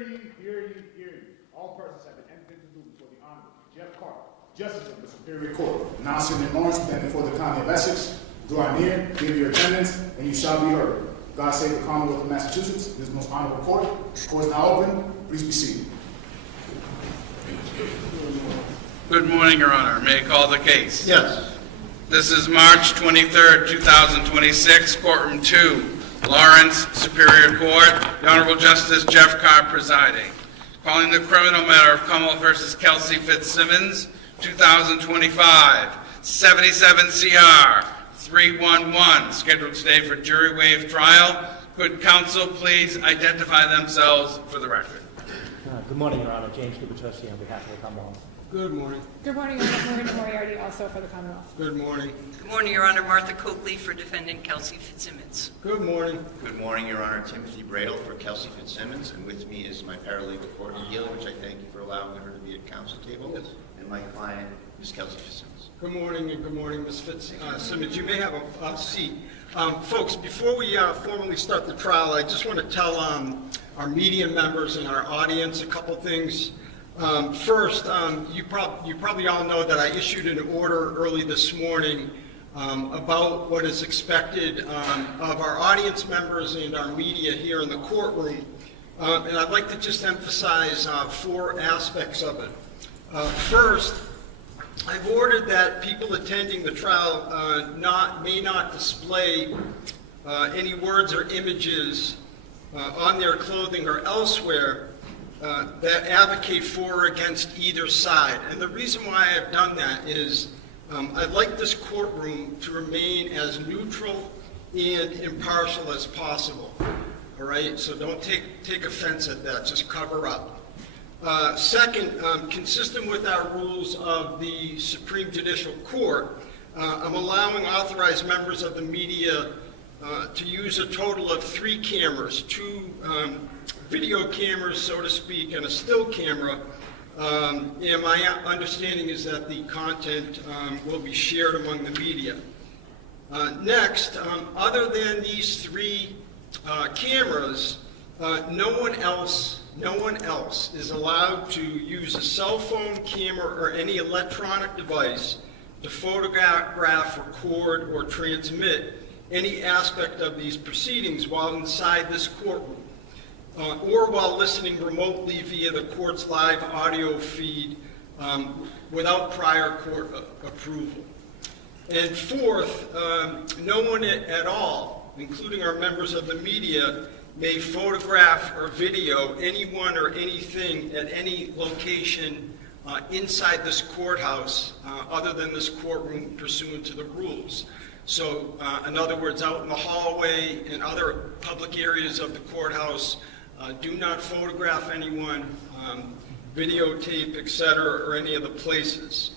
Hear ye. All persons have been entered into due before the Honorable Jeff Carter, Justice of the Superior Court, now sitting in Lawrence, and before the County of Essex. Draw near, give your attendance, and you shall be heard. God save the Commonwealth of Massachusetts, this most honorable court. The court is now open. Please be seated. Good morning, Your Honor. May I call the case? Yes. This is March 23rd, 2026, Courtroom 2, Lawrence Superior Court. The Honorable Justice Jeff Carr presiding. Calling the criminal matter of Commonwealth versus Kelsey Fitzsimmons, 2025, 77 CR 311, scheduled today for jury waived trial. Could counsel please identify themselves for the record? Good morning, Your Honor. James Gubertosi on behalf of the Commonwealth. Good morning. Good morning, Your Honor. Maureen Moriarty, also for the Commonwealth. Good morning. Good morning, Your Honor. Martha Coakley for defendant Kelsey Fitzsimmons. Good morning. Good morning, Your Honor. Timothy Bradle for Kelsey Fitzsimmons, and with me is my paralegal, Courtney, which I thank you for allowing her to be at counsel table, Yes. and my client, Ms. Kelsey Fitzsimmons. Good morning, and good morning, Ms. Fitzsimmons. You may have a seat. Folks, before we formally start the trial, I just want to tell our media members and our audience a couple things. First, you probably all know that I issued an order early this morning about what is expected of our audience members and our media here in the courtroom. And I'd like to just emphasize 4 aspects of it. First, I've ordered that people attending the trial may not display any words or images on their clothing or elsewhere that advocate for or against either side. And the reason why I've done that is I'd like this courtroom to remain as neutral and impartial as possible. All right, so don't take offense at that, just cover up. Second, consistent with our rules of the Supreme Judicial Court, I'm allowing authorized members of the media to use a total of 3 cameras, 2 video cameras, so to speak, and a still camera. And my understanding is that the content will be shared among the media. Next, other than these 3 cameras, no one else is allowed to use a cell phone, camera, or any electronic device to photograph, record, or transmit any aspect of these proceedings while inside this courtroom, or while listening remotely via the court's live audio feed without prior court approval. And fourth, no one at all, including our members of the media, may photograph or video anyone or anything at any location inside this courthouse other than this courtroom pursuant to the rules. So, in other words, out in the hallway and other public areas of the courthouse, do not photograph anyone, videotape, etc., or any of the places.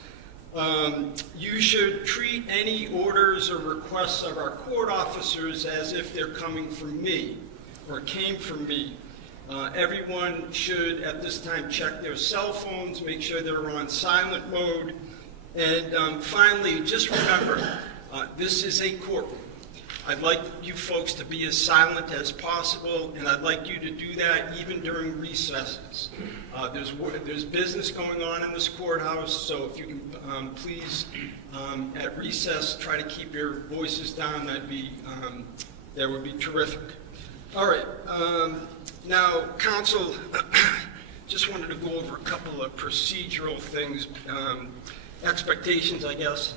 You should treat any orders or requests of our court officers as if they're coming from me or came from me. Everyone should at this time check their cell phones, make sure they're on silent mode, and finally, just remember, this is a courtroom. I'd like you folks to be as silent as possible, and I'd like you to do that even during recesses. There's business going on in this courthouse, so if you can please, at recess, try to keep your voices down. That would be terrific. All right. Now, counsel, just wanted to go over a couple of procedural things, expectations, I guess.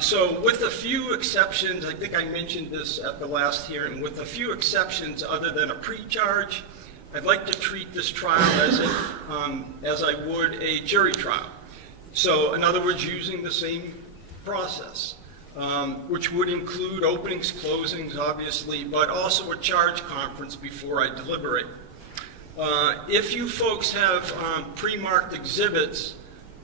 So with a few exceptions, I think I mentioned this at the last hearing, with a few exceptions other than a pre-charge, I'd like to treat this trial as I would a jury trial. So in other words, using the same process, which would include openings, closings, obviously, but also a charge conference before I deliberate. If you folks have pre-marked exhibits,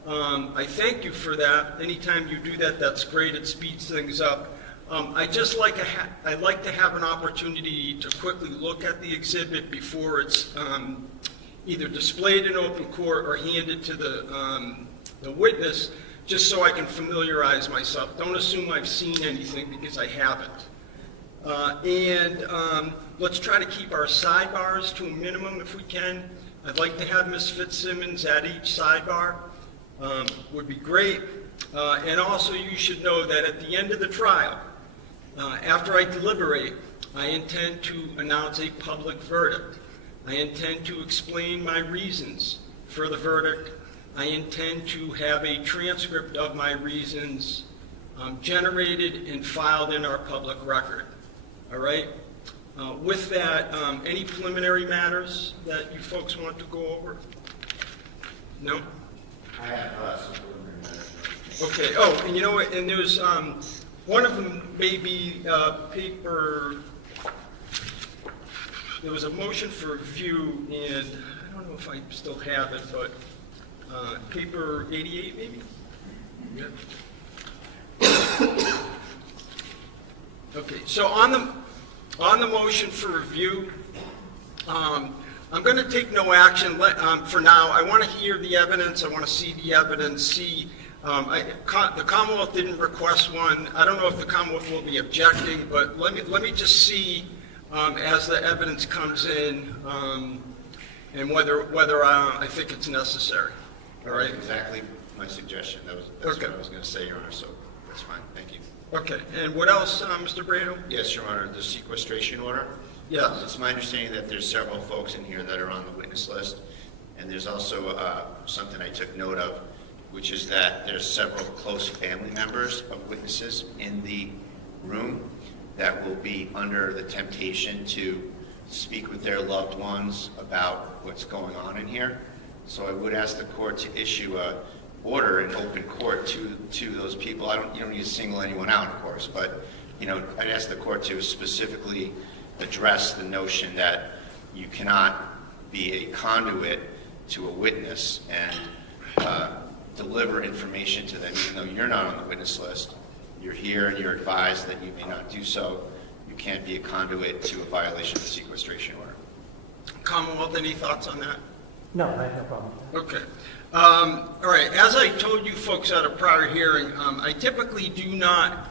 I thank you for that. Anytime you do that, that's great. It speeds things up. I'd like to have an opportunity to quickly look at the exhibit before it's either displayed in open court or handed to the witness, just so I can familiarize myself. Don't assume I've seen anything, because I haven't. Let's try to keep our sidebars to a minimum if we can. I'd like to have Ms. Fitzsimmons at each sidebar. Would be great. And also you should know that at the end of the trial, after I deliberate, I intend to announce a public verdict. I intend to explain my reasons for the verdict. I intend to have a transcript of my reasons generated and filed in our public record. All right? With that, any preliminary matters that you folks want to go over? No? I have some preliminary matters. Okay, oh, and you know what, and there's, one of them may be paper, there was a motion for review, and I don't know if I still have it, but paper 88 maybe? Yeah. Okay, so on the motion for review, I'm going to take no action for now. I want to hear the evidence. I want to see the evidence. The Commonwealth didn't request one. I don't know if the Commonwealth will be objecting, but let me just see as the evidence comes in and whether I think it's necessary. All right. That's exactly my suggestion. That's Okay. what I was going to say, Your Honor. So that's fine. Thank you. Okay, and what else, Mr. Brado? Yes, Your Honor. The sequestration order. Yes. It's my understanding that there's several folks in here that are on the witness list, and there's also something I took note of, which is that there's several close family members of witnesses in the room that will be under the temptation to speak with their loved ones about what's going on in here. So I would ask the court to issue a order in open court to those people. You don't need to single anyone out, of course, but I'd ask the court to specifically address the notion that you cannot be a conduit to a witness and deliver information to them, even though you're not on the witness list. You're here and you're advised that you may not do so. You can't be a conduit to a violation of the sequestration order. Commonwealth, any thoughts on that? No, I have no problem with that. Okay. All right. As I told you folks at a prior hearing, I typically do not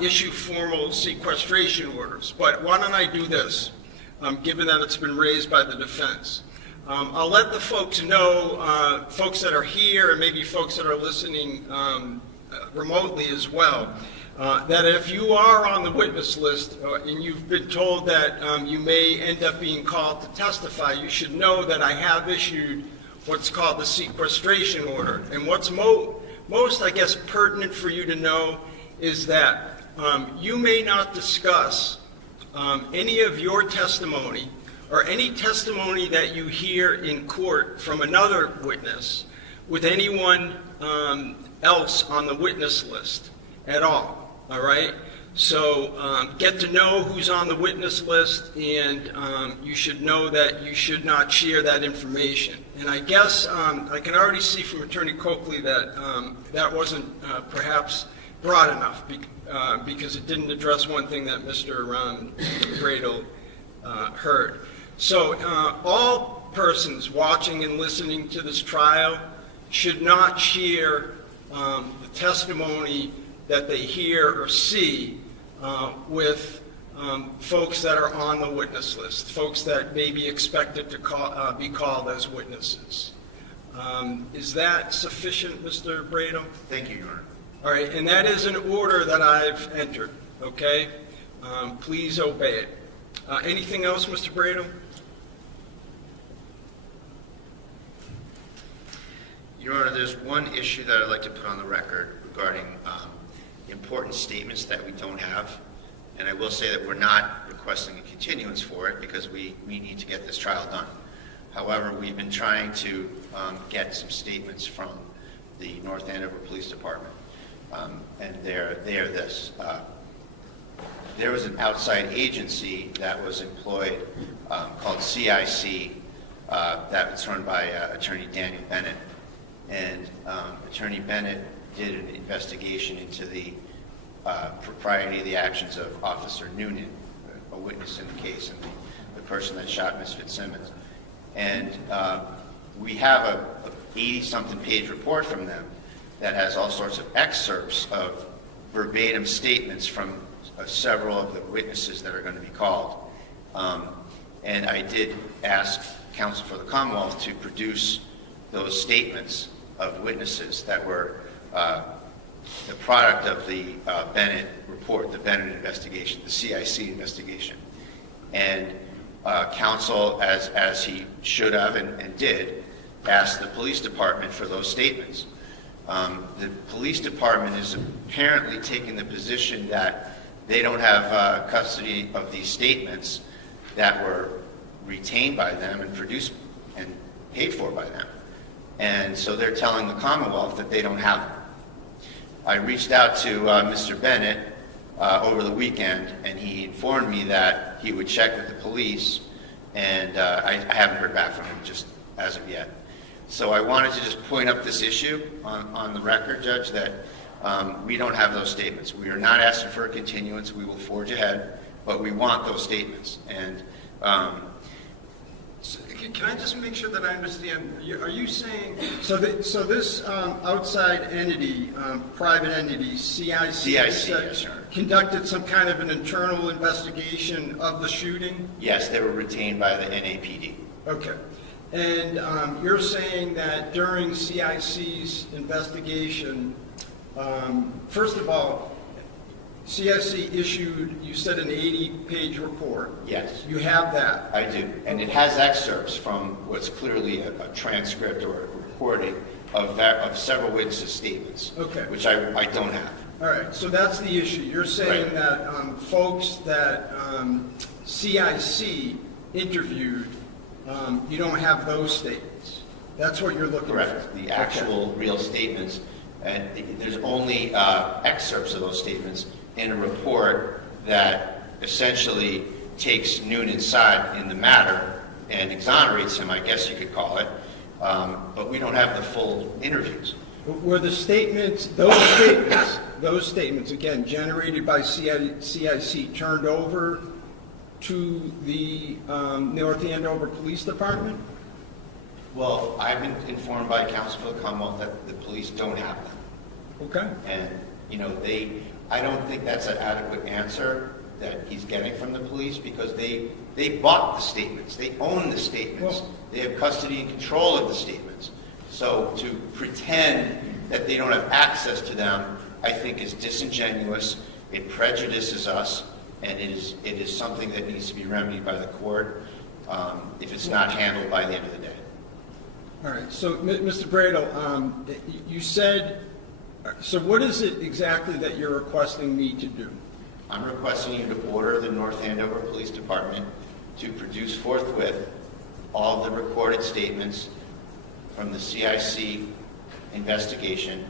issue formal sequestration orders, but why don't I do this, given that it's been raised by the defense? I'll let the folks know, folks that are here and maybe folks that are listening remotely as well, that if you are on the witness list and you've been told that you may end up being called to testify, you should know that I have issued what's called the sequestration order. And what's most, I guess, pertinent for you to know is that you may not discuss any of your testimony or any testimony that you hear in court from another witness with anyone else on the witness list at all right? So get to know who's on the witness list, and you should know that you should not share that information. And I guess I can already see from Attorney Coakley that that wasn't perhaps broad enough because it didn't address one thing that Mr. Brado heard. So all persons watching and listening to this trial should not share the testimony that they hear or see with folks that are on the witness list, folks that may be expected to be called as witnesses. Is that sufficient, Mr. Brado? Thank you, Your Honor. All right, and that is an order that I've entered, okay? Please obey it. Anything else, Mr. Brado? Your Honor, there's one issue that I'd like to put on the record regarding important statements that we don't have. And I will say that we're not requesting a continuance for it because we need to get this trial done. However, we've been trying to get some statements from the North Andover Police Department. And they're this. There was an outside agency that was employed called CIC that was run by Attorney Daniel Bennett. And Attorney Bennett did an investigation into the propriety of the actions of Officer Noonan, a witness in the case, and the person that shot Ms. Fitzsimmons. And we have a 80-something page report from them that has all sorts of excerpts of verbatim statements from several of the witnesses that are going to be called. And I did ask counsel for the Commonwealth to produce those statements of witnesses that were the product of the Bennett report, the Bennett investigation, the CIC investigation. And counsel, as he should have and did, asked the police department for those statements. The police department is apparently taking the position that they don't have custody of these statements that were retained by them and produced and paid for by them. And so they're telling the Commonwealth that they don't have them. I reached out to Mr. Bennett over the weekend, and he informed me that he would check with the police, and I haven't heard back from him just as of yet. So I wanted to just point up this issue on the record, Judge, that we don't have those statements. We are not asking for a continuance. We will forge ahead, but we want those statements. And Can I just make sure that I understand? Are you saying, so this outside entity, private entity, CIC, yes, sir. Conducted some kind of an internal investigation of the shooting? Yes, they were retained by the NAPD. Okay. And you're saying that during CIC's investigation, first of all, CIC issued, you said, an 80-page report. Yes. You have that? I do. And it has excerpts from what's clearly a transcript or a recording of several witnesses' statements, okay, which I don't have. All right. So that's the issue. You're saying Right. that folks that CIC interviewed, you don't have those statements. That's what you're looking for. Correct. The actual real statements. And there's only excerpts of those statements in a report that essentially takes Noonan's side in the matter and exonerates him, I guess you could call it. But we don't have the full interviews. Were the statements, those statements, again, generated by CIC, turned over to the North Andover Police Department? Well, I've been informed by counsel for the Commonwealth that the police don't have them. Okay. And, I don't think that's an adequate answer that he's getting from the police, because they bought the statements. They own the statements. Well, they have custody and control of the statements. So to pretend that they don't have access to them, I think is disingenuous. It prejudices us, and it is something that needs to be remedied by the court if it's not handled by the end of the day. All right. So, Mr. Bradle, you said, so what is it exactly that you're requesting me to do? I'm requesting you to order the North Andover Police Department to produce forthwith all the recorded statements from the CIC investigation.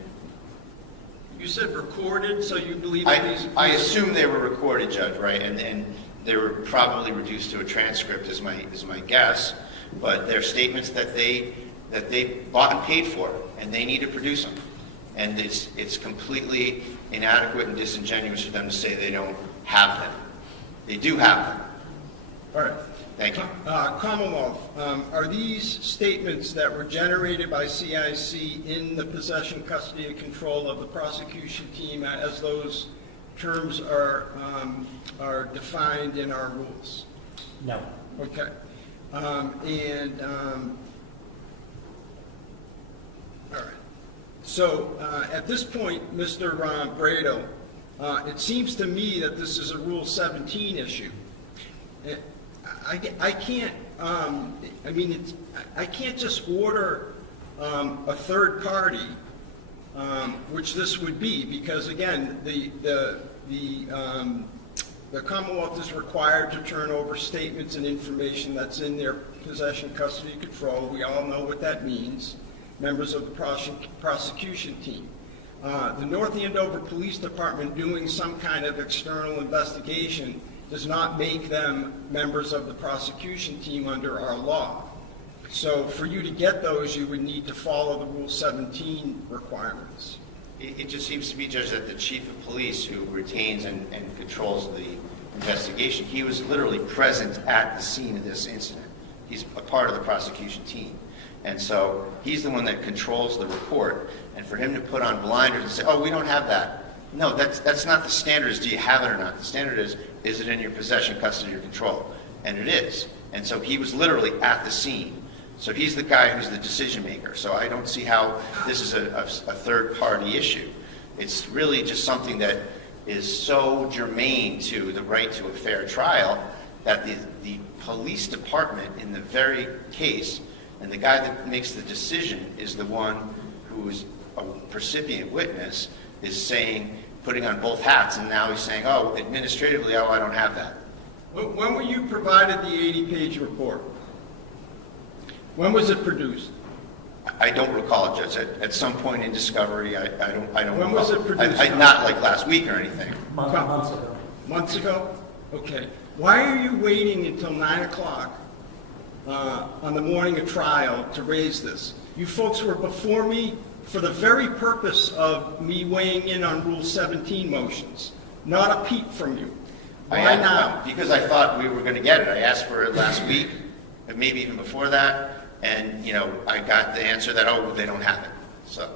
You said recorded, so you believe that these... I assume they were recorded, Judge, right? And they were probably reduced to a transcript, is my guess. But they're statements that they bought and paid for, and they need to produce them. And it's completely inadequate and disingenuous for them to say they don't have them. They do have them. All right. Thank you. Commonwealth, are these statements that were generated by CIC in the possession, custody, and control of the prosecution team as those terms are defined in our rules? No. Okay. All right. So at this point, Mr. Brado, it seems to me that this is a Rule 17 issue. I can't. I can't just order a third party, which this would be, because again, the Commonwealth is required to turn over statements and information that's in their possession, custody, and control. We all know what that means. Members of the prosecution team. The North Andover Police Department doing some kind of external investigation does not make them members of the prosecution team under our law. So for you to get those, you would need to follow the Rule 17 requirements. It just seems to me, Judge, that the chief of police, who retains and controls the investigation, he was literally present at the scene of this incident. He's a part of the prosecution team. And so he's the one that controls the report. And for him to put on blinders and say, oh, we don't have that, No, that's not the standard, is do you have it or not? The standard is it in your possession, custody, or control? And it is. And so he was literally at the scene. So he's the guy who's the decision maker. So I don't see how this is a third-party issue. It's really just something that is so germane to the right to a fair trial that the police department in the very case, and the guy that makes the decision is the one who is a recipient witness, is saying, putting on both hats, and now he's saying, oh, administratively, oh, I don't have that. When were you provided the 80-page report? When was it produced? I don't recall, Judge. At some point in discovery, I don't. When was it produced? Not like last week or anything. Months ago. Months ago? Okay. Why are you waiting until 9 o'clock on the morning of trial to raise this? You folks were before me for the very purpose of me weighing in on Rule 17 motions, not a peep from you. Why now? Because I thought we were going to get it. I asked for it last week, and maybe even before that, and, I got the answer that, oh, they don't have it. So.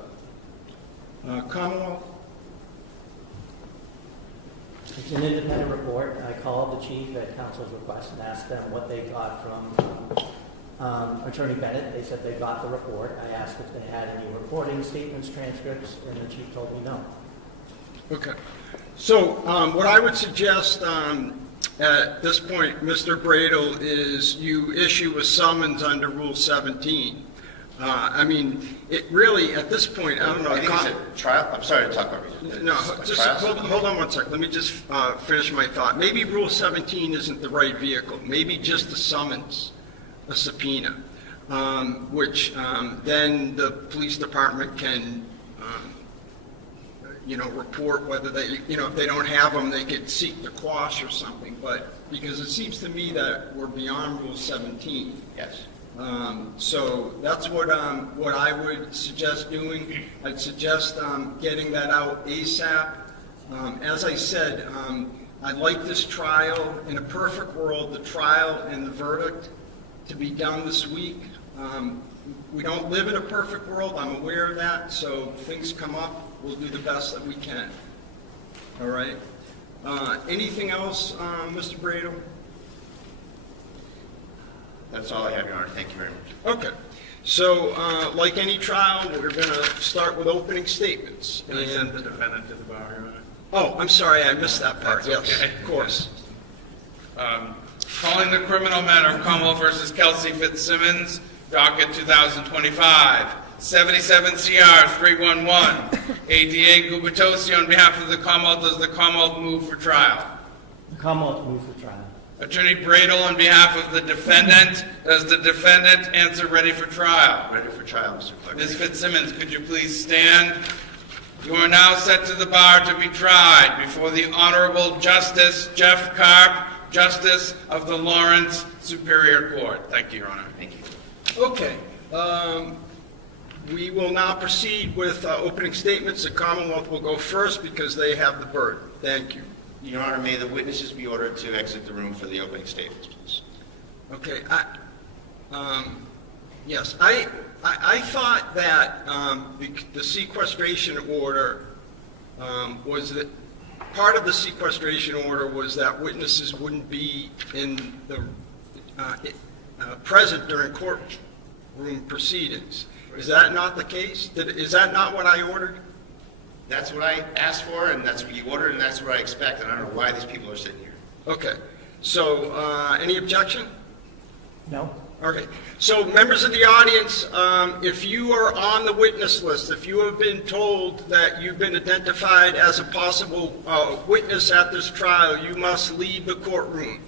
Commonwealth? It's an independent report. I called the chief at counsel's request and asked them what they got from Attorney Bennett. They said they got the report. I asked if they had any reporting statements, transcripts, and the chief told me no. Okay. So what I would suggest at this point, Mr. Bradel, is you issue a summons under Rule 17. I mean, it really, at this point, I don't know. I think it's a trial. I'm sorry to talk over you. No, just hold on one second. Let me just finish my thought. Maybe Rule 17 isn't the right vehicle. Maybe just a summons, a subpoena, which then the police department can report whether they, if they don't have them, they could seek to quash or something. But because it seems to me that we're beyond Rule 17. Yes. So that's what I would suggest doing. I'd suggest getting that out ASAP. As I said, I'd like this trial, in a perfect world, the trial and the verdict to be done this week. We don't live in a perfect world, I'm aware of that, so if things come up, we'll do the best that we can. All right? Anything else, Mr. Bradel? That's all I have, Your Honor. Thank you very much. Okay. So, like any trial, we're going to start with opening statements. Can I send the defendant to the bar, Your Honor? Oh, I'm sorry, I missed that part. That's Yes, okay. of course. Calling the criminal matter of Commonwealth versus Kelsey Fitzsimmons, docket 2025, 77 CR 311. ADA Gubitosi, on behalf of the Commonwealth, does the Commonwealth move for trial? The Commonwealth moves for trial. Attorney Bradel, on behalf of the defendant, does the defendant answer ready for trial? Ready for trial, Mr. Clerk. Ms. Fitzsimmons, could you please stand? You are now set to the bar to be tried before the Honorable Justice Jeff Karp, Justice of the Lawrence Superior Court. Thank you, Your Honor. Thank you. Okay. We will now proceed with opening statements. The Commonwealth will go first because they have the burden. Thank you. Your Honor, may the witnesses be ordered to exit the room for the opening statements, please. Okay. Yes. I thought that the sequestration order was that part of the sequestration order was that witnesses wouldn't be in the present during courtroom proceedings. Is that not the case? Is that not what I ordered? That's what I asked for, and that's what you ordered, and that's what I expect, and I don't know why these people are sitting here. Okay. So, any objection? No? Okay. So, members of the audience, if you are on the witness list, if you have been told that you've been identified as a possible witness at this trial, you must leave the courtroom.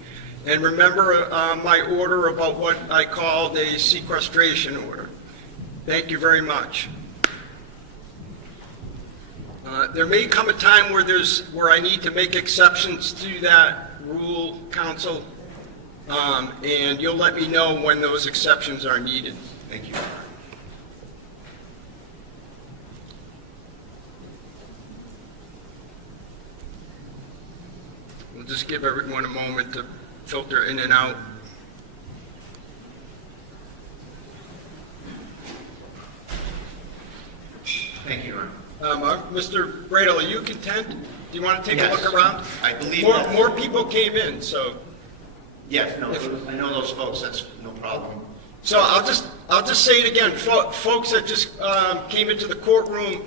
And remember my order about what I called a sequestration order. Thank you very much. There may come a time where I need to make exceptions to that rule, counsel, and you'll let me know when those exceptions are needed. Thank you. We'll just give everyone a moment to filter in and out. Thank you, Your Honor. Mr. Bradle, are you content? Do you want to take a Yes. look around? I believe More, that. more people came in, so. Yes, no, I know those folks, that's no problem. So I'll just say it again, folks that just came into the courtroom,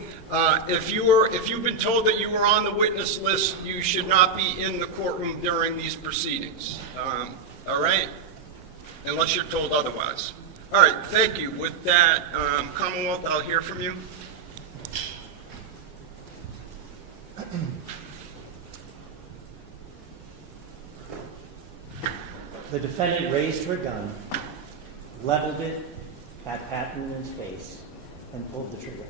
if you've been told that you were on the witness list, you should not be in the courtroom during these proceedings. All right? Unless you're told otherwise. All right, thank you. With that, Commonwealth, I'll hear from you. The defendant raised her gun, leveled it at Pat Noonan's face, and pulled the trigger.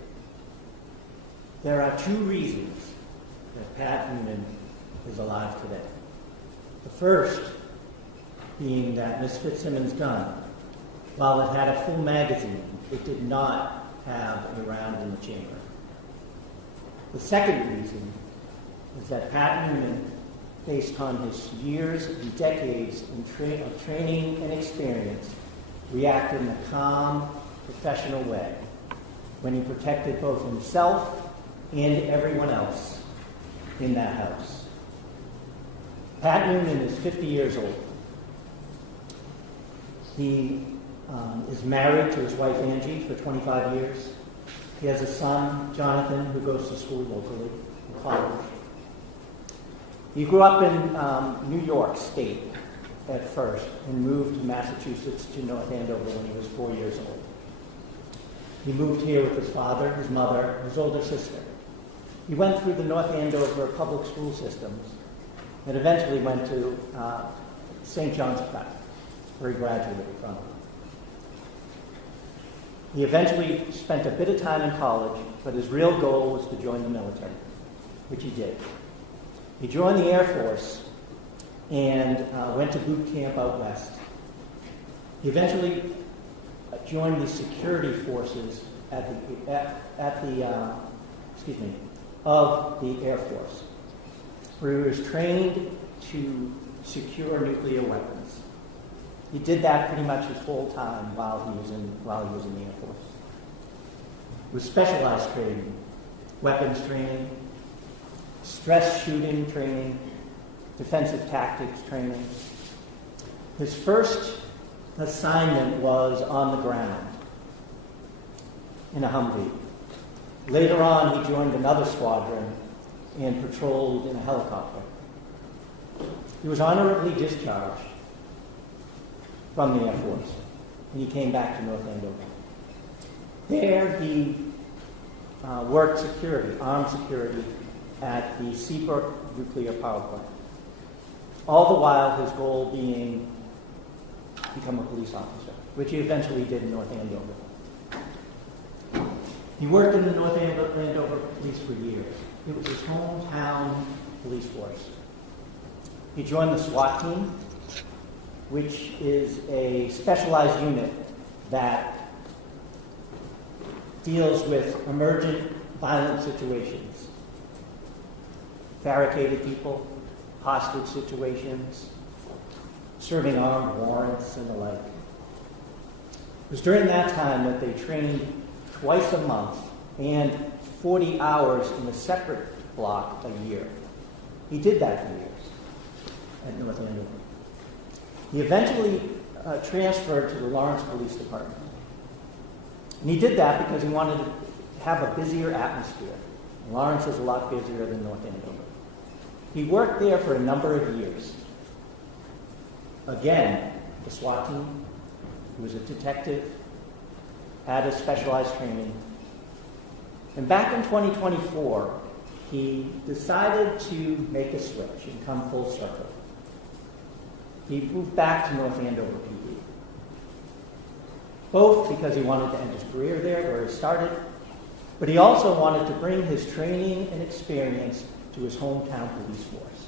There are two reasons that Pat Noonan is alive today. The first being that Ms. Fitzsimmons' gun, while it had a full magazine, it did not have a round in the chamber. The second reason is that Pat Noonan, based on his years and decades of training and experience, reacted in a calm, professional way when he protected both himself and everyone else in that house. Pat Noonan is 50 years old. He is married to his wife Angie for 25 years. He has a son, Jonathan, who goes to school locally, in college. He grew up in New York State at first and moved to Massachusetts to North Andover when he was 4 years old. He moved here with his father, his mother, his older sister. He went through the North Andover public school systems and eventually went to St. John's Prep, where he graduated from. He eventually spent a bit of time in college, but his real goal was to join the military, which he did. He joined the Air Force and went to boot camp out west. He eventually joined the security forces of the Air Force, where he was trained to secure nuclear weapons. He did that pretty much his whole time while he was in the Air Force. With specialized training, weapons training, stress shooting training, defensive tactics training. His first assignment was on the ground in a Humvee. Later on, he joined another squadron and patrolled in a helicopter. He was honorably discharged from the Air Force, and he came back to North Andover. There, he worked security, armed security, at the Seabrook nuclear power plant. All the while, his goal being become a police officer, which he eventually did in North Andover. He worked in the North Andover police for years. It was his hometown police force. He joined the SWAT team, which is a specialized unit that deals with emergent violent situations. Barricaded people, hostage situations, serving armed warrants and the like. It was during that time that they trained twice a month and 40 hours in a separate block a year. He did that for years at North Andover. He eventually transferred to the Lawrence Police Department. And he did that because he wanted to have a busier atmosphere. Lawrence is a lot busier than North Andover. He worked there for a number of years. Again, the SWAT team, he was a detective, had his specialized training. And back in 2024, he decided to make a switch and come full circle. He moved back to North Andover PD, both because he wanted to end his career there where he started, but he also wanted to bring his training and experience to his hometown police force.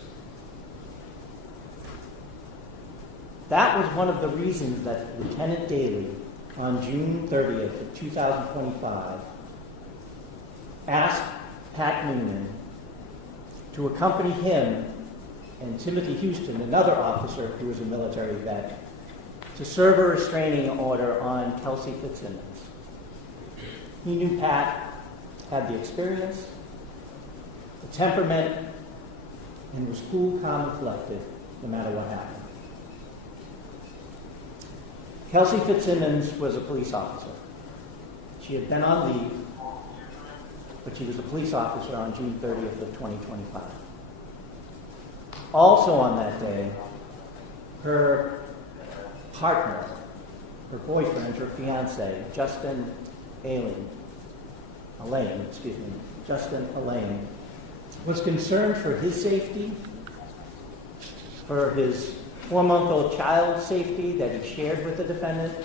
That was one of the reasons that Lieutenant Daley, on June 30th of 2025, asked Pat Noonan to accompany him and Timothy Houston, another officer who was a military vet, to serve a restraining order on Kelsey Fitzsimmons. He knew Pat had the experience, the temperament, and was cool, calm, and collected no matter what happened. Kelsey Fitzsimmons was a police officer. She had been on leave, but she was a police officer on June 30th of 2025. Also on that day, her partner, her boyfriend, her fiance, Justin Allain, was concerned for his safety, for his 4-month-old child's safety that he shared with the defendant,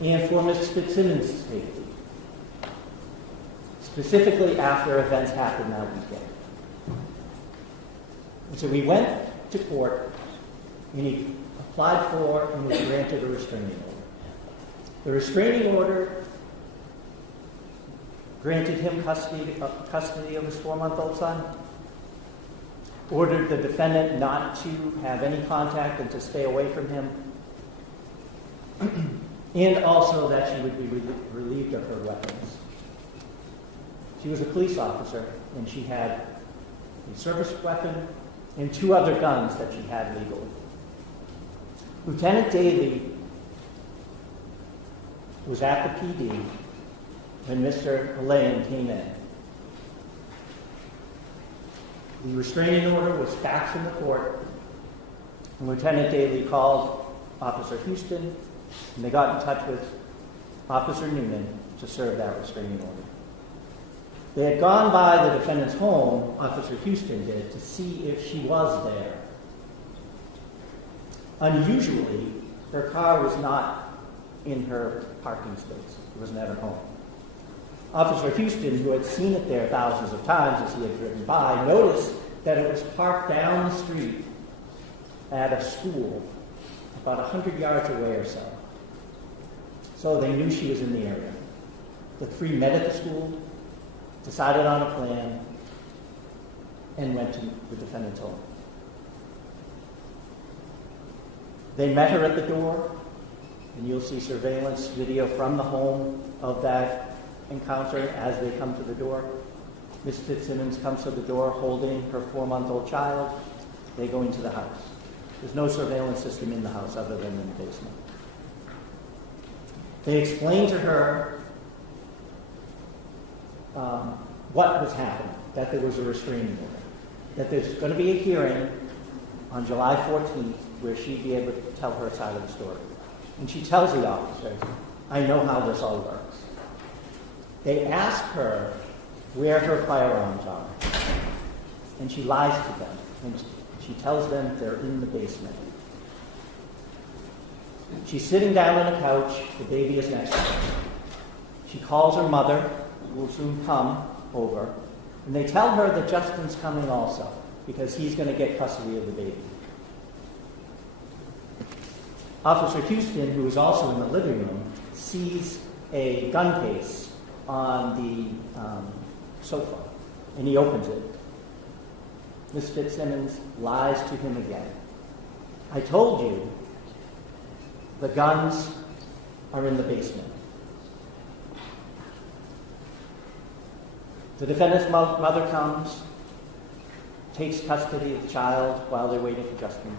and for Ms. Fitzsimmons' safety, specifically after events happened that weekend. And so we went to court, and he applied for and was granted a restraining order. The restraining order granted him custody of his 4-month-old son, ordered the defendant not to have any contact and to stay away from him, and also that she would be relieved of her weapons. She was a police officer, and she had a service weapon and 2 other guns that she had legally. Lieutenant Daly was at the PD when Mr. Allain came in. The restraining order was faxed in the court, and Lieutenant Daly called Officer Houston, and they got in touch with Officer Newman to serve that restraining order. They had gone by the defendant's home, Officer Houston did, to see if she was there. Unusually, her car was not in her parking space. It was at her home. Officer Houston, who had seen it there thousands of times as he had driven by, noticed that it was parked down the street at a school about 100 yards away or so. So they knew she was in the area. The 3 met at the school, decided on a plan, and went to the defendant's home. They met her at the door, and you'll see surveillance video from the home of that encounter as they come to the door. Ms. Fitzsimmons comes to the door holding her 4-month-old child. They go into the house. There's no surveillance system in the house other than in the basement. They explained to her what was happening, that there was a restraining order, that there's going to be a hearing on July 14th where she'd be able to tell her side of the story. And she tells the officers, I know how this all works. They ask her where her firearms are, and she lies to them, and she tells them they're in the basement. She's sitting down on a couch, the baby is next to her. She calls her mother, who will soon come over, and they tell her that Justin's coming also, because he's going to get custody of the baby. Officer Houston, who is also in the living room, sees a gun case on the sofa, and he opens it. Ms. Fitzsimmons lies to him again. I told you the guns are in the basement. The defendant's mother comes, takes custody of the child while they're waiting for Justin.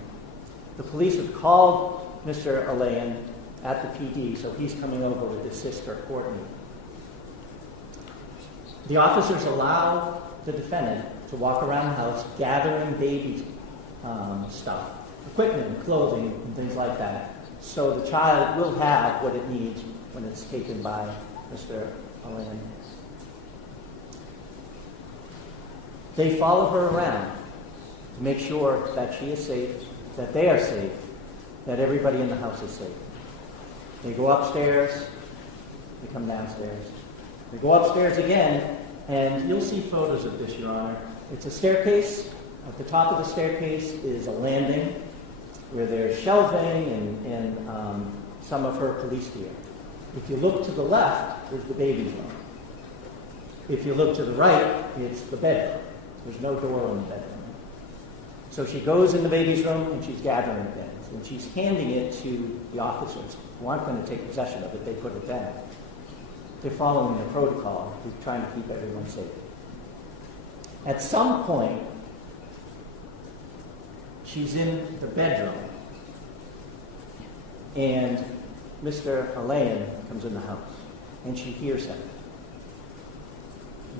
The police have called Mr. Allain at the PD, so he's coming over with his sister, Courtney. The officers allow the defendant to walk around the house gathering baby stuff, equipment, clothing, and things like that, so the child will have what it needs when it's taken by Mr. Allain. They follow her around to make sure that she is safe, that they are safe, that everybody in the house is safe. They go upstairs, they come downstairs. They go upstairs again, and you'll see photos of this, Your Honor. It's a staircase. At the top of the staircase is a landing where there's shelving and some of her police gear. If you look to the left, is the baby's room. If you look to the right, it's the bedroom. There's no door in the bedroom. So she goes in the baby's room and she's gathering things. And she's handing it to the officers who aren't going to take possession of it. They put it down. they're following the protocol. They're trying to keep everyone safe. At some point, she's in the bedroom, and Mr. Alain comes in the house, and she hears him.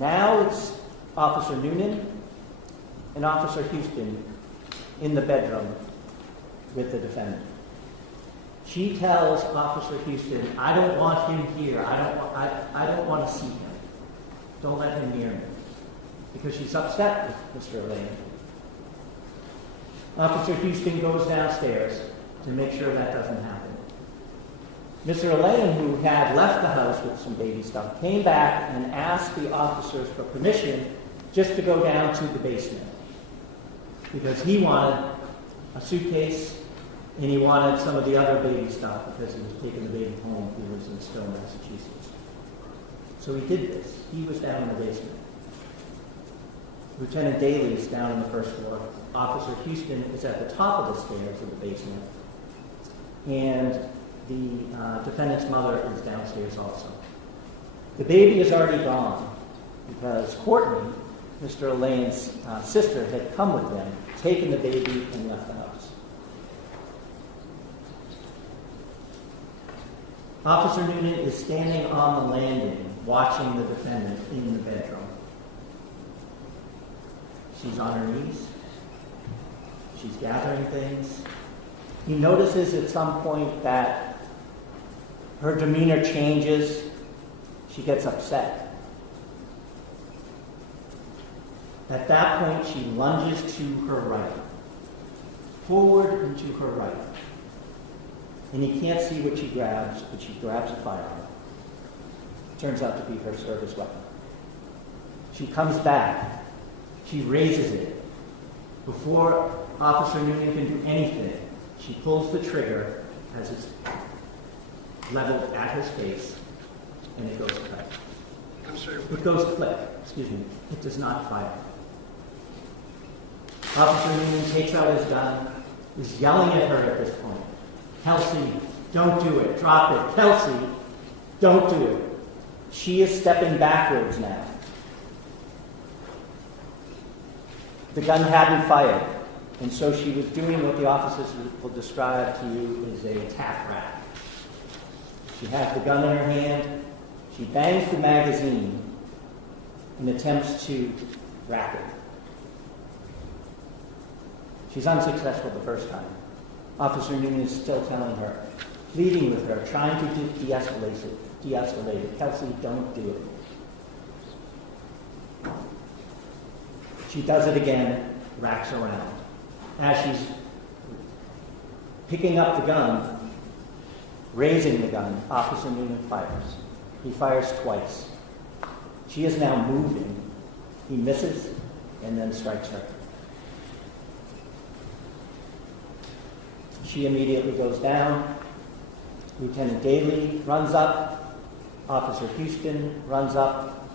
Now it's Officer Noonan and Officer Houston in the bedroom with the defendant. She tells Officer Houston, I don't want him here. I don't want to see him. Don't let him near me. Because she's upset with Mr. Alain. Officer Houston goes downstairs to make sure that doesn't happen. Mr. Alain, who had left the house with some baby stuff, came back and asked the officers for permission just to go down to the basement. Because he wanted a suitcase and he wanted some of the other baby stuff because he was taking the baby home. He lives in Stowe, Massachusetts. So he did this. He was down in the basement. Lieutenant Daly is down on the first floor. Officer Houston is at the top of the stairs of the basement. And the defendant's mother is downstairs also. The baby is already gone because Courtney, Mr. Alain's sister, had come with them, taken the baby, and left the house. Officer Noonan is standing on the landing watching the defendant in the bedroom. She's on her knees. She's gathering things. He notices at some point that her demeanor changes. She gets upset. At that point, she lunges to her right, forward and to her right. And he can't see what she grabs, but she grabs a firearm. It turns out to be her service weapon. She comes back. She raises it. Before Officer Noonan can do anything, she pulls the trigger as it's leveled at his face, and it goes click. I'm sorry. It goes click, excuse me. It does not fire. Officer Noonan takes out his gun, is yelling at her at this point. Kelsey, don't do it. Drop it. Kelsey, don't do it. She is stepping backwards now. The gun hadn't fired, and so she was doing what the officers will describe to you as a tack rack. She has the gun in her hand. She bangs the magazine and attempts to rack it. She's unsuccessful the first time. Officer Noonan is still telling her, pleading with her, trying to de-escalate it. Kelsey, don't do it. She does it again, racks around. As she's picking up the gun, raising the gun, Officer Noonan fires. He fires twice. She is now moving. He misses and then strikes her. She immediately goes down. Lieutenant Daly runs up. Officer Houston runs up.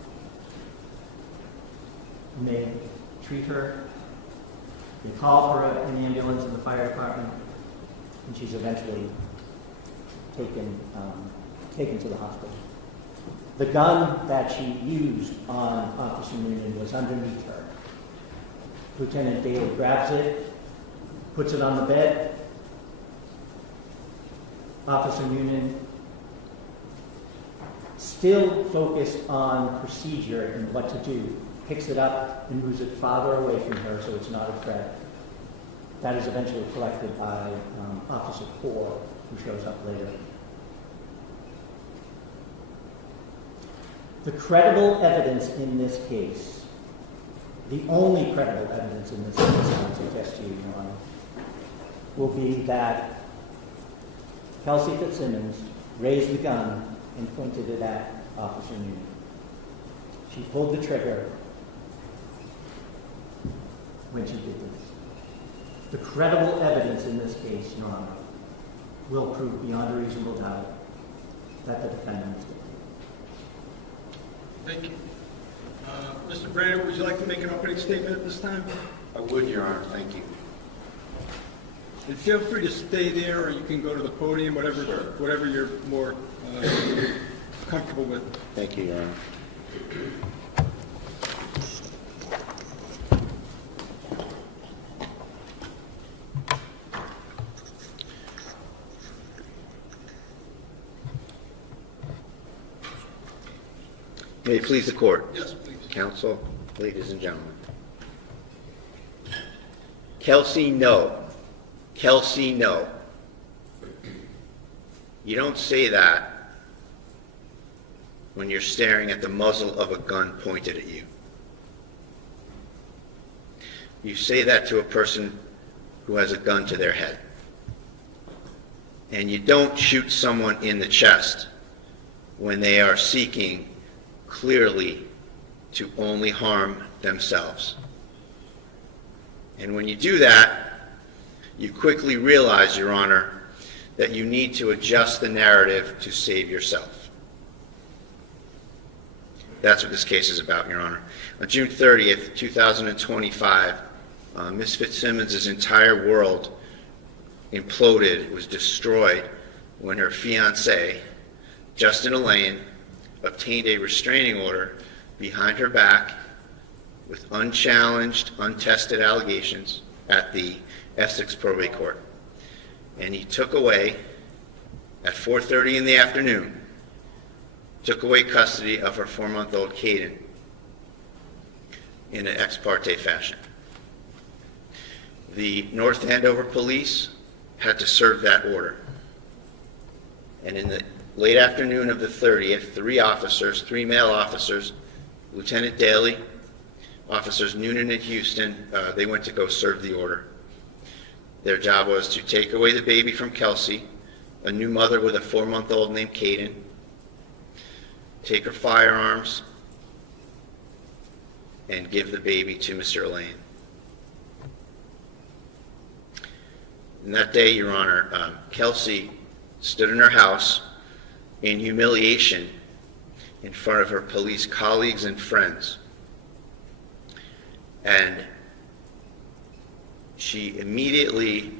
And they treat her. They call for an ambulance in the fire department, and she's eventually taken to the hospital. The gun that she used on Officer Noonan was underneath her. Lieutenant Daly grabs it, puts it on the bed. Officer Noonan, still focused on procedure and what to do, picks it up and moves it farther away from her so it's not a threat. That is eventually collected by Officer Poor, who shows up later. The credible evidence in this case, the only credible evidence in this case, I would suggest to you, Your Honor, will be that Kelsey Fitzsimmons raised the gun and pointed it at Officer Noonan. She pulled the trigger when she did this. The credible evidence in this case, Your Honor, will prove beyond a reasonable doubt that the defendant was guilty. Thank you. Mr. Brandon, would you like to make an opening statement at this time? I would, Your Honor. Thank you. And feel free to stay there, or you can go to the podium, whatever you're more comfortable with. Thank you, Your Honor. May it please the court. Yes, please. Counsel, ladies and gentlemen. Kelsey, no. Kelsey, no. You don't say that when you're staring at the muzzle of a gun pointed at you. You say that to a person who has a gun to their head. And you don't shoot someone in the chest when they are seeking clearly to only harm themselves. And when you do that, you quickly realize, Your Honor, that you need to adjust the narrative to save yourself. That's what this case is about, Your Honor. On June 30th, 2025, Ms. Fitzsimmons' entire world imploded, was destroyed, when her fiancé, Justin Elaine, obtained a restraining order behind her back with unchallenged, untested allegations at the Essex Probate Court. And he took away, at 4:30 in the afternoon, took away custody of her 4-month-old Caden in an ex parte fashion. The North Andover police had to serve that order. And in the late afternoon of the 30th, 3 male officers, Lieutenant Daly, Officers Noonan and Houston, they went to go serve the order. Their job was to take away the baby from Kelsey, a new mother with a 4-month-old named Caden, take her firearms, and give the baby to Mr. Elaine. And that day, Your Honor, Kelsey stood in her house in humiliation in front of her police colleagues and friends. And she immediately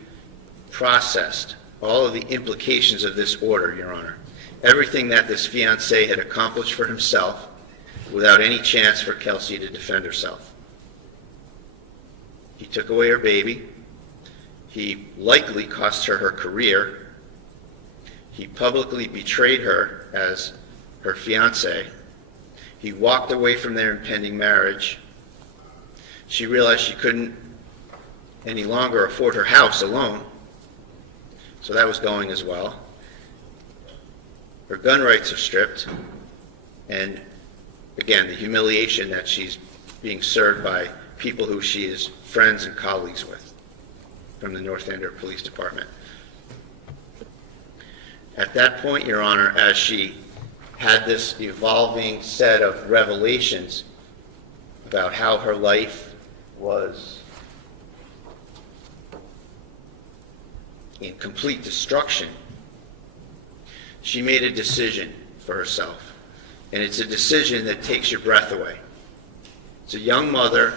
processed all of the implications of this order, Your Honor. Everything that this fiancé had accomplished for himself without any chance for Kelsey to defend herself. He took away her baby. He likely cost her her career. He publicly betrayed her as her fiancé. He walked away from their impending marriage. She realized she couldn't any longer afford her house alone, so that was going as well. Her gun rights are stripped, and again, the humiliation that she's being served by people who she is friends and colleagues with from the North Andover Police Department. At that point, Your Honor, as she had this evolving set of revelations about how her life was in complete destruction, she made a decision for herself. And it's a decision that takes your breath away. It's a young mother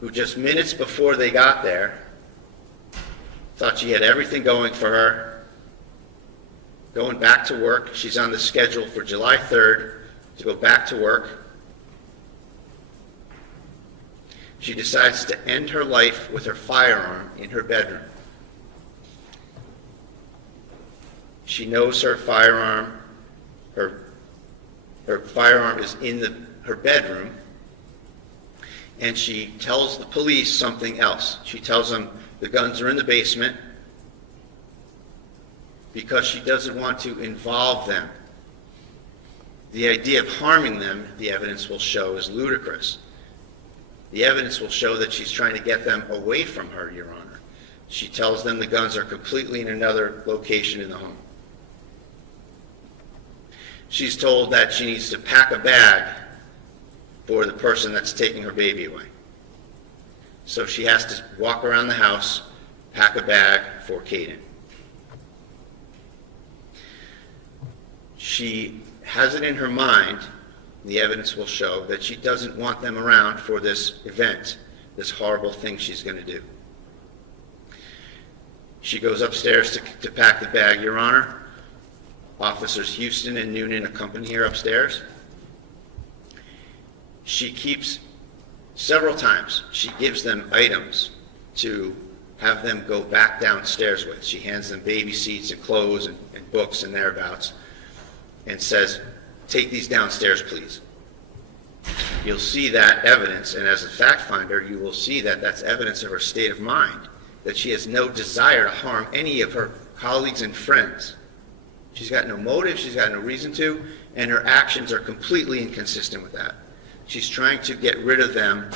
who just minutes before they got there thought she had everything going for her, going back to work. She's on the schedule for July 3rd to go back to work. She decides to end her life with her firearm in her bedroom. She knows her firearm is in her bedroom, and she tells the police something else. She tells them the guns are in the basement because she doesn't want to involve them. The idea of harming them, the evidence will show, is ludicrous. The evidence will show that she's trying to get them away from her, Your Honor. She tells them the guns are completely in another location in the home. She's told that she needs to pack a bag for the person that's taking her baby away. So she has to walk around the house, pack a bag for Caden. She has it in her mind, the evidence will show, that she doesn't want them around for this event, this horrible thing she's going to do. She goes upstairs to pack the bag, Your Honor. Officers Houston and Noonan accompany her upstairs. She keeps, several times, she gives them items to have them go back downstairs with. She hands them baby seats and clothes and books and thereabouts and says, take these downstairs, please. You'll see that evidence, and as a fact finder, you will see that that's evidence of her state of mind, that she has no desire to harm any of her colleagues and friends. She's got no motive, she's got no reason to, and her actions are completely inconsistent with that. She's trying to get rid of them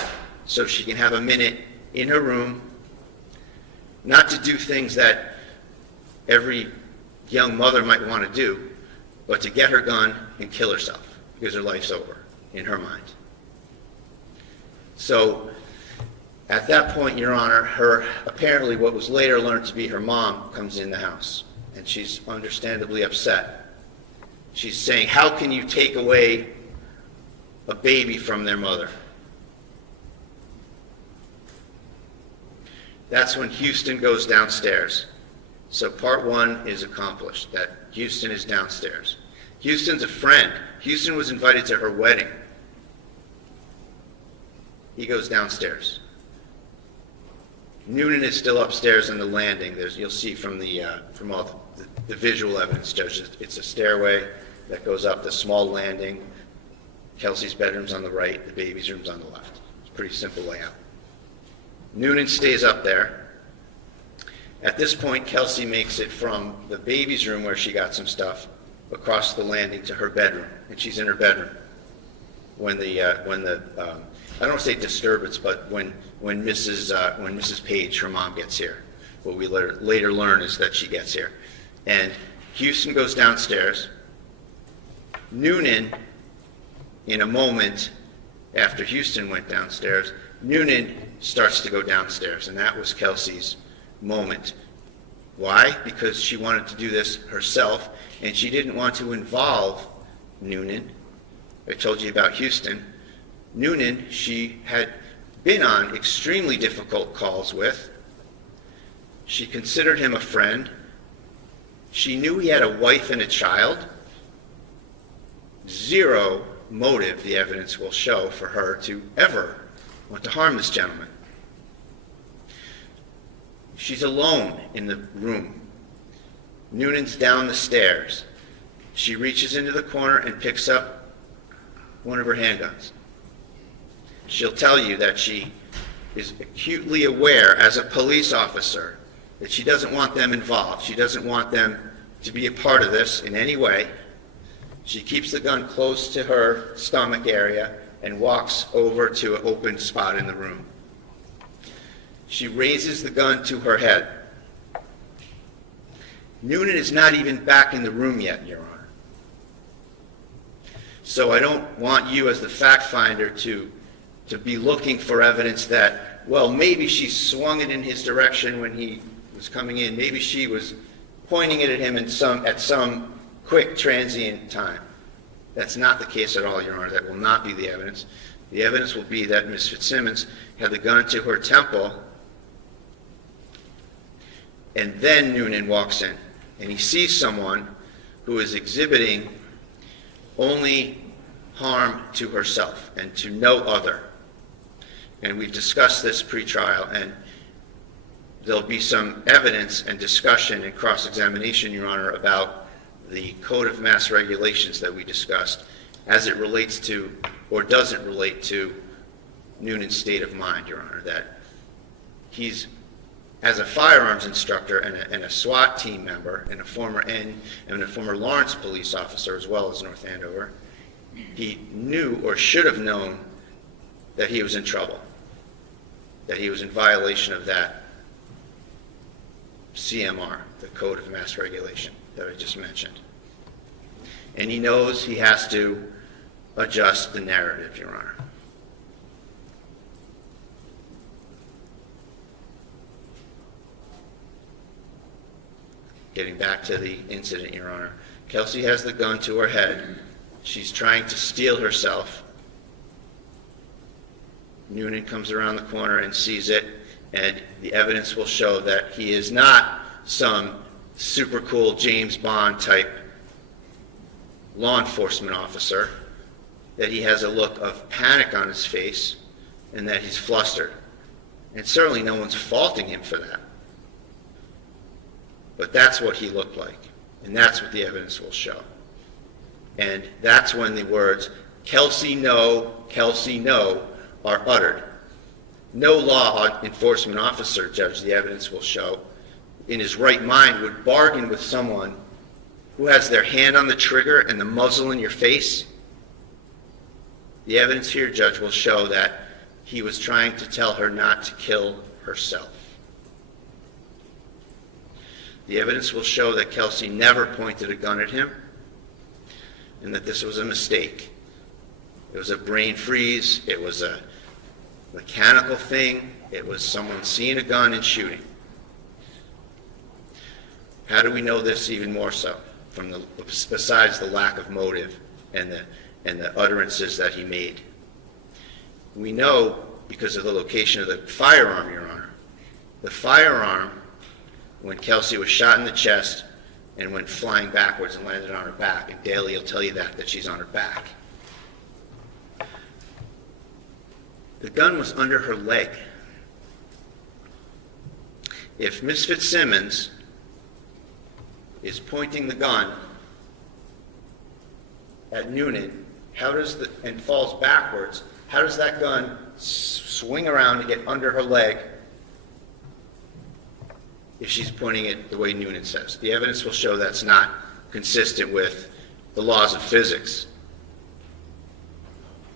so she can have a minute in her room, not to do things that every young mother might want to do, but to get her gun and kill herself because her life's over in her mind. So at that point, Your Honor, her apparently what was later learned to be her mom comes in the house, and she's understandably upset. She's saying, how can you take away a baby from their mother? That's when Houston goes downstairs. So part one is accomplished, that Houston is downstairs. Houston's a friend. Houston was invited to her wedding. He goes downstairs. Noonan is still upstairs on the landing. You'll see from all the visual evidence, Judge, it's a stairway that goes up the small landing. Kelsey's bedroom's on the right, the baby's room's on the left. It's a pretty simple layout. Noonan stays up there. At this point, Kelsey makes it from the baby's room where she got some stuff across the landing to her bedroom, and she's in her bedroom when the I don't want to say disturbance, but when Mrs. Page, her mom, gets here. What we later learn is that she gets here, and Houston goes downstairs. Noonan, in a moment after Houston went downstairs, Noonan starts to go downstairs, and that was Kelsey's moment. Why? Because she wanted to do this herself, and she didn't want to involve Noonan. I told you about Houston. Noonan, she had been on extremely difficult calls with. She considered him a friend. She knew he had a wife and a child. Zero motive, the evidence will show, for her to ever want to harm this gentleman. She's alone in the room. Noonan's down the stairs. She reaches into the corner and picks up one of her handguns. She'll tell you that she is acutely aware as a police officer that she doesn't want them involved. She doesn't want them to be a part of this in any way. She keeps the gun close to her stomach area and walks over to an open spot in the room. She raises the gun to her head. Noonan is not even back in the room yet, Your Honor. So I don't want you as the fact finder to be looking for evidence that, well, maybe she swung it in his direction when he was coming in. Maybe she was pointing it at him at some quick transient time. That's not the case at all, Your Honor. That will not be the evidence. The evidence will be that Ms. Fitzsimmons had the gun to her temple, and then Noonan walks in, and he sees someone who is exhibiting only harm to herself and to no other. And we've discussed this pre-trial, and there'll be some evidence and discussion and cross-examination, Your Honor, about the Code of Mass Regulations that we discussed as it relates to, or doesn't relate to, Noonan's state of mind, Your Honor, that he's, as a firearms instructor and a SWAT team member and a former Lawrence police officer as well as North Andover, he knew or should have known that he was in trouble, that he was in violation of that CMR, the Code of Mass Regulation that I just mentioned. And he knows he has to adjust the narrative, Your Honor. Getting back to the incident, Your Honor. Kelsey has the gun to her head. She's trying to steel herself. Noonan comes around the corner and sees it, and the evidence will show that he is not some super cool James Bond type law enforcement officer, that he has a look of panic on his face and that he's flustered. And certainly no one's faulting him for that. But that's what he looked like, and that's what the evidence will show. And that's when the words, Kelsey, no, are uttered. No law enforcement officer, Judge, the evidence will show, in his right mind would bargain with someone who has their hand on the trigger and the muzzle in your face. The evidence here, Judge, will show that he was trying to tell her not to kill herself. The evidence will show that Kelsey never pointed a gun at him and that this was a mistake. It was a brain freeze. It was a mechanical thing. It was someone seeing a gun and shooting. How do we know this even more so? Besides the lack of motive and the utterances that he made. We know because of the location of the firearm, Your Honor. The firearm, when Kelsey was shot in the chest and went flying backwards and landed on her back, and Daly will tell you that she's on her back. The gun was under her leg. If Ms. Fitzsimmons is pointing the gun at Noonan, and falls backwards, how does that gun swing around to get under her leg if she's pointing it the way Noonan says? The evidence will show that's not consistent with the laws of physics.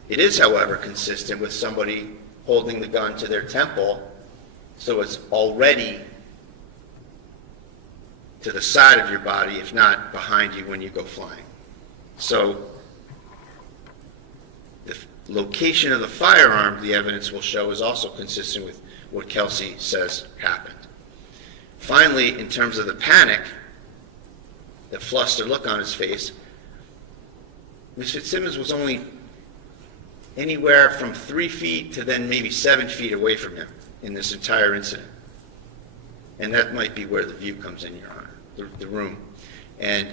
It is, however, consistent with somebody holding the gun to their temple, so it's already to the side of your body, if not behind you when you go flying. So the location of the firearm, the evidence will show, is also consistent with what Kelsey says happened. Finally, in terms of the panic, the flustered look on his face, Ms. Fitzsimmons was only anywhere from 3 feet to then maybe 7 feet away from him in this entire incident. And that might be where the view comes in, Your Honor, the room. And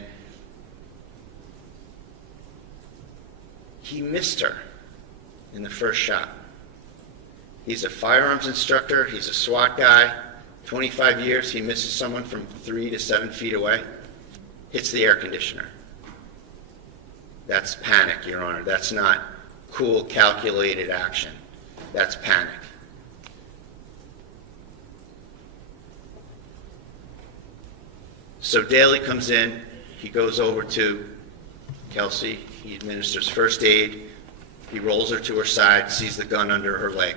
he missed her in the first shot. He's a firearms instructor. He's a SWAT guy. 25 years, he misses someone from 3 to 7 feet away. Hits the air conditioner. That's panic, Your Honor. That's not cool, calculated action. That's panic. So Daly comes in. He goes over to Kelsey. He administers first aid. He rolls her to her side, sees the gun under her leg,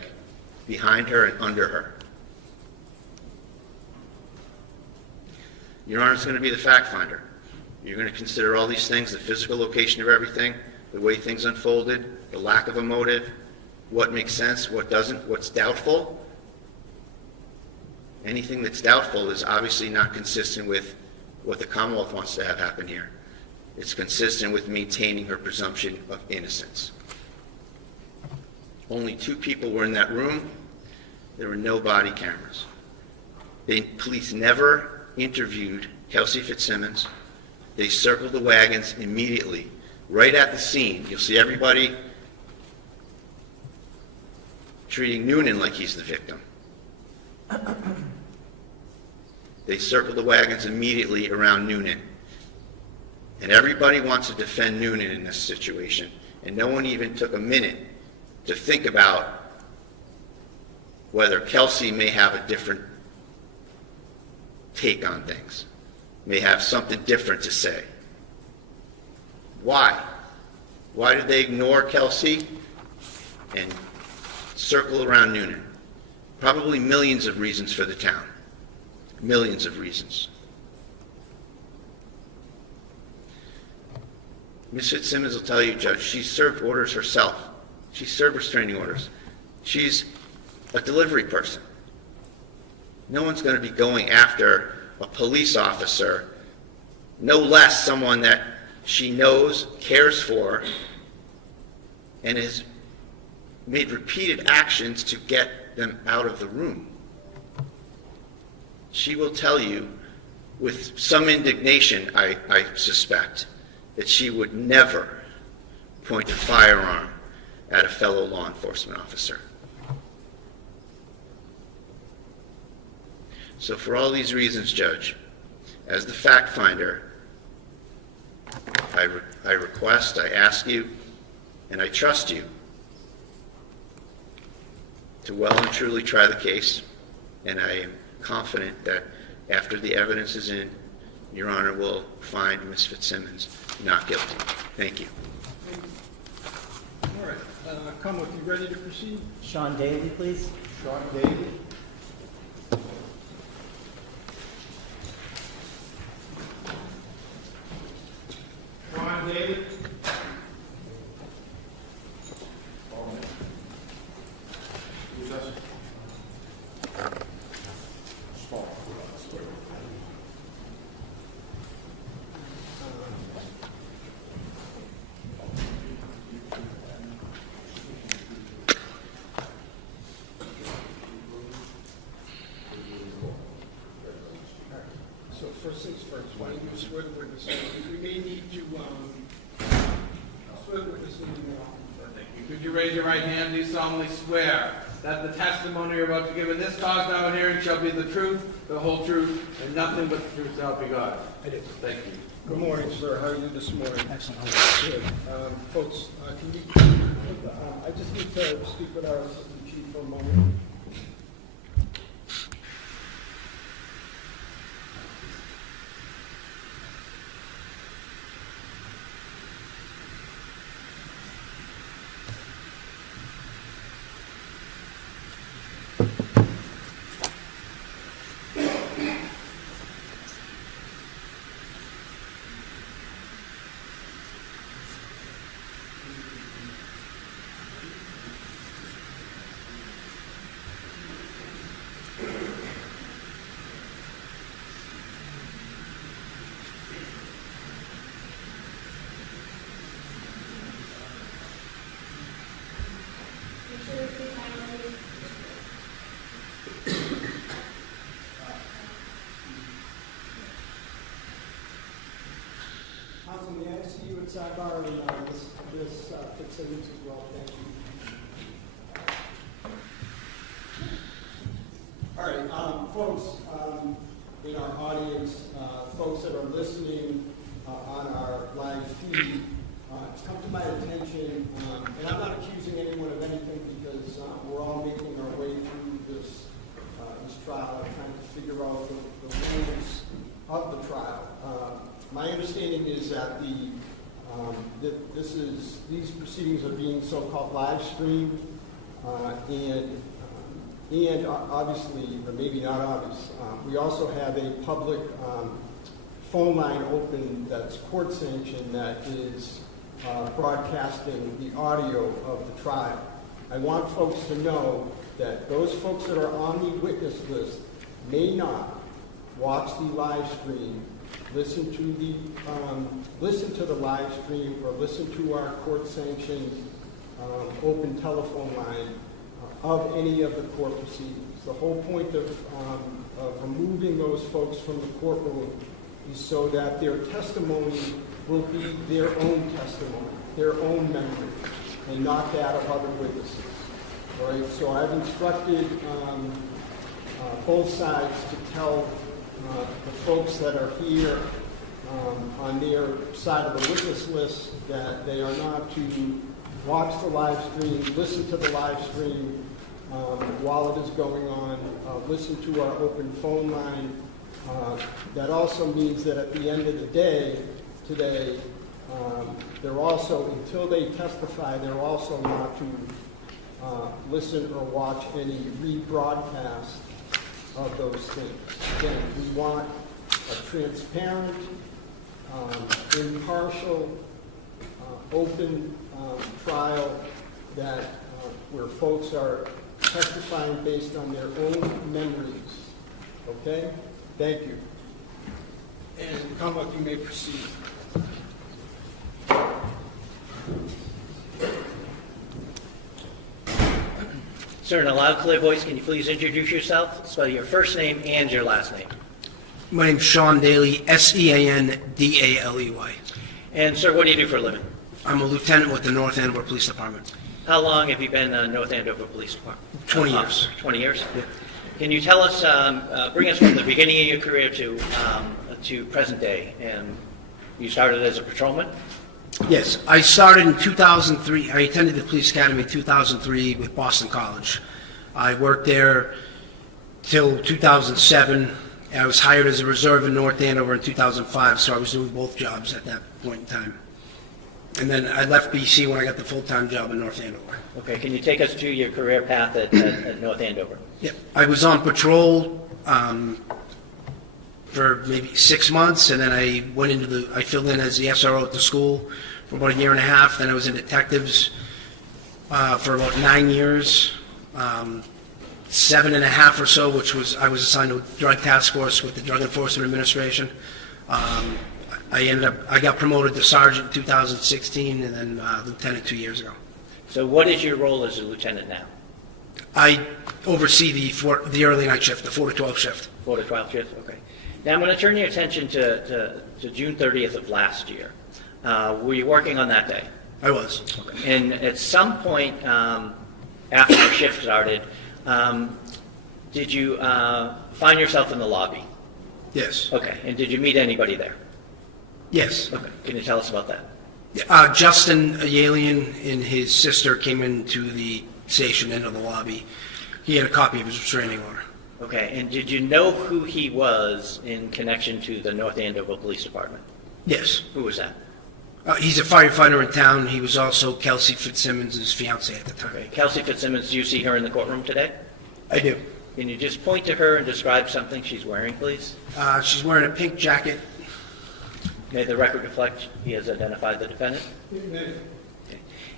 behind her and under her. Your Honor is going to be the fact finder. You're going to consider all these things, the physical location of everything, the way things unfolded, the lack of a motive, what makes sense, what doesn't, what's doubtful. Anything that's doubtful is obviously not consistent with what the Commonwealth wants to have happen here. It's consistent with maintaining her presumption of innocence. Only 2 people were in that room. There were no body cameras. The police never interviewed Kelsey Fitzsimmons. They circled the wagons immediately, right at the scene. You'll see everybody treating Noonan like he's the victim. They circled the wagons immediately around Noonan. And everybody wants to defend Noonan in this situation. And no one even took a minute to think about whether Kelsey may have a different take on things, may have something different to say. Why? Why did they ignore Kelsey and circle around Noonan? Probably millions of reasons for the town. Millions of reasons. Ms. Fitzsimmons will tell you, Judge, she served orders herself. She served restraining orders. She's a delivery person. No one's going to be going after a police officer, no less someone that she knows, cares for, and has made repeated actions to get them out of the room. She will tell you, with some indignation, I suspect, that she would never point a firearm at a fellow law enforcement officer. So for all these reasons, Judge, as the fact finder, I request, I ask you, and I trust you to well and truly try the case, and I am confident that after the evidence is in, Your Honor will find Ms. Fitzsimmons not guilty. Thank you. All right, Commonwealth, you ready to proceed? Sean Daly, please. Sean Daly. Ron Daly. So first things first, why don't you swear the witness? We may need to swear the witness in the Thank you. Could you raise your right hand? Do you solemnly swear that the testimony you're about to give in this cause now and hearing shall be the truth, the whole truth, and nothing but the truth, so help you God? I did. Thank you. Good morning, sir. How are you this morning? Excellent. Good. Folks, can you, I just need to speak with our assistant chief for a moment. Counsel, may I see you at sidebar and this Fitzsimmons as well? Thank you. All right, folks in our audience, folks that are listening on our live feed, it's come to my attention, and I'm not accusing anyone of anything because we're all making our way through this trial and trying to figure out the rules of the trial. My understanding is that these proceedings are being so-called live streamed, and obviously, or maybe not obvious, we also have a public phone line open that's court sanctioned that is broadcasting the audio of the trial. I want folks to know that those folks that are on the witness list may not watch the live stream, listen to the live stream, or listen to our court-sanctioned open telephone line of any of the court proceedings. The whole point of removing those folks from the courtroom is so that their testimony will be their own testimony, their own memory, and not that of other witnesses. All right, so I've instructed both sides to tell the folks that are here on their side of the witness list that they are not to watch the live stream, listen to the live stream while it is going on, listen to our open phone line. That also means that at the end of the day today, they're also, until they testify, they're also not to listen or watch any rebroadcast of those things. Again, we want a transparent, impartial, open trial that where folks are testifying based on their own memories. Okay? Thank you. And Commonwealth, you may proceed. Sir, in a loud, clear voice, can you please introduce yourself? Spell your first name and your last name. My name's Sean Daly, Sean Daley. And sir, what do you do for a living? I'm a lieutenant with the North Andover Police Department. How long have you been North Andover Police Department? 20 years. 20 years? Yeah. Can you tell us, bring us from the beginning of your career to present day? And you started as a patrolman? Yes, I started in 2003. I attended the police academy in 2003 with Boston College. I worked there till 2007. I was hired as a reserve in North Andover in 2005, so I was doing both jobs at that point in time. And then I left BC when I got the full-time job in North Andover. Okay, can you take us to your career path at North Andover? Yep. I was on patrol for maybe 6 months, and then I filled in as the SRO at the school for about a year and a half. Then I was in detectives for about 9 years, 7.5 or so, I was assigned to a drug task force with the Drug Enforcement Administration. I got promoted to sergeant in 2016, and then lieutenant 2 years ago. So what is your role as a lieutenant now? I oversee the early night shift, the 4 to 12 shift. 4 to 12 shift, okay. Now I'm going to turn your attention to June 30th of last year. Were you working on that day? I was. Okay. And at some point after your shift started, did you find yourself in the lobby? Yes. Okay. And did you meet anybody there? Yes. Okay. Can you tell us about that? Justin Ayalian and his sister came into the station, into the lobby. He had a copy of his restraining order. Okay. And did you know who he was in connection to the North Andover Police Department? Yes. Who was that? He's a firefighter in town. He was also Kelsey Fitzsimmons' fiance at the time. Okay. Kelsey Fitzsimmons, do you see her in the courtroom today? I do. Can you just point to her and describe something she's wearing, please? She's wearing a pink jacket. May the record reflect he has identified the defendant? Okay.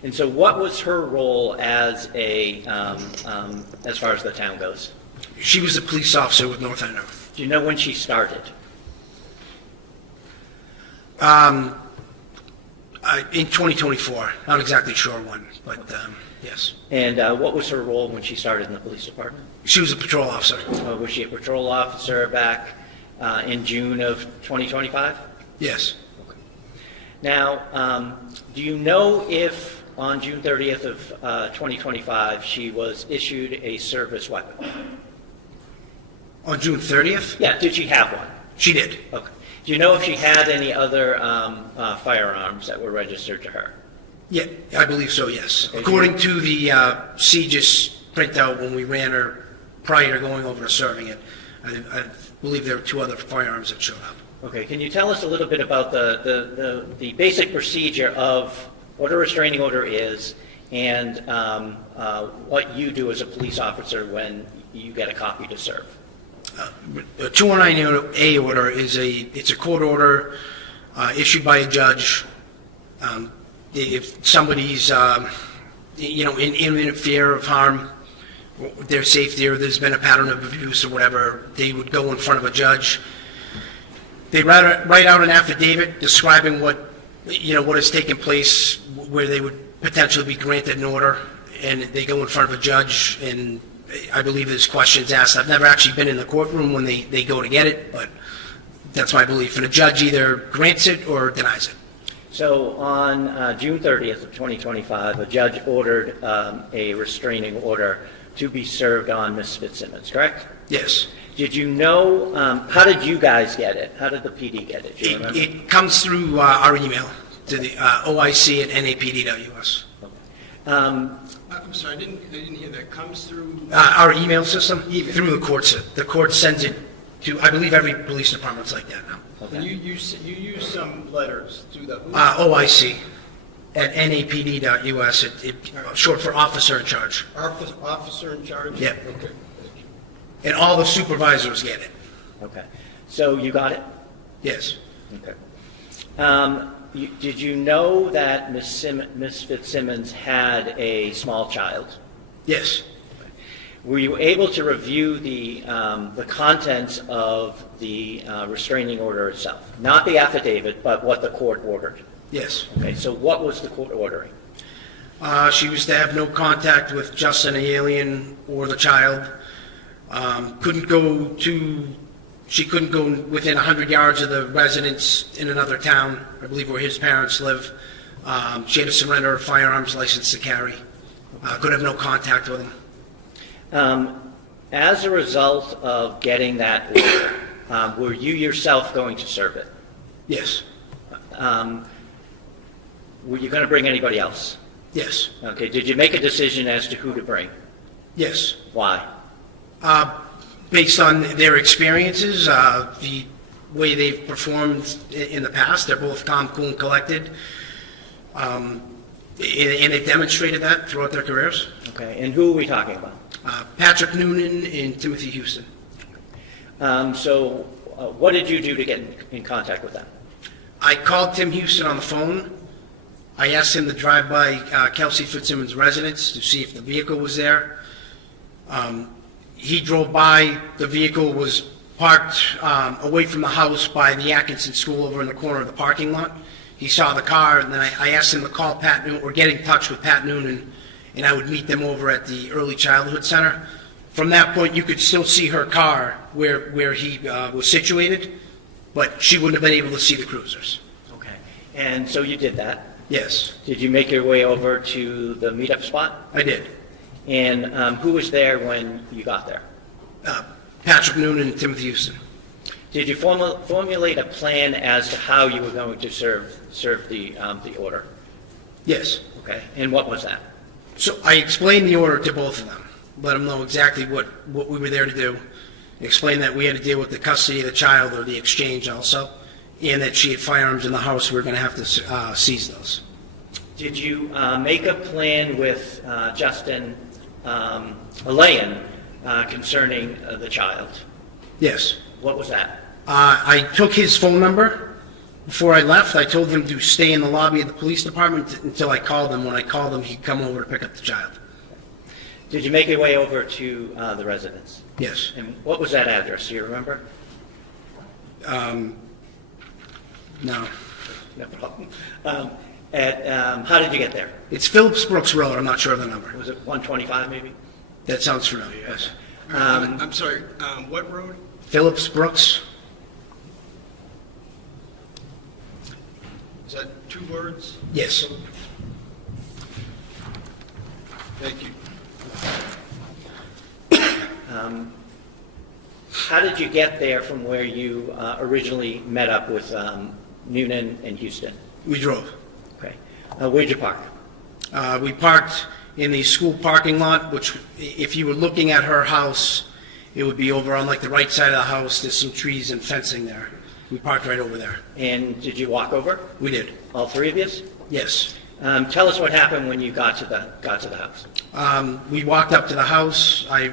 And so what was her role as as far as the town goes? She was a police officer with North Andover. Do you know when she started? In 2024. Not exactly sure when, but yes. And what was her role when she started in the police department? She was a patrol officer. Was she a patrol officer back in June of 2025? Yes. Okay. Now, do you know if on June 30th of 2025 she was issued a service weapon? On June 30th? Yeah, did she have one? She did. Okay. Do you know if she had any other firearms that were registered to her? Yeah, I believe so, yes. Okay, According to the CGIS printout when we ran her prior to going over to serving it, I believe there were 2 other firearms that showed up. Okay, can you tell us a little bit about the basic procedure of what a restraining order is and what you do as a police officer when you get a copy to serve? A 209A order is it's a court order issued by a judge. If somebody's in imminent fear of harm, their safety, or there's been a pattern of abuse or whatever, they would go in front of a judge. They write out an affidavit describing what has taken place, where they would potentially be granted an order, and they go in front of a judge, and I believe there's questions asked. I've never actually been in the courtroom when they go to get it, but that's my belief. And a judge either grants it or denies it. So on June 30th of 2025, a judge ordered a restraining order to be served on Ms. Fitzsimmons, correct? Yes. Did you know, how did you guys get it? How did the PD get it? Do you remember? It comes through our email to the OIC at napd.us. I'm sorry, I didn't hear that. Comes through? Our email system, through the courts. The court sends it to, I believe every police department's like that now. Okay. And you use some letters through the... OIC at napd.us, short for officer in charge. Officer in charge? Yep. Okay. And all the supervisors get it. Okay. So you got it? Yes. Okay. Did you know that Ms. Fitzsimmons had a small child? Yes. Were you able to review the contents of the restraining order itself? Not the affidavit, but what the court ordered? Yes. Okay, so what was the court ordering? She was to have no contact with Justin Ayalian or the child. Couldn't go to She couldn't go within 100 yards of the residence in another town, I believe where his parents live. She had to surrender her firearms license to carry. Could have no contact with him. As a result of getting that order, were you yourself going to serve it? Yes, Were you going to bring anybody else? yes, Okay, did you make a decision as to who to bring? yes. Why? Based on their experiences, the way they've performed in the past, they're both calm, cool, and collected. And they've demonstrated that throughout their careers. Okay, and who are we talking about? Patrick Noonan and Timothy Houston. What did you do to get in contact with them? I called Tim Houston on the phone. I asked him to drive by Kelsey Fitzsimmons' residence to see if the vehicle was there. He drove by, the vehicle was parked away from the house by the Atkinson School over in the corner of the parking lot. He saw the car, and then I asked him to call Pat Noonan, or get in touch with Pat Noonan, and I would meet them over at the Early Childhood Center. From that point, you could still see her car where he was situated, but she wouldn't have been able to see the cruisers. Okay, and so you did that. Yes, Did you make your way over to the meetup spot? I did. And who was there when you got there? Patrick Noonan and Timothy Houston. Did you formulate a plan as to how you were going to serve the order? Yes. Okay, and what was that? So I explained the order to both of them, let them know exactly what we were there to do, explained that we had to deal with the custody of the child, or the exchange also, and that she had firearms in the house, we were going to have to seize those. Did you make a plan with Justin Alayan concerning the child? Yes. What was that? I took his phone number. Before I left, I told him to stay in the lobby of the police department until I called him. When I called him, he'd come over to pick up the child. Did you make your way over to the residence? Yes. And what was that address? Do you remember? No. No problem. How did you get there? It's Phillips Brooks Road. I'm not sure of the number. Was it 125 maybe? That sounds familiar, yes. I'm sorry, what road? Phillips Brooks. Is that 2 words? Yes. Thank you. How did you get there from where you originally met up with Noonan and Houston? We drove. Okay. Where'd you park? We parked in the school parking lot, which, if you were looking at her house, it would be over on like the right side of the house. There's some trees and fencing there. We parked right over there. And did you walk over? We did. All three of you? Yes. Tell us what happened when you got to the house. We walked up to the house. I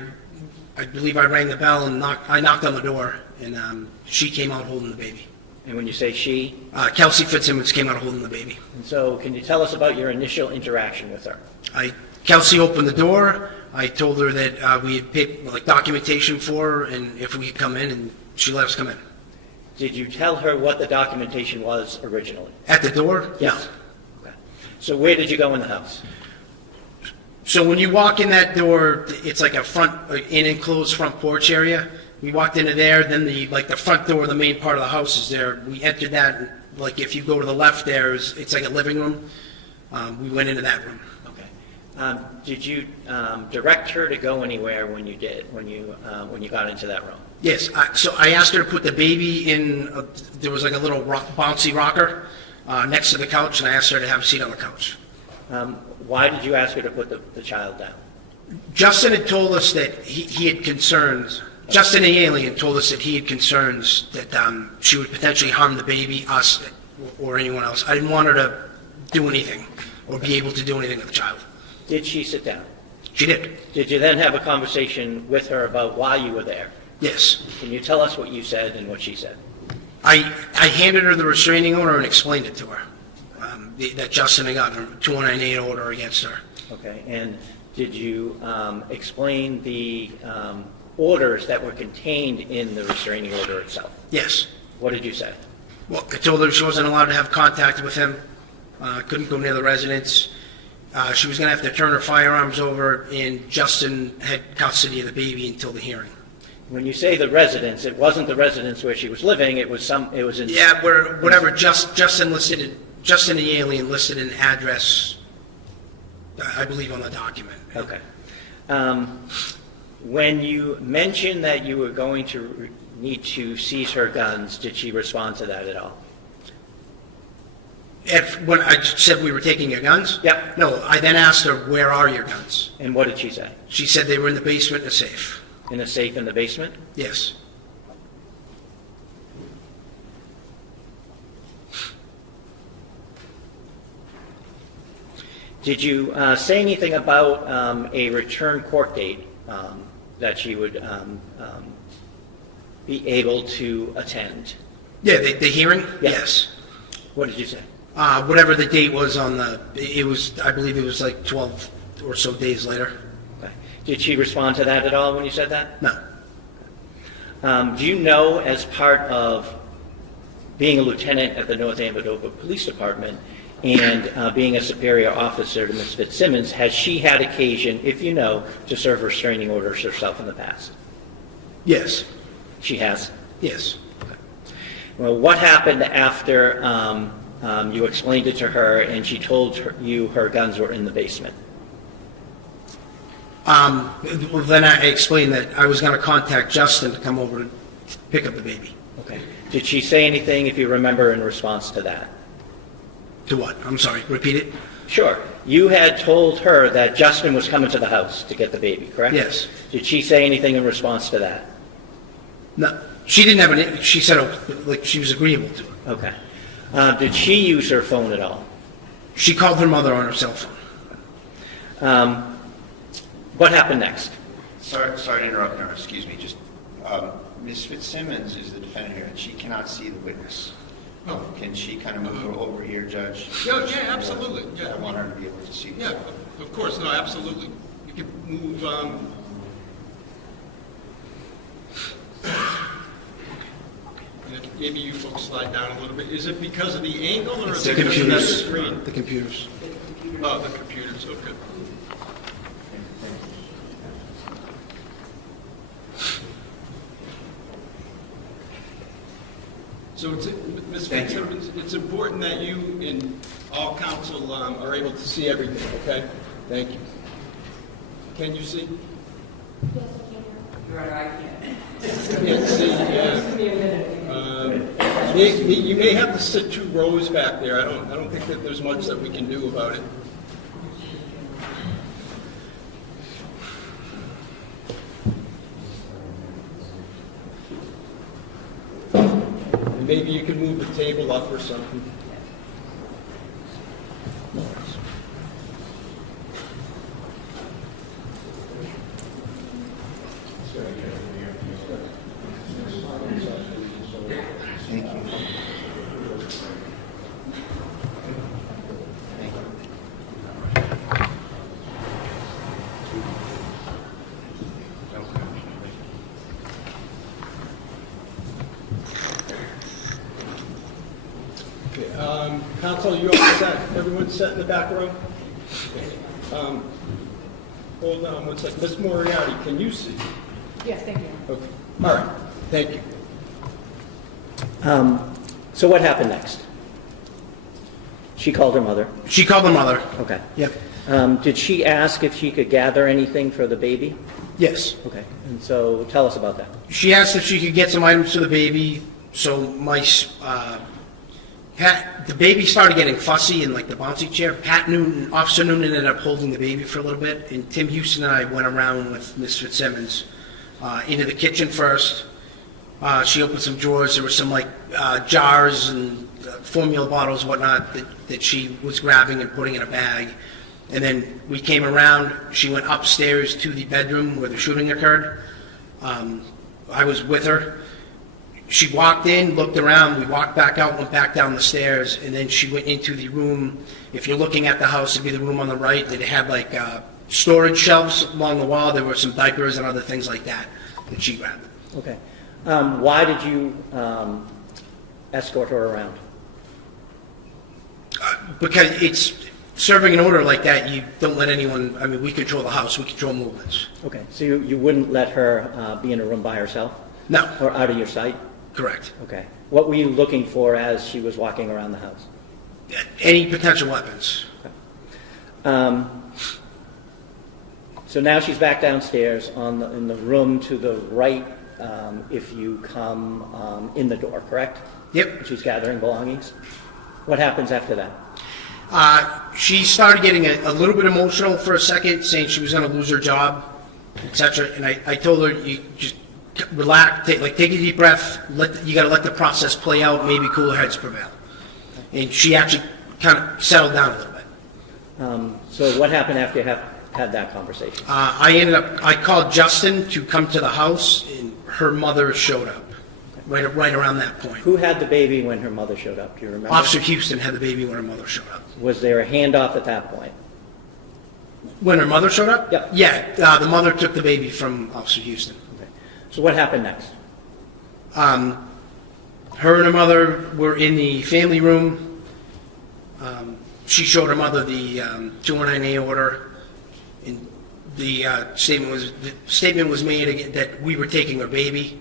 believe I rang the bell and I knocked on the door, and she came out holding the baby. And when you say she? Kelsey Fitzsimmons came out holding the baby. And so can you tell us about your initial interaction with her? Kelsey opened the door. I told her that we had paid documentation for her, and if we could come in, and she let us come in. Did you tell her what the documentation was originally? At the door? Yes. Okay. So where did you go in the house? So when you walk in that door, it's like an enclosed front porch area. We walked into there, then the front door, the main part of the house is there. We entered that, and if you go to the left there, it's like a living room. We went into that room. Okay. Did you direct her to go anywhere when you got into that room? Yes. So I asked her to put the baby in. There was like a little bouncy rocker next to the couch, and I asked her to have a seat on the couch. Why did you ask her to put the child down? Justin had told us that he had concerns. Justin, the alien, told us that he had concerns that she would potentially harm the baby, us, or anyone else. I didn't want her to do anything or be able to do anything with the child. Did she sit down? She did. Did you then have a conversation with her about why you were there? Yes. Can you tell us what you said and what she said? I handed her the restraining order and explained it to her, that Justin had gotten a 2198 order against her. Okay, and did you explain the orders that were contained in the restraining order itself? Yes. What did you say? Well, I told her she wasn't allowed to have contact with him, couldn't go near the residence. She was going to have to turn her firearms over, and Justin had custody of the baby until the hearing. When you say the residence, it wasn't the residence where she was living, it was in... Yeah, whatever, Justin the alien listed an address, I believe, on the document. Okay. When you mentioned that you were going to need to seize her guns, did she respond to that at all? When I said we were taking your guns? Yep. No, I then asked her, where are your guns? And what did she say? She said they were in the basement in a safe. In a safe in the basement? Yes. Did you say anything about a return court date that she would be able to attend? Yeah, the hearing? Yeah. Yes. What did you say? Whatever the date was I believe it was like 12 or so days later. Okay. Did she respond to that at all when you said that? No. Do you know, as part of being a lieutenant at the North Andover Police Department and being a superior officer to Ms. Fitzsimmons, has she had occasion, if you know, to serve restraining orders herself in the past? Yes. She has? Yes. Well, what happened after you explained it to her and she told you her guns were in the basement? Well, then I explained that I was going to contact Justin to come over to pick up the baby. Okay. Did she say anything, if you remember, in response to that? To what? I'm sorry, repeat it? Sure. You had told her that Justin was coming to the house to get the baby, correct? Yes. Did she say anything in response to that? No, she didn't have she said like she was agreeable to it. Okay. Did she use her phone at all? She called her mother on her cell phone. What happened next? Sorry to interrupt, Nora, excuse me, just, Ms. Fitzsimmons is the defendant here, and she cannot see the witness. Oh. Can she kind of move her over here, Judge? Yeah, absolutely, yeah. I want her to be able to see. Yeah, of course, no, absolutely. You can move, maybe you folks slide down a little bit. Is it because of the angle, or is The it because of that computers. screen? The computers. Oh, the computers, okay. So, Ms. Fitzsimmons, it's important that you and all counsel are able to see everything, okay? Thank you. Can you see? Yes, I can. Your Honor, I can't. Can't see, yeah. You may have to sit 2 rows back there. I don't think that there's much that we can do about it. And maybe you can move the table up or something. Thank you. Okay, counsel, you all set? Everyone set in the back row? Okay. Hold on one second. Ms. Moriarty, can you see? Yes, thank you. Okay. All right. Thank you. So what happened next? She called her mother. She called the mother. Okay. Yep. Did she ask if she could gather anything for the baby? Yes. Okay. And so tell us about that. She asked if she could get some items for the baby. So the baby started getting fussy in like the bouncy chair. Officer Newton ended up holding the baby for a little bit, and Tim Houston and I went around with Ms. Fitzsimmons into the kitchen first. She opened some drawers. There were some like jars and formula bottles, whatnot, that she was grabbing and putting in a bag. And then we came around. She went upstairs to the bedroom where the shooting occurred. I was with her. She walked in, looked around. We walked back out, went back down the stairs, and then she went into the room. If you're looking at the house, it'd be the room on the right. That had like storage shelves along the wall. There were some diapers and other things like that she grabbed. Okay. Why did you escort her around? Because serving an order like that, you don't let anyone, I mean, we control the house, we control movements. Okay, so you wouldn't let her be in a room by herself? No, Or out of your sight? correct. Okay. What were you looking for as she was walking around the house? Any potential weapons. So now she's back downstairs in the room to the right if you come in the door, correct? Yep. She's gathering belongings. What happens after that? She started getting a little bit emotional for a second, saying she was going to lose her job, etc. And I told her, you just relax, take a deep breath. You got to let the process play out. Maybe cooler heads prevail. And she actually kind of settled down a little bit. So what happened after you had that conversation? I called Justin to come to the house, and her mother showed up right around that point. Who had the baby when her mother showed up? Do you remember? Officer Houston had the baby when her mother showed up. Was there a handoff at that point? When her mother showed up? Yep. Yeah, the mother took the baby from Officer Houston. Okay. So what happened next? Her and her mother were in the family room. She showed her mother the 219A order, and the statement was made that we were taking her baby,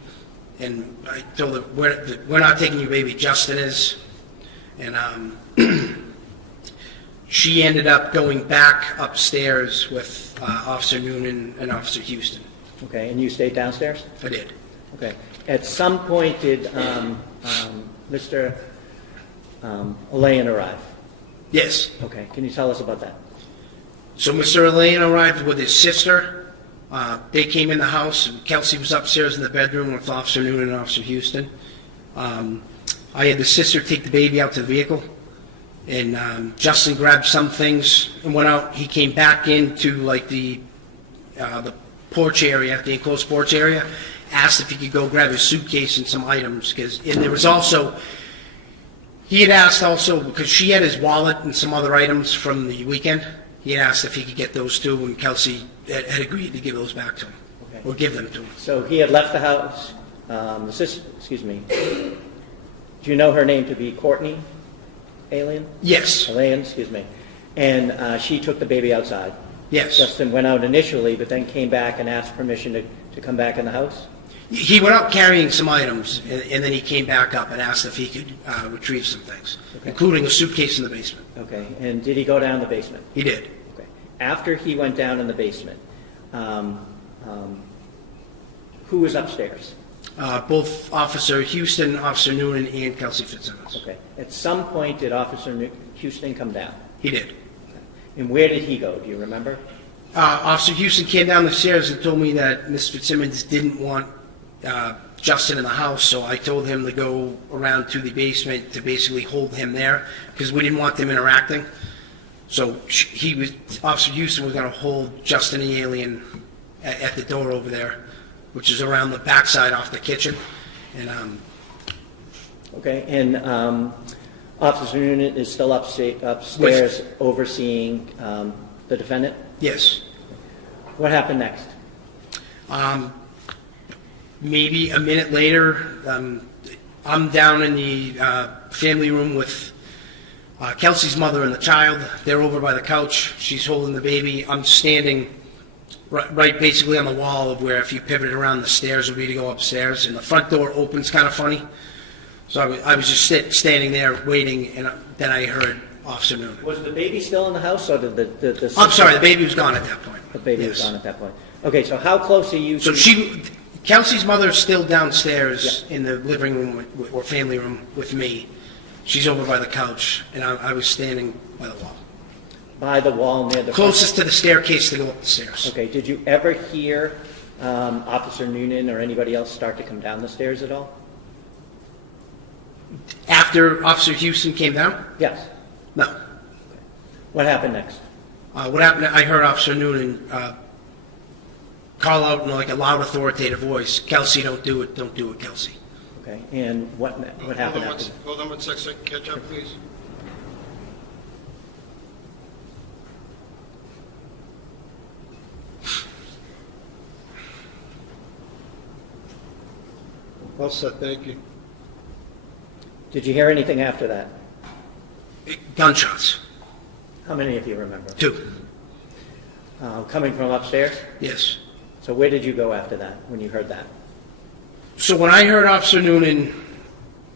and I told her we're not taking your baby, Justin is, and she ended up going back upstairs with Officer Noonan and Officer Houston. Okay, and you stayed downstairs? I did. Okay. At some point, did Mr. Elaine arrive? Yes. Okay. Can you tell us about that? So Mr. Elaine arrived with his sister. They came in the house, and Kelsey was upstairs in the bedroom with Officer Noonan and Officer Houston. I had the sister take the baby out to the vehicle, and Justin grabbed some things and went out. He came back into like the porch area, the enclosed porch area, asked if he could go grab his suitcase and some items, and there was also, he had asked also, because she had his wallet and some other items from the weekend, he had asked if he could get those too, and Kelsey had agreed to give those back to him, Okay. or give them to him. So he had left the house. The sister, excuse me. Do you know her name to be Courtney? Alien? Yes, Elaine, excuse me. And she took the baby outside. yes. Justin went out initially, but then came back and asked permission to come back in the house? He went out carrying some items, and then he came back up and asked if he could retrieve some things, Okay. including a suitcase in the basement. Okay. And did he go down the basement? He did. Okay. After he went down in the basement, who was upstairs? Both Officer Houston, Officer Noonan, and Kelsey Fitzsimmons. Okay. At some point, did Officer Houston come down? He did. And where did he go? Do you remember? Officer Houston came down the stairs and told me that Ms. Fitzsimmons didn't want Justin in the house, so I told him to go around to the basement to basically hold him there, because we didn't want them interacting. So Officer Houston was going to hold Justin and the alien at the door over there, which is around the backside off the kitchen. And Okay. And Officer Noonan is still upstairs overseeing the defendant? yes, What happened next? maybe a minute later, I'm down in the family room with Kelsey's mother and the child. They're over by the couch. She's holding the baby. I'm standing right basically on the wall of where if you pivot around the stairs would be to go upstairs, and the front door opens kind of funny. So I was just standing there waiting, and then I heard Officer Noonan. Was the baby still in the house, or did the I'm sorry, the baby was gone at that point. The baby was Yes. gone at that point. Okay, so how close are you So to... Kelsey's mother is still downstairs in the living room or family room with me. She's over by the couch, and I was standing by the wall. By the wall near the... Closest to the staircase to go up the stairs. Okay, did you ever hear Officer Noonan or anybody else start to come down the stairs at all? After Officer Houston came down? Yes. No. What happened next? What happened, I heard Officer Noonan call out in like a loud authoritative voice, "Kelsey, don't do it, Kelsey." Okay, and what happened after? Hold on one sec, so I can catch up, please. Well said, thank you. Did you hear anything after that? Gunshots. How many of you remember? 2. Coming from upstairs? Yes. So where did you go after that, when you heard that? So when I heard Officer Noonan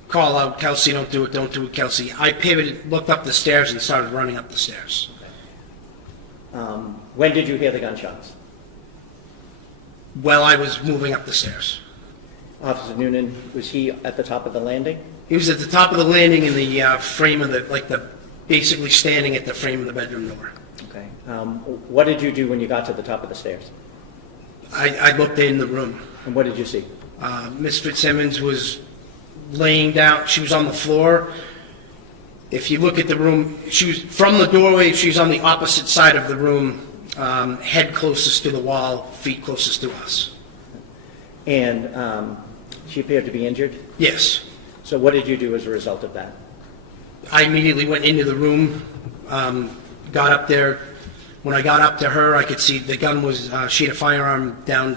call out, Kelsey, don't do it, Kelsey, I pivoted, looked up the stairs and started running up the stairs. When did you hear the gunshots? While I was moving up the stairs. Officer Noonan, was he at the top of the landing? He was at the top of the landing in the frame of basically standing at the frame of the bedroom door. Okay. What did you do when you got to the top of the stairs? I looked in the room. And what did you see? Miss Fitzsimmons was laying down. She was on the floor. If you look at the room, she was from the doorway. She was on the opposite side of the room, head closest to the wall, feet closest to us. And she appeared to be injured? Yes. So what did you do as a result of that? I immediately went into the room, got up there. When I got up to her, I could see the gun was, she had a firearm down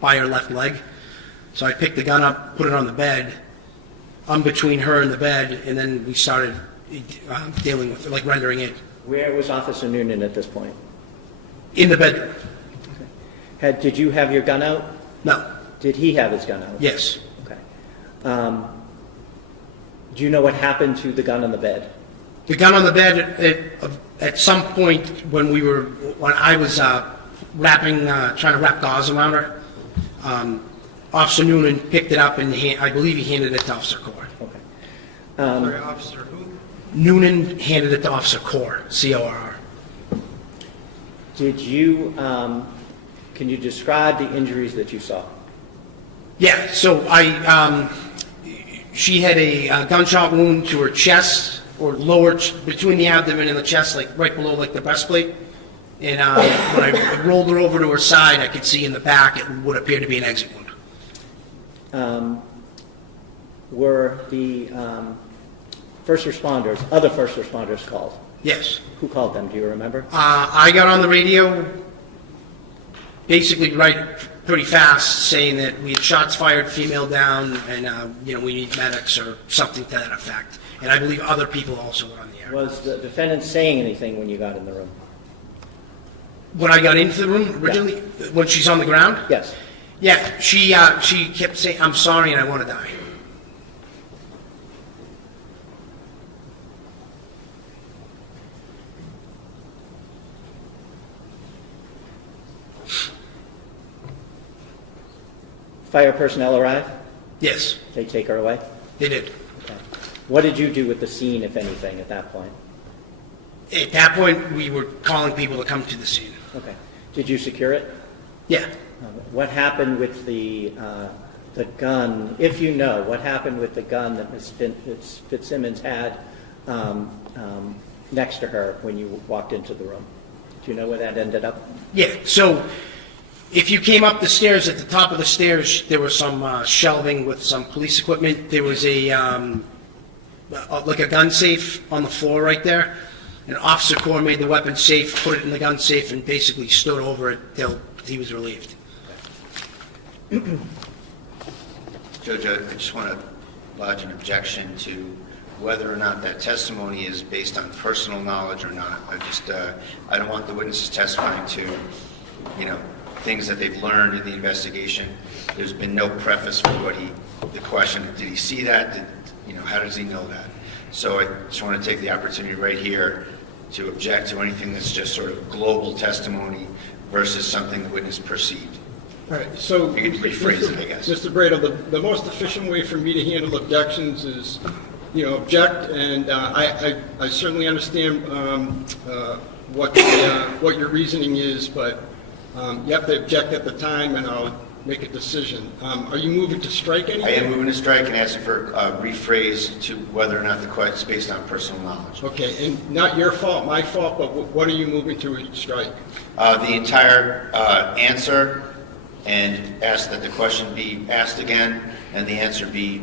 by her left leg. So I picked the gun up, put it on the bed. I'm between her and the bed, and then we started dealing with it, like rendering it. Where was Officer Noonan at this point? In the bedroom. Did you have your gun out? No. Did he have his gun out? Yes. Okay. Do you know what happened to the gun on the bed? The gun on the bed, at some point when I was trying to wrap gauze around her, Officer Noonan picked it up and I believe he handed it to Officer Core. Okay. Sorry, Officer who? Noonan handed it to Officer Core, C-O-R-R. Did you, can you describe the injuries that you saw? Yeah, so she had a gunshot wound to her chest, or lower, between the abdomen and the chest, like right below like the breastplate. And when I rolled her over to her side, I could see in the back it would appear to be an exit wound. Were the other first responders called? Yes. Who called them, do you remember? I got on the radio basically pretty fast saying that we had shots fired, female down, and we need medics or something to that effect. And I believe other people also were on the air. Was the defendant saying anything when you got in the room? When I got into the room originally, when she's on the ground? Yes. Yeah, she kept saying, "I'm sorry and I want to die." Fire personnel arrive? Yes, They take her away? they did. Okay. What did you do with the scene, if anything, at that point? At that point, we were calling people to come to the scene. Okay. Did you secure it? Yeah. What happened with the gun, if you know, what happened with the gun that Ms. Fitzsimmons had next to her when you walked into the room? Do you know where that ended up? Yeah, so if you came up the stairs, at the top of the stairs, there was some shelving with some police equipment. There was a gun safe on the floor right there. And Officer Core made the weapon safe, put it in the gun safe, and basically stood over it till he was relieved. Judge, I just want to lodge an objection to whether or not that testimony is based on personal knowledge or not. I don't want the witnesses testifying to, things that they've learned in the investigation. There's been no preface for the question. Did he see that? How does he know that? So I just want to take the opportunity right here to object to anything that's just sort of global testimony versus something the witness perceived. All right, so, You could rephrase it, I guess. Mr. Brado, the most efficient way for me to handle objections is, object, and I certainly understand what your reasoning is, but you have to object at the time, and I'll make a decision. Are you moving to strike anything? I am moving to strike and asking for rephrase to whether or not the question is based on personal knowledge. Okay, and not your fault, my fault, but what are you moving to strike? The entire answer, and ask that the question be asked again, and the answer be,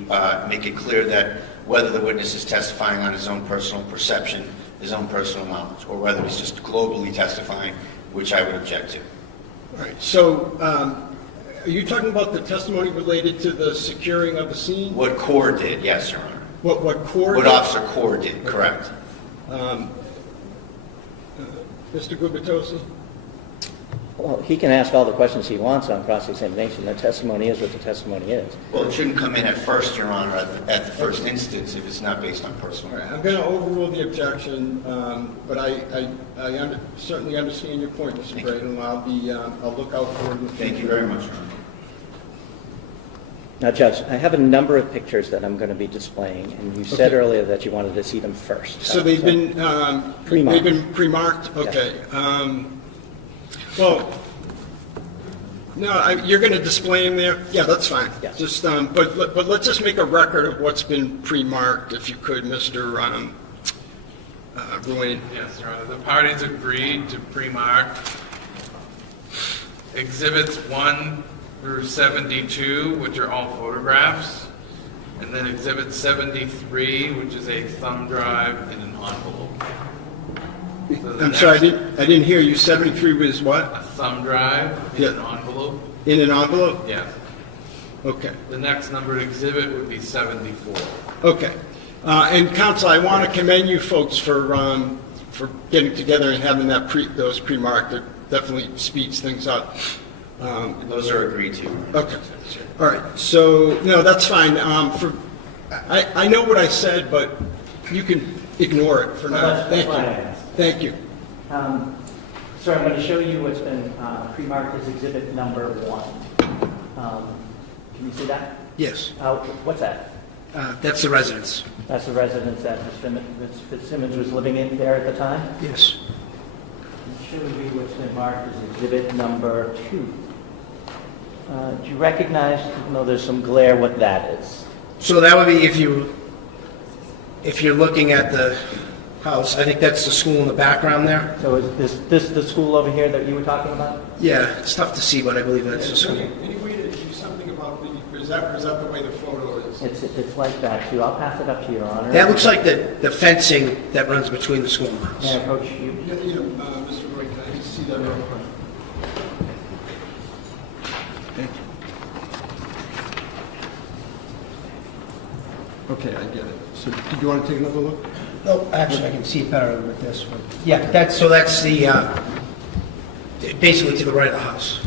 make it clear that whether the witness is testifying on his own personal perception, his own personal knowledge, or whether he's just globally testifying, which I would object to. All right, so are you talking about the testimony related to the securing of the scene? What Core did, yes, Your Honor. What Core What did? Officer Core did, correct. Mr. Gubitosi? Well, he can ask all the questions he wants on cross-examination. The testimony is what the testimony is. Well, it shouldn't come in at first, Your Honor, at the first instance if it's not based on All personal. right, I'm going to overrule the objection, but I certainly understand your point, Mr. Braden. I'll look out for it in the future. Thank you very much, Your Honor. Now, Judge, I have a number of pictures that I'm going to be displaying, and you said Okay. earlier that you wanted to see them first. So they've been Pre-marked. They've been pre-marked. Okay. Well, no, you're going to display them there. Yeah, that's fine. Yes. Just but let's just make a record of what's been pre-marked, if you could, Mr. Ruane. Yes, Your Honor. The parties agreed to pre-mark Exhibits 1 through 72, which are all photographs, and then Exhibit 73, which is a thumb drive in an envelope. So the I'm sorry, next- I didn't hear you. 73 was what? A thumb drive in Yeah. an envelope? In an envelope? Yes. Okay. The next numbered exhibit would be 74. Okay. And counsel, I want to commend you folks for getting together and having those pre-marked. It definitely speeds things up. Those are agreed to. Okay. All right. So, no, that's fine. I know what I said, but you can ignore it for now. That's Thank fine. you. Thank you. Sir, I'm going to show you what's been pre-marked as exhibit number 1. Can you see that? Yes, What's that? that's the residence. That's the residence that Ms. Fitzsimmons was living in there at the time? Yes. I'll show you what's been marked as exhibit number 2. Do you recognize, even though there's some glare, what that is? So that would be if you're looking at the house, I think that's the school in the background there. So is this the school over here that you were talking about? Yeah, it's tough to see, but I believe that's the school. Any way to do something about is that the way the photo is? It's like that, too. I'll pass it up to Your Honor. That looks like the fencing that runs between the school and the house. May I approach you? Mr. Roy, can I just see that real quick? Thank you. Okay, I get it. So, do you want to take another look? No, actually, I can see it better with this one. Yeah, that's the, basically to the right of the house.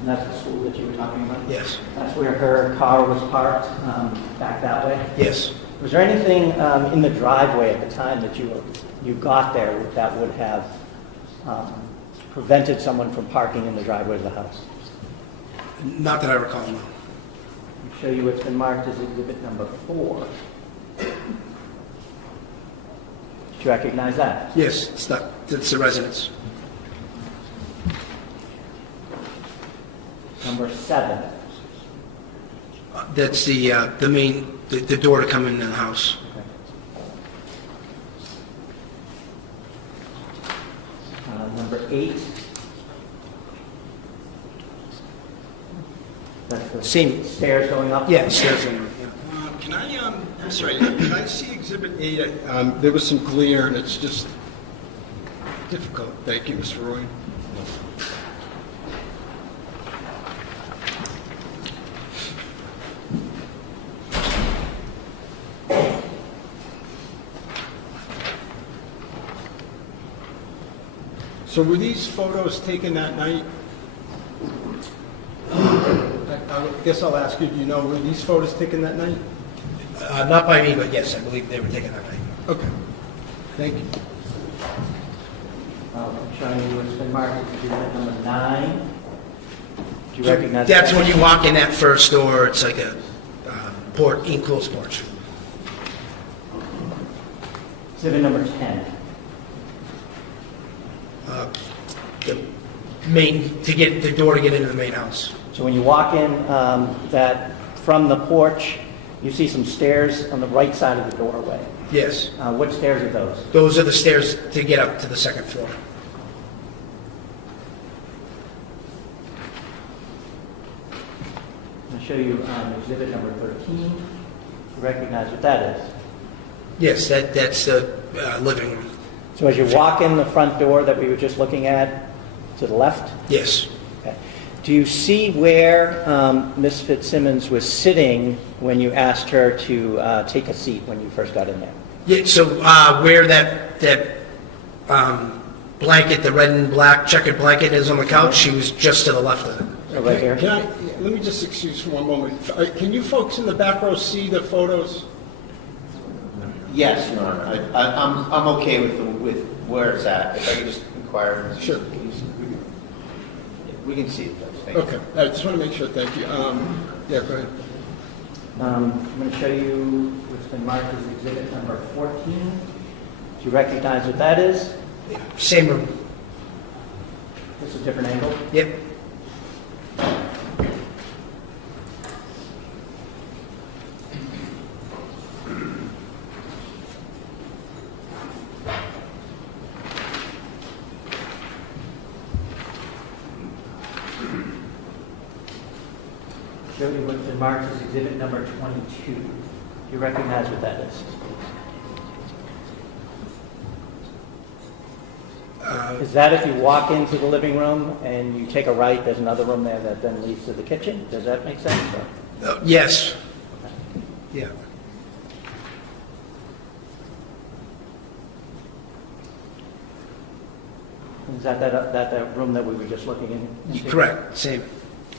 And that's the school that you were talking about? Yes. That's where her car was parked, back that way? Yes. Was there anything in the driveway at the time that you got there that would have prevented someone from parking in the driveway of the house? Not that I recall, no. I'll show you what's been marked as exhibit number 4. Did you recognize that? Yes, that's the residence. Number 7. That's the main, the door to come into the house. Number 8. That's the Same. stairs going up? Yeah, stairs in, yeah. I'm sorry, can I see Exhibit 8? There was some glare, and it's just difficult. Thank you, Mr. Roy. So were these photos taken that night? I guess I'll ask you, do you know, were these photos taken that night? Not by me, but yes, I believe they were taken that night. Okay. Thank you. I'm showing you what's been marked as exhibit number 9. Do you recognize That's that? when you walk in that first door, it's like a enclosed porch. Exhibit number 10. The main, to get the door to get into the main house. So when you walk in that from the porch, you see some stairs on the right side of the doorway. Yes. What stairs are those? Those are the stairs to get up to the second floor. I'll show you exhibit number 13. You recognize what that is? Yes, that's the living room. So as you walk in the front door that we were just looking at, to the left? Yes. Okay. Do you see where Ms. Fitzsimmons was sitting when you asked her to take a seat when you first got in there? Yeah, so where that blanket, the red and black checkered blanket is on the couch, she was just to the left of it. So right here? Can I, let me just excuse for one moment. Can you folks in the back row see the photos? Yes, Your Honor. I'm okay with where it's at. If I could just inquire. Sure. We can see it, Judge. Thank you. Okay, I just want to make sure, thank you. Yeah, go ahead. I'm going to show you what's been marked as exhibit number 14. Do you recognize what that is? Same room. This is a different angle. Yep. Show you what's been marked as exhibit number 22. Do you recognize what that is? Is that if you walk into the living room and you take a right, there's another room there that then leads to the kitchen? Does that make sense? Or? Yes. Yeah. Is that room that we were just looking into? Correct, same.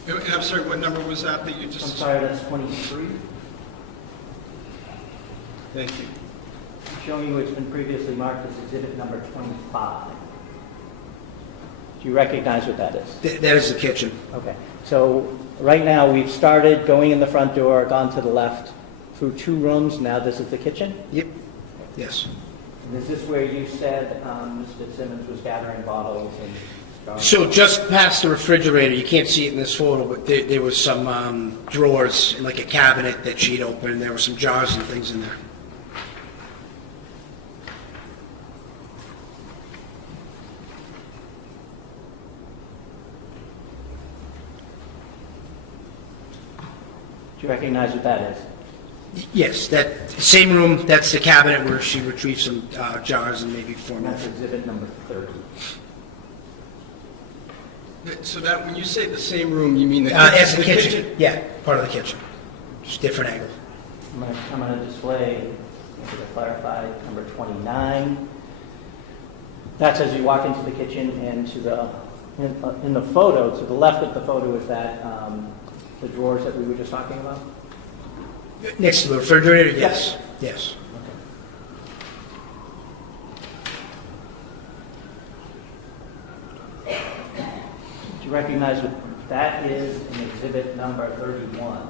I'm sorry, what number was that you I'm just? sorry, that's 23. Thank you. Showing you it's been previously marked as exhibit number 25. Do you recognize what that is? That is the kitchen. Okay. So right now we've started going in the front door, gone to the left through 2 rooms. Now this is the kitchen. Yep. Yes. And is this where you said Ms. Fitzsimmons was gathering bottles and jars? So just past the refrigerator, you can't see it in this photo, but there was some drawers, like a cabinet that she'd opened. There were some jars and things in there. Do you recognize what that is? Yes, that same room, that's the cabinet where she retrieved some jars and maybe And formula. that's exhibit number 30. So that, when you say the same room, you mean the As the kitchen. Yeah, part of the kitchen. Just different angle. I'm going to display, to clarify, number 29. That's as you walk into the kitchen, and to the in the photo, to the left of the photo is that the drawers that we were just talking about? Next to the refrigerator? Yes. Yes. Do you recognize what that is in exhibit number 31?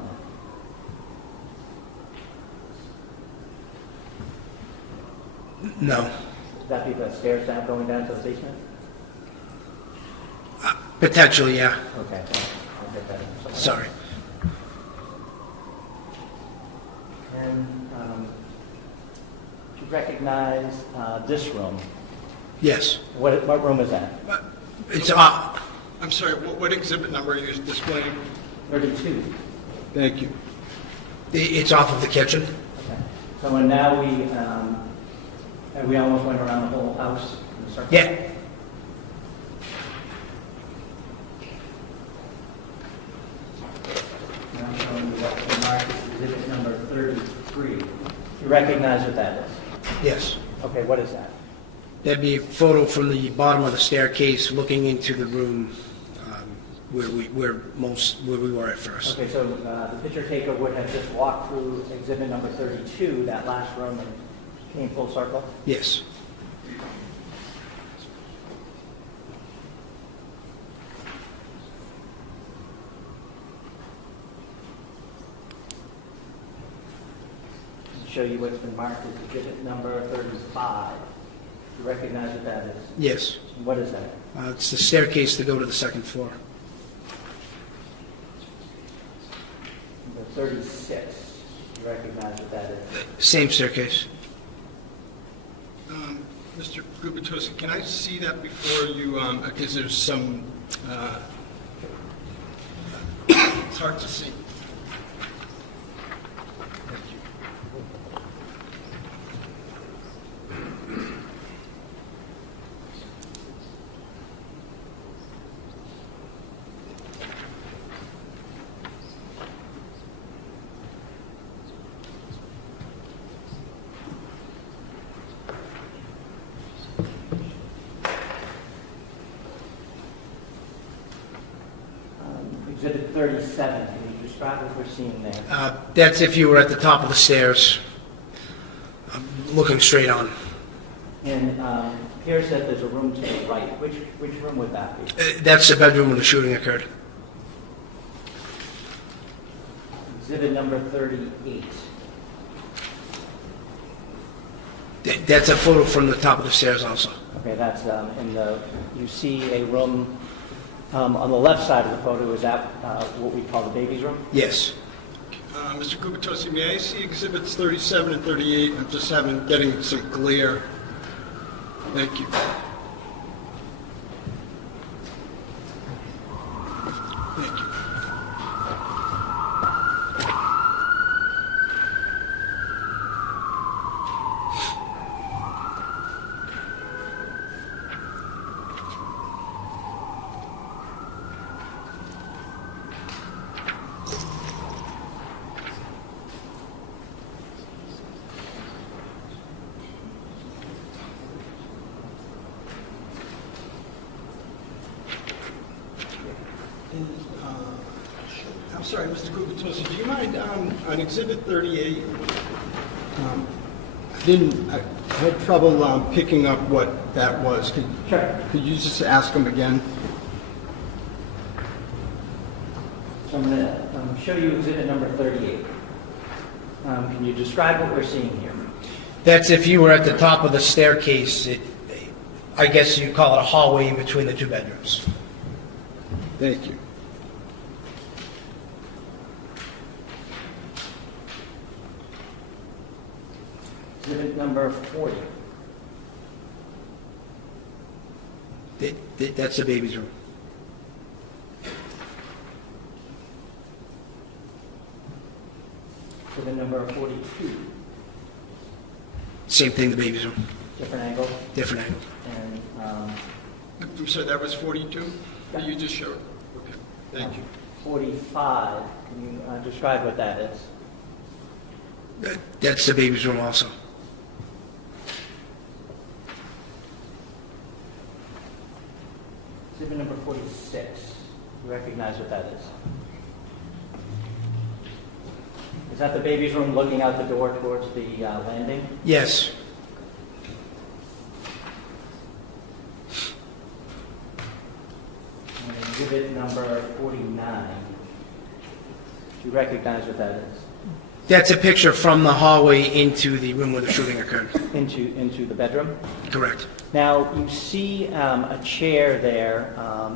No. Would that be the stairs down, going down to the basement? Potentially, yeah. Okay, I'll get that in. Sorry. And do you recognize this room? Yes. What room is that? It's I'm sorry, what exhibit number are you displaying? 32. Thank you. it's off of the kitchen. Okay. So and now we almost went around the whole house in a circle? Yeah. Now I'm showing you what's marked as exhibit number 33. You recognize what that is? Yes. Okay, what is that? That'd be a photo from the bottom of the staircase looking into the room where we were at first. Okay, so the picture taker would have just walked through exhibit number 32, that last room, and came full circle? Yes. Show you what's been marked as exhibit number 35. You recognize what that is? Yes. What is that? It's the staircase to go to the second floor. Number 36. You recognize what that is? Same staircase. Mr. Gubitosi, can I see that before you, because there's some, it's hard to see. Thank you. Exhibit 37, can you describe what we're seeing there? That's if you were at the top of the stairs, looking straight on. And Pierre said there's a room to the right. Which room would that be? That's the bedroom where the shooting occurred. Exhibit number 38. That's a photo from the top of the stairs also. Okay, that's you see a room on the left side of the photo. Is that what we call the baby's room? Yes. Mr. Gubitosi, may I see exhibits 37 and 38? I'm just getting some glare. Thank you. Thank you. I'm sorry, Mr. Gubitosi, do you mind, on Exhibit 38, I had trouble picking up what that was. Sure. Could you just ask him again? So I'm going to show you exhibit number 38. Can you describe what we're seeing here? That's if you were at the top of the staircase. I guess you'd call it a hallway in between the two bedrooms. Thank you. Exhibit number 40. That's the baby's room. Exhibit number 42. Same thing, the baby's room. Different angle. Different angle. And I'm sorry, that was 42? That you just showed? Okay, thank you. 45. Can you describe what that is? That's the baby's room also. Exhibit number 46. You recognize what that is? Is that the baby's room looking out the door towards the landing? Yes. And exhibit number 49. Do you recognize what that is? That's a picture from the hallway into the room where the shooting occurred. Into the bedroom? Correct. Now, you see a chair there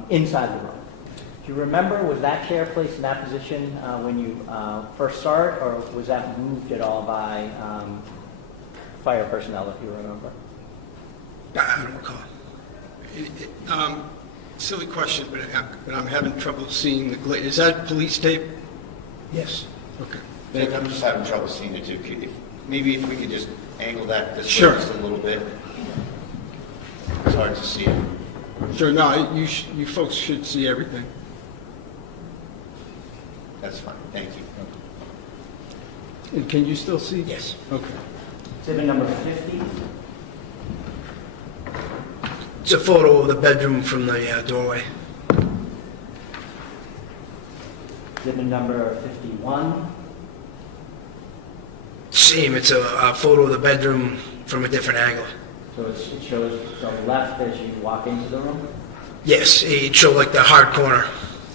inside the room. Do you remember, was that chair placed in that position when you first saw it, or was that moved at all by fire personnel, if you remember? I don't recall. Silly question, but I'm having trouble seeing the glare. Is that police tape? Yes. Okay. I'm just having trouble seeing it too. Maybe if we could just angle that this Sure. way just a little bit. It's hard to see it. Sure, no, you folks should see everything. That's fine, thank you. And can you still see? Yes. Okay. Exhibit number 50. It's a photo of the bedroom from the doorway. Exhibit number 51. Same, it's a photo of the bedroom from a different angle. So it shows the left as you walk into the room. Yes, it showed like the hard corner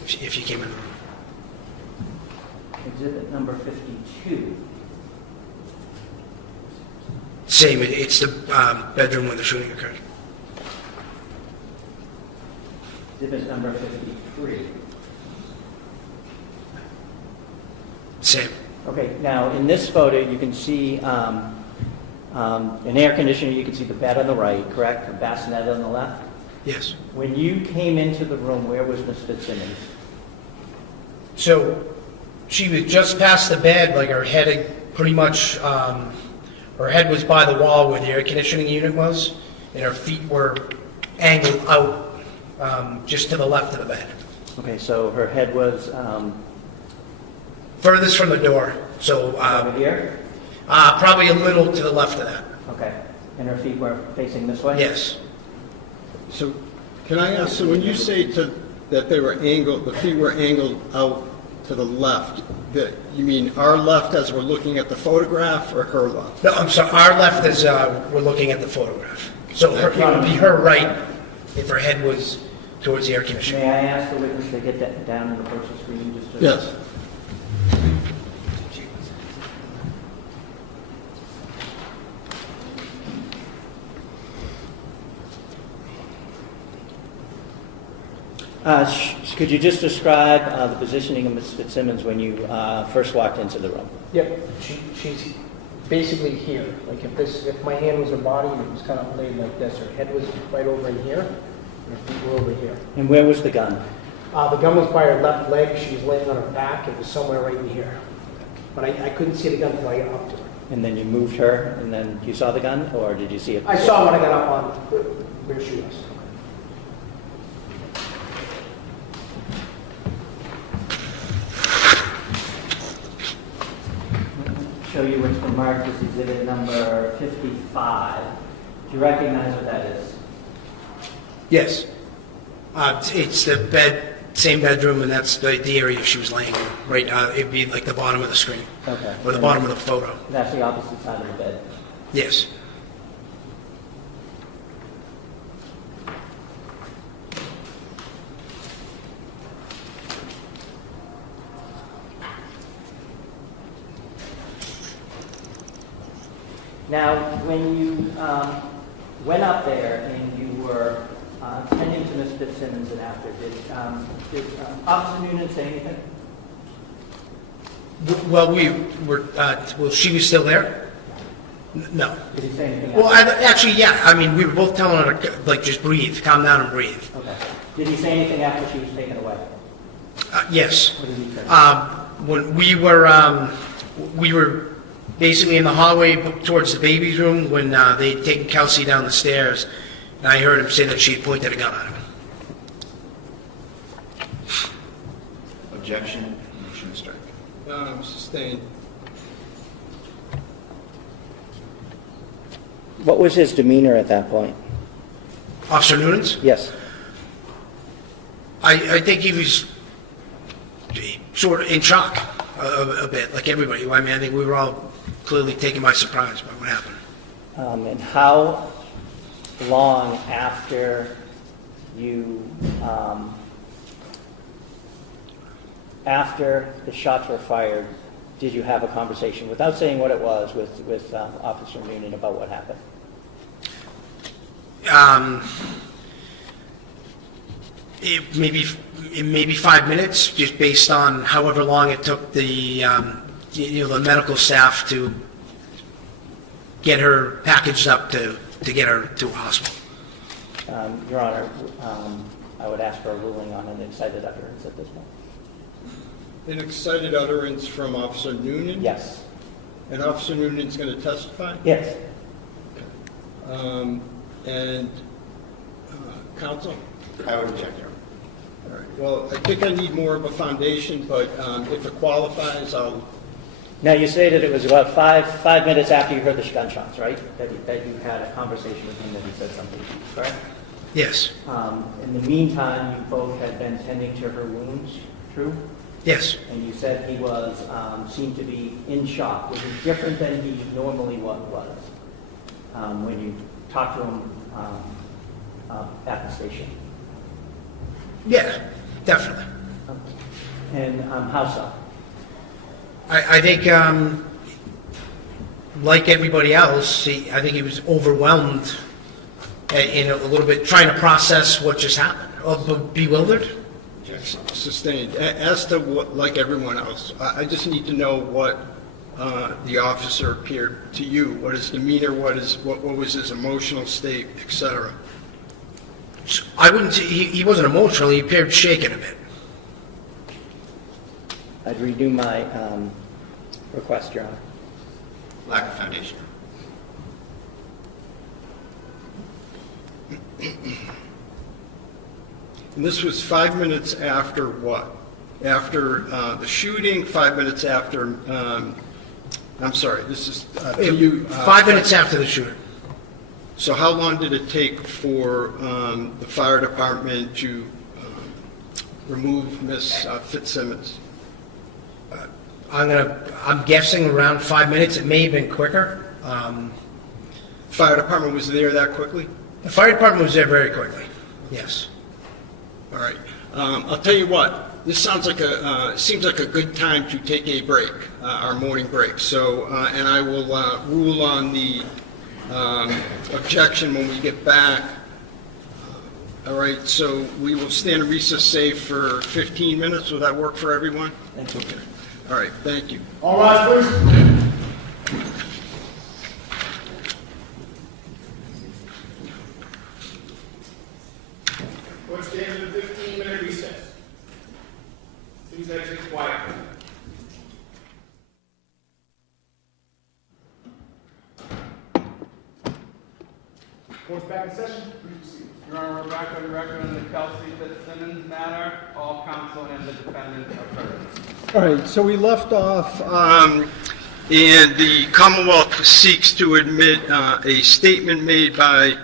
if you came in the room. Exhibit number 52. Same, it's the bedroom where the shooting occurred. Exhibit number 53. Same. Okay, now in this photo you can see an air conditioner, you can see the bed on the right, correct? A bassinet on the left. Yes. When you came into the room, where was Ms. Fitzsimmons? So she was just past the bed, like her head had pretty much, her head was by the wall where the air conditioning unit was, and her feet were angled out just to the left of the bed. Okay, so her head was Furthest from the door, so over here? probably a little to the left of that. Okay, and her feet were facing this way? Yes. So can I ask, so when you say to that they were angled, the feet were angled out to the left. You mean our left as we're looking at the photograph, or her left? No, I'm sorry, our left is, we're looking at the photograph. So it would be her right if her head was towards the air conditioner. May I ask the witness to get that down on the picture screen just to... Yes. Could you just describe the positioning of Ms. Fitzsimmons when you first walked into the room? Yep, she's basically here. Like if my hand was her body and it was kind of laid like this, her head was right over in here, and her feet were over here. And where was the gun? The gun was by her left leg. She was laying on her back. It was somewhere right in here. But I couldn't see the gun until I got up to her. And then you moved her, and then you saw the gun, or did you see it? I saw when I got up on where she was. Show you what's been marked as exhibit number 55. Do you recognize what that is? Yes. It's the bed, same bedroom, and that's the area she was laying in. Right, it'd be like the bottom of the screen, Okay. or the bottom of the photo. That's the opposite side of the bed. Yes. Now, when you went up there and you were tending to Ms. Fitzsimmons and after, did Officer Noonan say anything? Well, she was still there? No. Did he say anything? Well, after? actually, yeah. I mean, we were both telling her to, like, just breathe, calm down and breathe. Okay. Did he say anything after she was taken away? Yes. What did he say? When we were basically in the hallway towards the baby's room when they'd taken Kelsey down the stairs, and I heard him say that she had pointed a gun at him. Objection, motion to strike. Sustained. What was his demeanor at that point? Officer Noonan's? Yes. I think he was sort of in shock a bit, like everybody. I mean, I think we were all clearly taken by surprise by what happened. And how long after you, after the shots were fired, did you have a conversation, without saying what it was, with Officer Noonan about what happened? Maybe 5 minutes, just based on however long it took the the medical staff to get her packaged up to get her to a hospital. Your Honor, I would ask for a ruling on an excited utterance at this point. An excited utterance from Officer Noonan? Yes. And Officer Noonan's going to testify? Yes. And counsel? I would object, Your Honor. All right. Well, I think I need more of a foundation, but if it qualifies, I'll... Now, you stated it was about five minutes after you heard the gunshots, right? That you had a conversation with him, that he said something to you, correct? Yes. In the meantime, you both had been tending to her wounds, true? Yes. And you said he was, seemed to be in shock, which is different than he normally was when you talked to him at the station. Yeah, definitely. And how so? I think, like everybody else, I think he was overwhelmed in a little bit, trying to process what just happened, or bewildered. Sustained. As to what, like everyone else, I just need to know what the officer appeared to you. What his demeanor, what was his emotional state, etc. I wouldn't say, he wasn't emotional, he appeared shaken a bit. I'd redo my request, Your Honor. Lack of foundation. And this was 5 minutes after what? After the shooting, 5 minutes after, I'm sorry, this is to you. 5 minutes after the shooting. So how long did it take for the fire department to remove Ms. Fitzsimmons? I'm guessing around 5 minutes. It may have been quicker. Fire department was there that quickly? The fire department was there very quickly. Yes. All right. I'll tell you what. This sounds like seems like a good time to take a break, our morning break. So, and I will rule on the objection when we get back. All right. So we will stand in recess, say, for 15 minutes. Will that work for everyone? Thank you. Okay. All right. Thank you. All rise, please. We'll stand in a 15-minute recess. Please exit quietly. Court's back in session. Please proceed. Your Honor, we're back on the record on the Kelsey Fitzsimmons matter. All counsel and the defendant are heard. All right, so we left off, and the Commonwealth seeks to admit a statement made by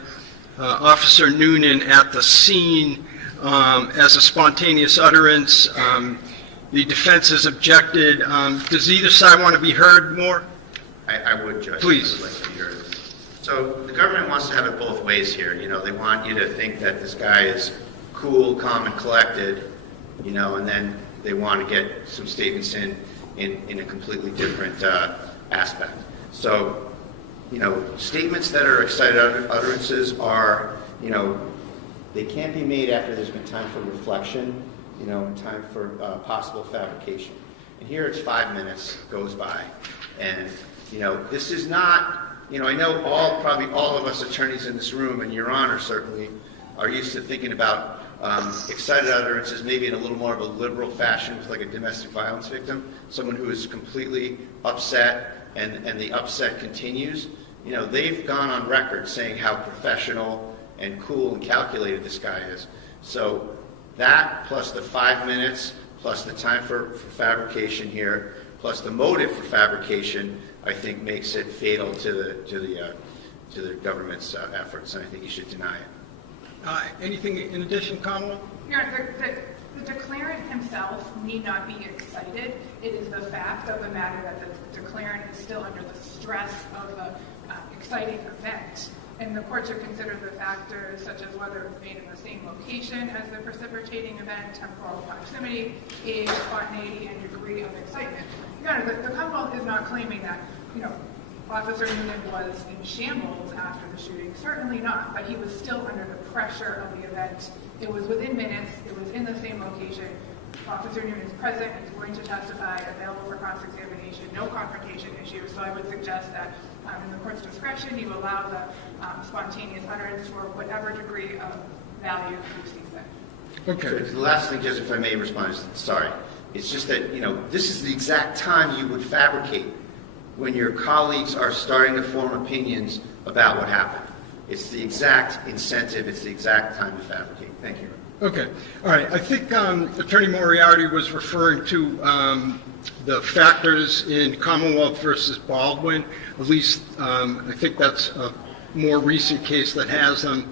Officer Noonan at the scene as a spontaneous utterance. The defense has objected. Does either side want to be heard more? I would, Judge. Please. I would like to hear it. So the government wants to have it both ways here. You know, they want you to think that this guy is cool, calm, and collected, you know, and then they want to get some statements in a completely different aspect. So, you know, statements that are excited utterances are, you know, they can't be made after there's been time for reflection, you know, and time for possible fabrication. And here it's 5 minutes goes by, and, you know, this is not, you know, I know probably all of us attorneys in this room, and Your Honor certainly, are used to thinking about excited utterances maybe in a little more of a liberal fashion with like a domestic violence victim, someone who is completely upset and the upset continues. You know, they've gone on record saying how professional and cool and calculated this guy is. So that plus the 5 minutes, plus the time for fabrication here, plus the motive for fabrication, I think makes it fatal to the government's efforts, and I think you should deny it. Anything in addition, Kamala? Your Honor, the declarant himself need not be excited. It is the fact of the matter that the declarant is still under the stress of the exciting event. And the court should consider the factors such as whether it's made in the same location as the precipitating event, temporal proximity, age, spontaneity, and degree of excitement. Your Honor, the Commonwealth is not claiming that, you know, Officer Noonan was in shambles after the shooting. Certainly not, but he was still under the pressure of the event. It was within minutes. It was in the same location. Officer Noonan is present. He's going to testify, available for cross-examination, no confrontation issues. So I would suggest that in the court's discretion, you allow the spontaneous utterance for whatever degree of value you see fit. Okay. So the last thing, just if I may respond, is sorry. It's just that, you know, this is the exact time you would fabricate when your colleagues are starting to form opinions about what happened. It's the exact incentive. It's the exact time to fabricate. Thank you. Okay. All right. I think Attorney Moriarty was referring to the factors in Commonwealth versus Baldwin. At least I think that's a more recent case that has them,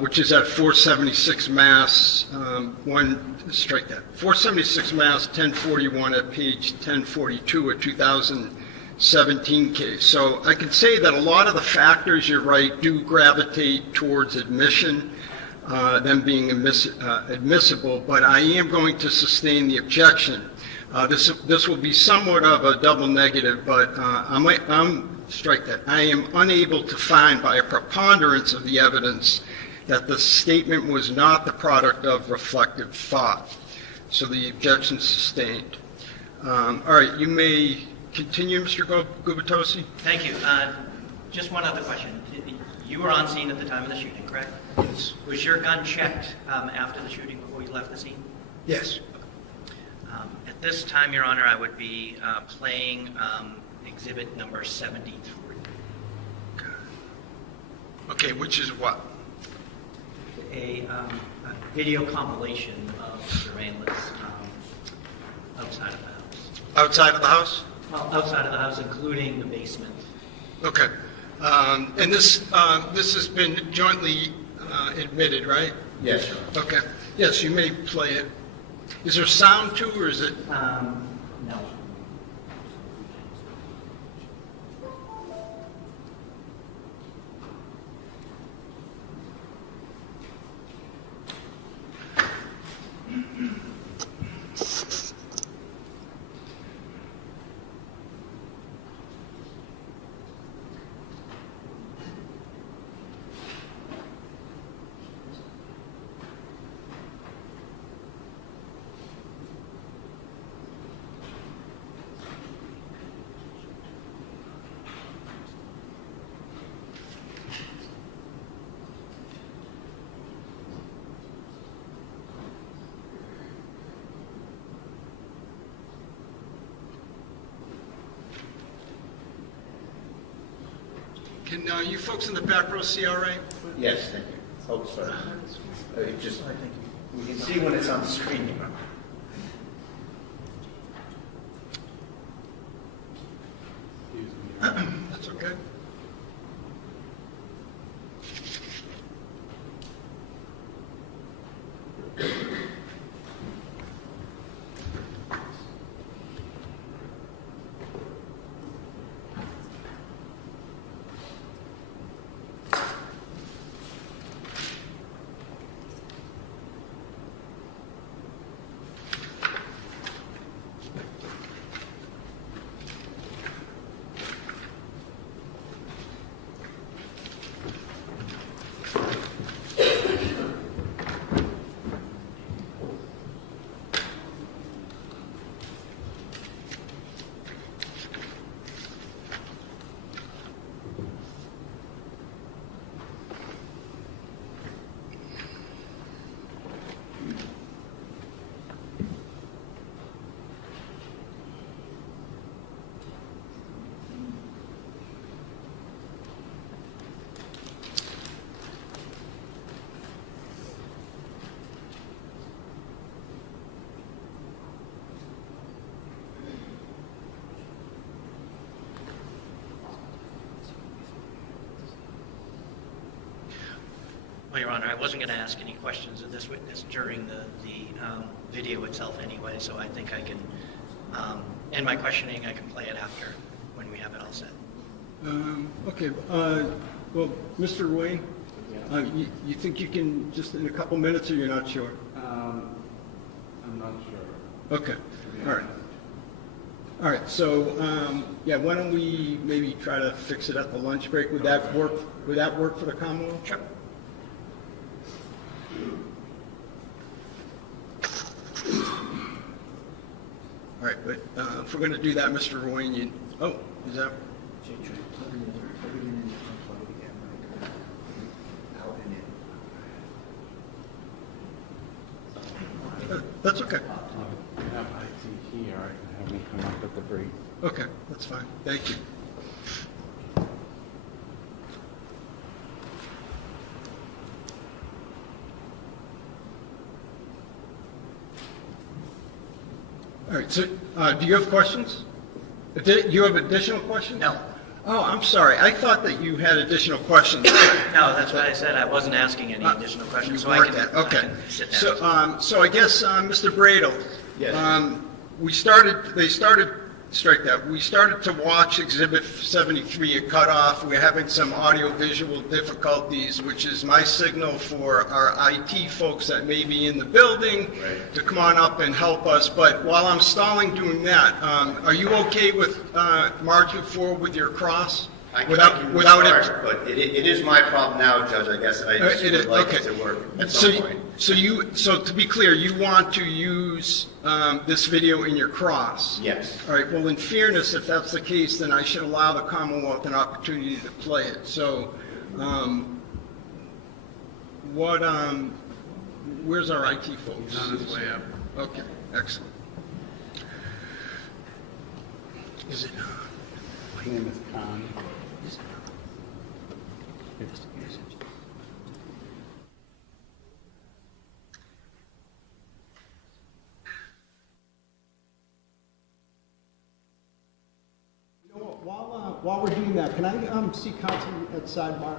which is at 476 Mass. 476 Mass 1041 at page 1042, a 2017 case. So I can say that a lot of the factors, you're right, do gravitate towards admission, them being admissible, but I am going to sustain the objection. This will be somewhat of a double negative, but I'm strike that. I am unable to find by a preponderance of the evidence that the statement was not the product of reflective thought. So the objection is sustained. All right, you may continue, Mr. Gubitosi. Thank you. Just one other question. You were on scene at the time of the shooting, correct? Yes. Was your gun checked after the shooting before you left the scene? Yes. At this time, Your Honor, I would be playing exhibit number 73. Okay, which is what? A video compilation of surveillance outside of the house. Outside of the house? Well, outside of the house, including the basement. Okay. And this has been jointly admitted, right? Yes, Your Honor. Okay. Yes, you may play it. Is there sound too, or is it? No. Can you folks in the back row see all right? Yes, thank you. Oh, sorry. It just, we can see when it's on the screen. That's okay. Well, Your Honor, I wasn't going to ask any questions of this witness during the video itself anyway, so I think I can end my questioning. I can play it after when we have it all set. Okay. Well, Mr. Wayne, you think you can just in a couple minutes, or you're not sure? I'm not sure. Okay. All right. All right. So, yeah, why don't we maybe try to fix it at the lunch break? Would that work? Would that work for the Commonwealth? Sure. All right, but if we're going to do that, Mr. Wayne, is that? That's okay. I have IT here. I can have them come up at the break. Okay, that's fine. Thank you. All right, so do you have questions? Do you have additional questions? No. Oh, I'm sorry. I thought that you had additional questions. No, that's what I said. I wasn't asking any additional questions, so I marked can, that. Okay. I can sit down. So I guess, Mr. Bradle. Yes. We started to watch Exhibit 73, it cut off. We're having some audio-visual difficulties, which is my signal for our IT folks that may be in the building to come on up and help us. But while I'm stalling doing that, are you okay with marching forward with your cross? I Without start, but it is my problem now, Judge, I guess, and I just would like it to work at some point. So to be clear, you want to use this video in your cross? Yes. All right, well, in fairness, if that's the case, then I should allow the Commonwealth an opportunity to play it. So, where's our IT folks? He's on his way up. Okay, excellent. Is it? My name is Khan. You know what, while we're doing that, can I see counsel at sidebar?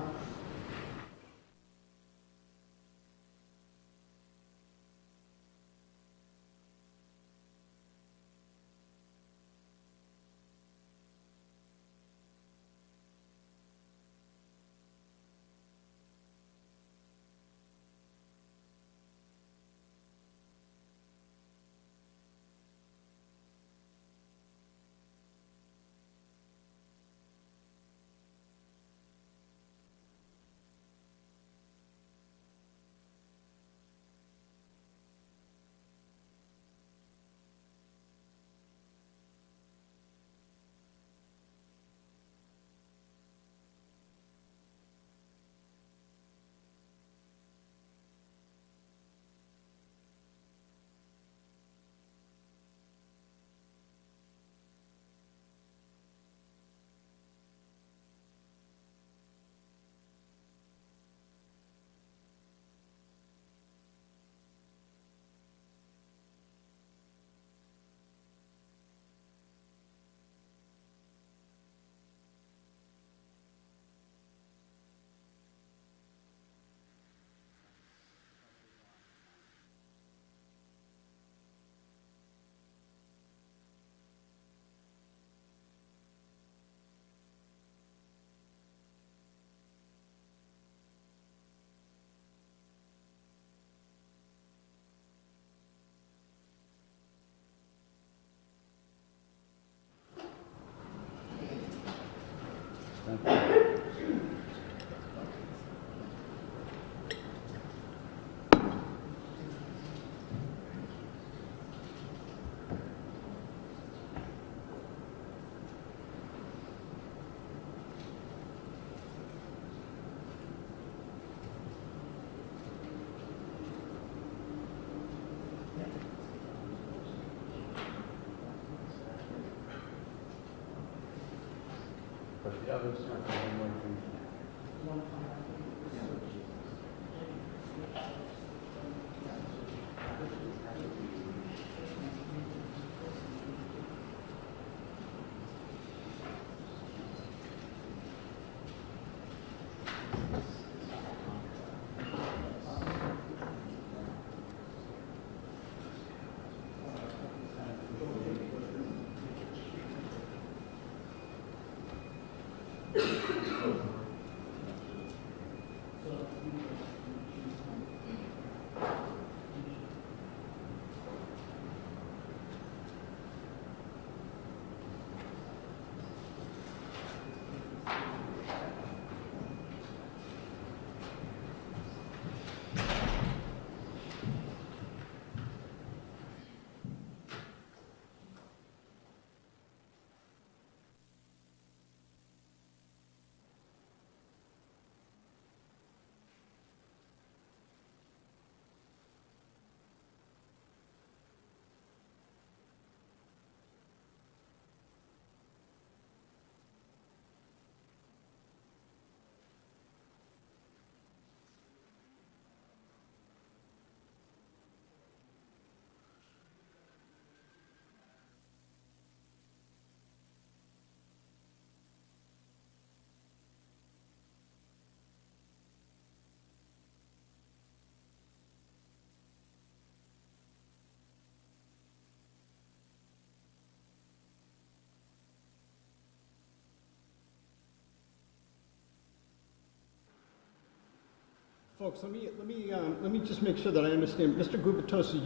Folks, let me just make sure that I understand. Mr. Gubitosa,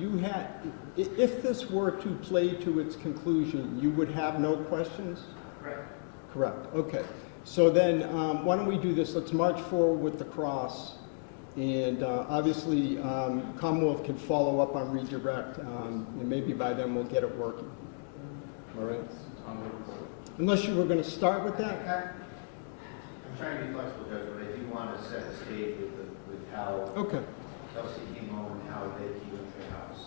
if this were to play to its conclusion, you would have no questions? Correct. Correct, okay. So then, why don't we do this? Let's march forward with the cross. And obviously, Commonwealth can follow up on redirect, and maybe by then we'll get it working. All right? Unless you were going to start with that? I'm trying to be flexible, Judge, but I do want to set the stage with how Okay. Kelsey came home and how they came into the house.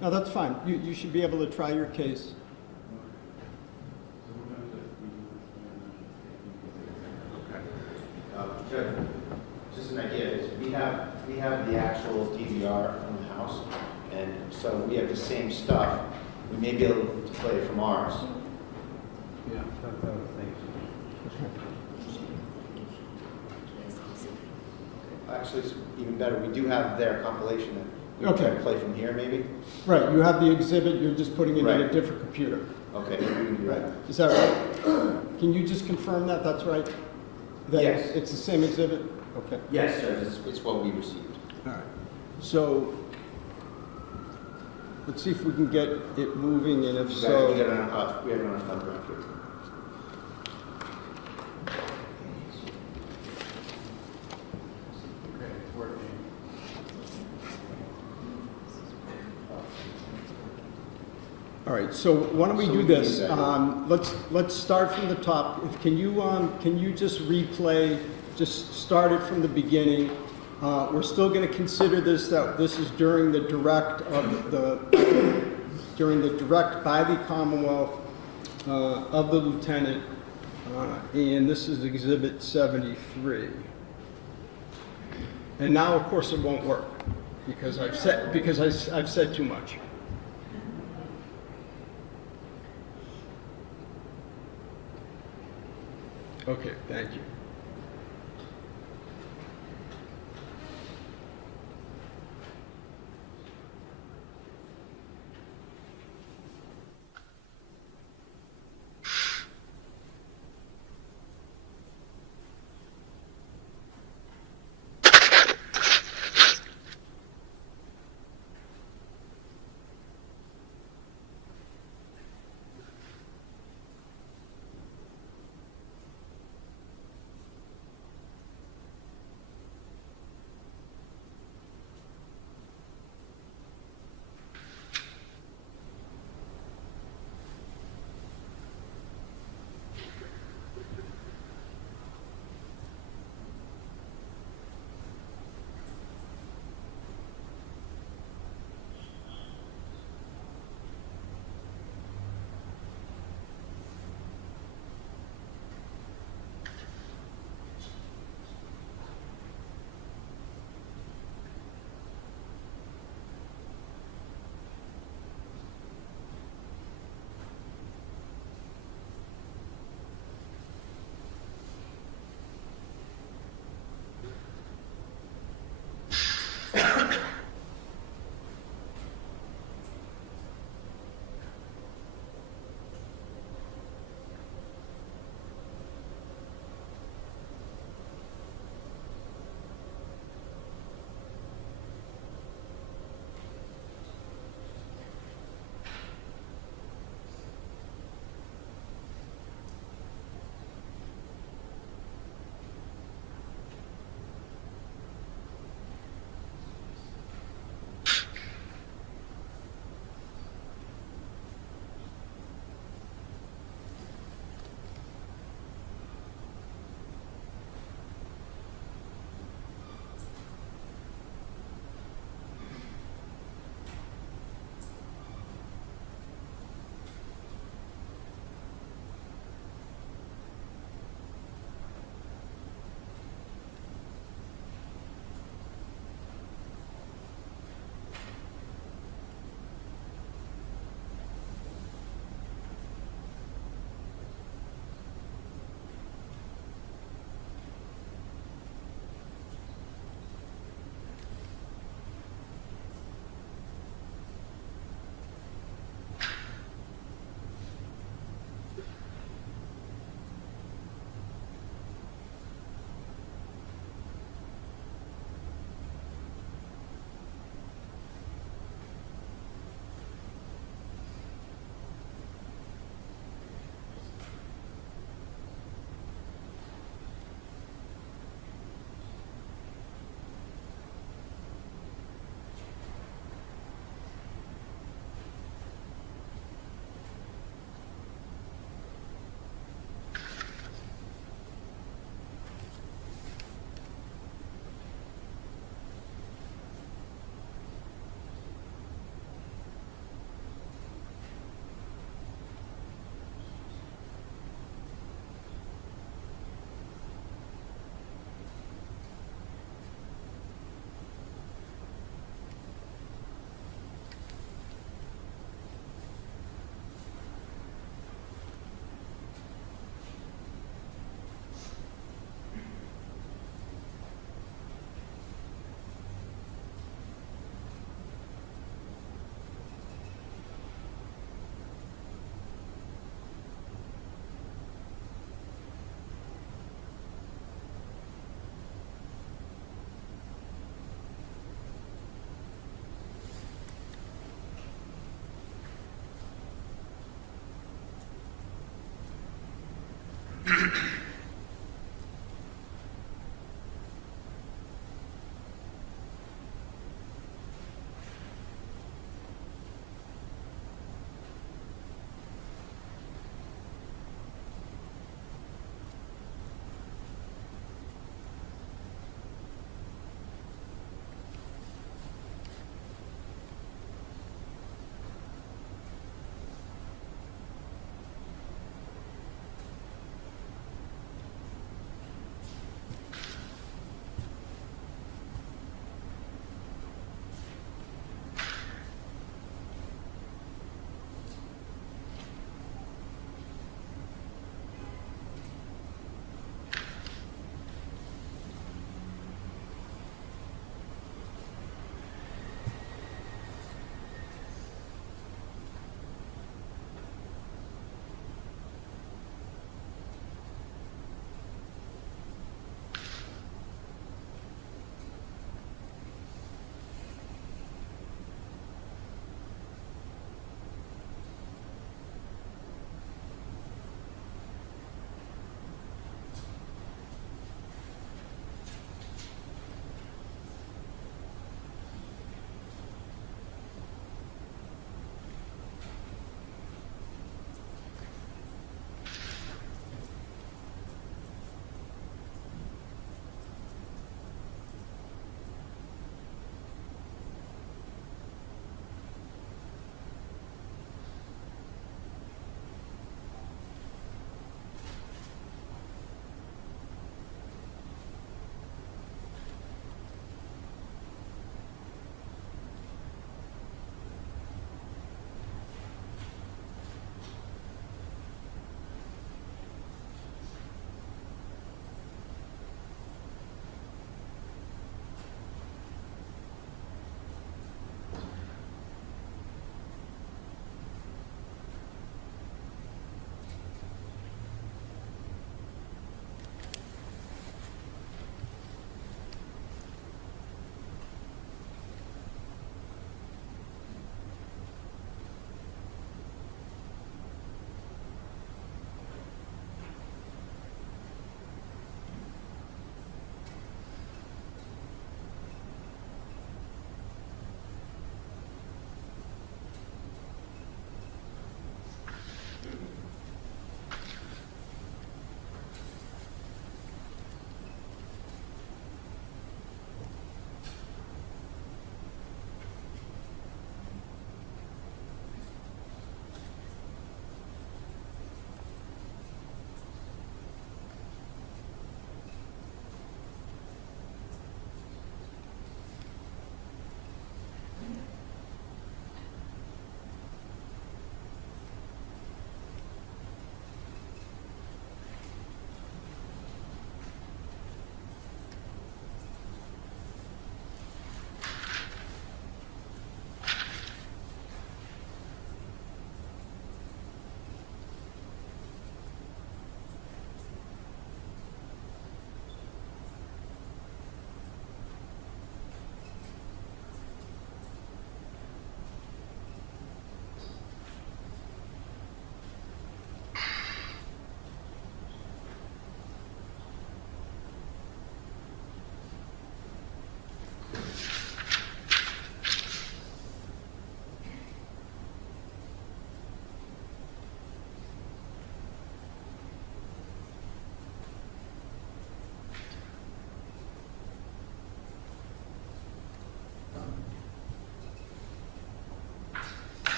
No, that's fine. You should be able to try your case. Judge, just an idea is we have the actual DVR from the house, and so we have the same stuff. We may be able to play it from ours. Yeah, that was things. Actually, it's even better. We do have their compilation that we Okay. can play from here, maybe. Right, you have the exhibit, you're just putting it in a Right. different computer. Okay, maybe we can do that. Is that right? Can you just confirm that that's right? That Yes. It's the same exhibit? Okay. Yes, Judge. It's what we received. All right. So, let's see if we can get it moving, and if We so... have it on a thumb drive here. Okay, it's working. All right, so why don't we So do we can this? use that. Let's start from the top. Can you just replay, just start it from the beginning? We're still going to consider this, that this is during the direct by the Commonwealth of the lieutenant, and this is Exhibit 73. And now, of course, it won't work because I've said too much. Okay, thank you.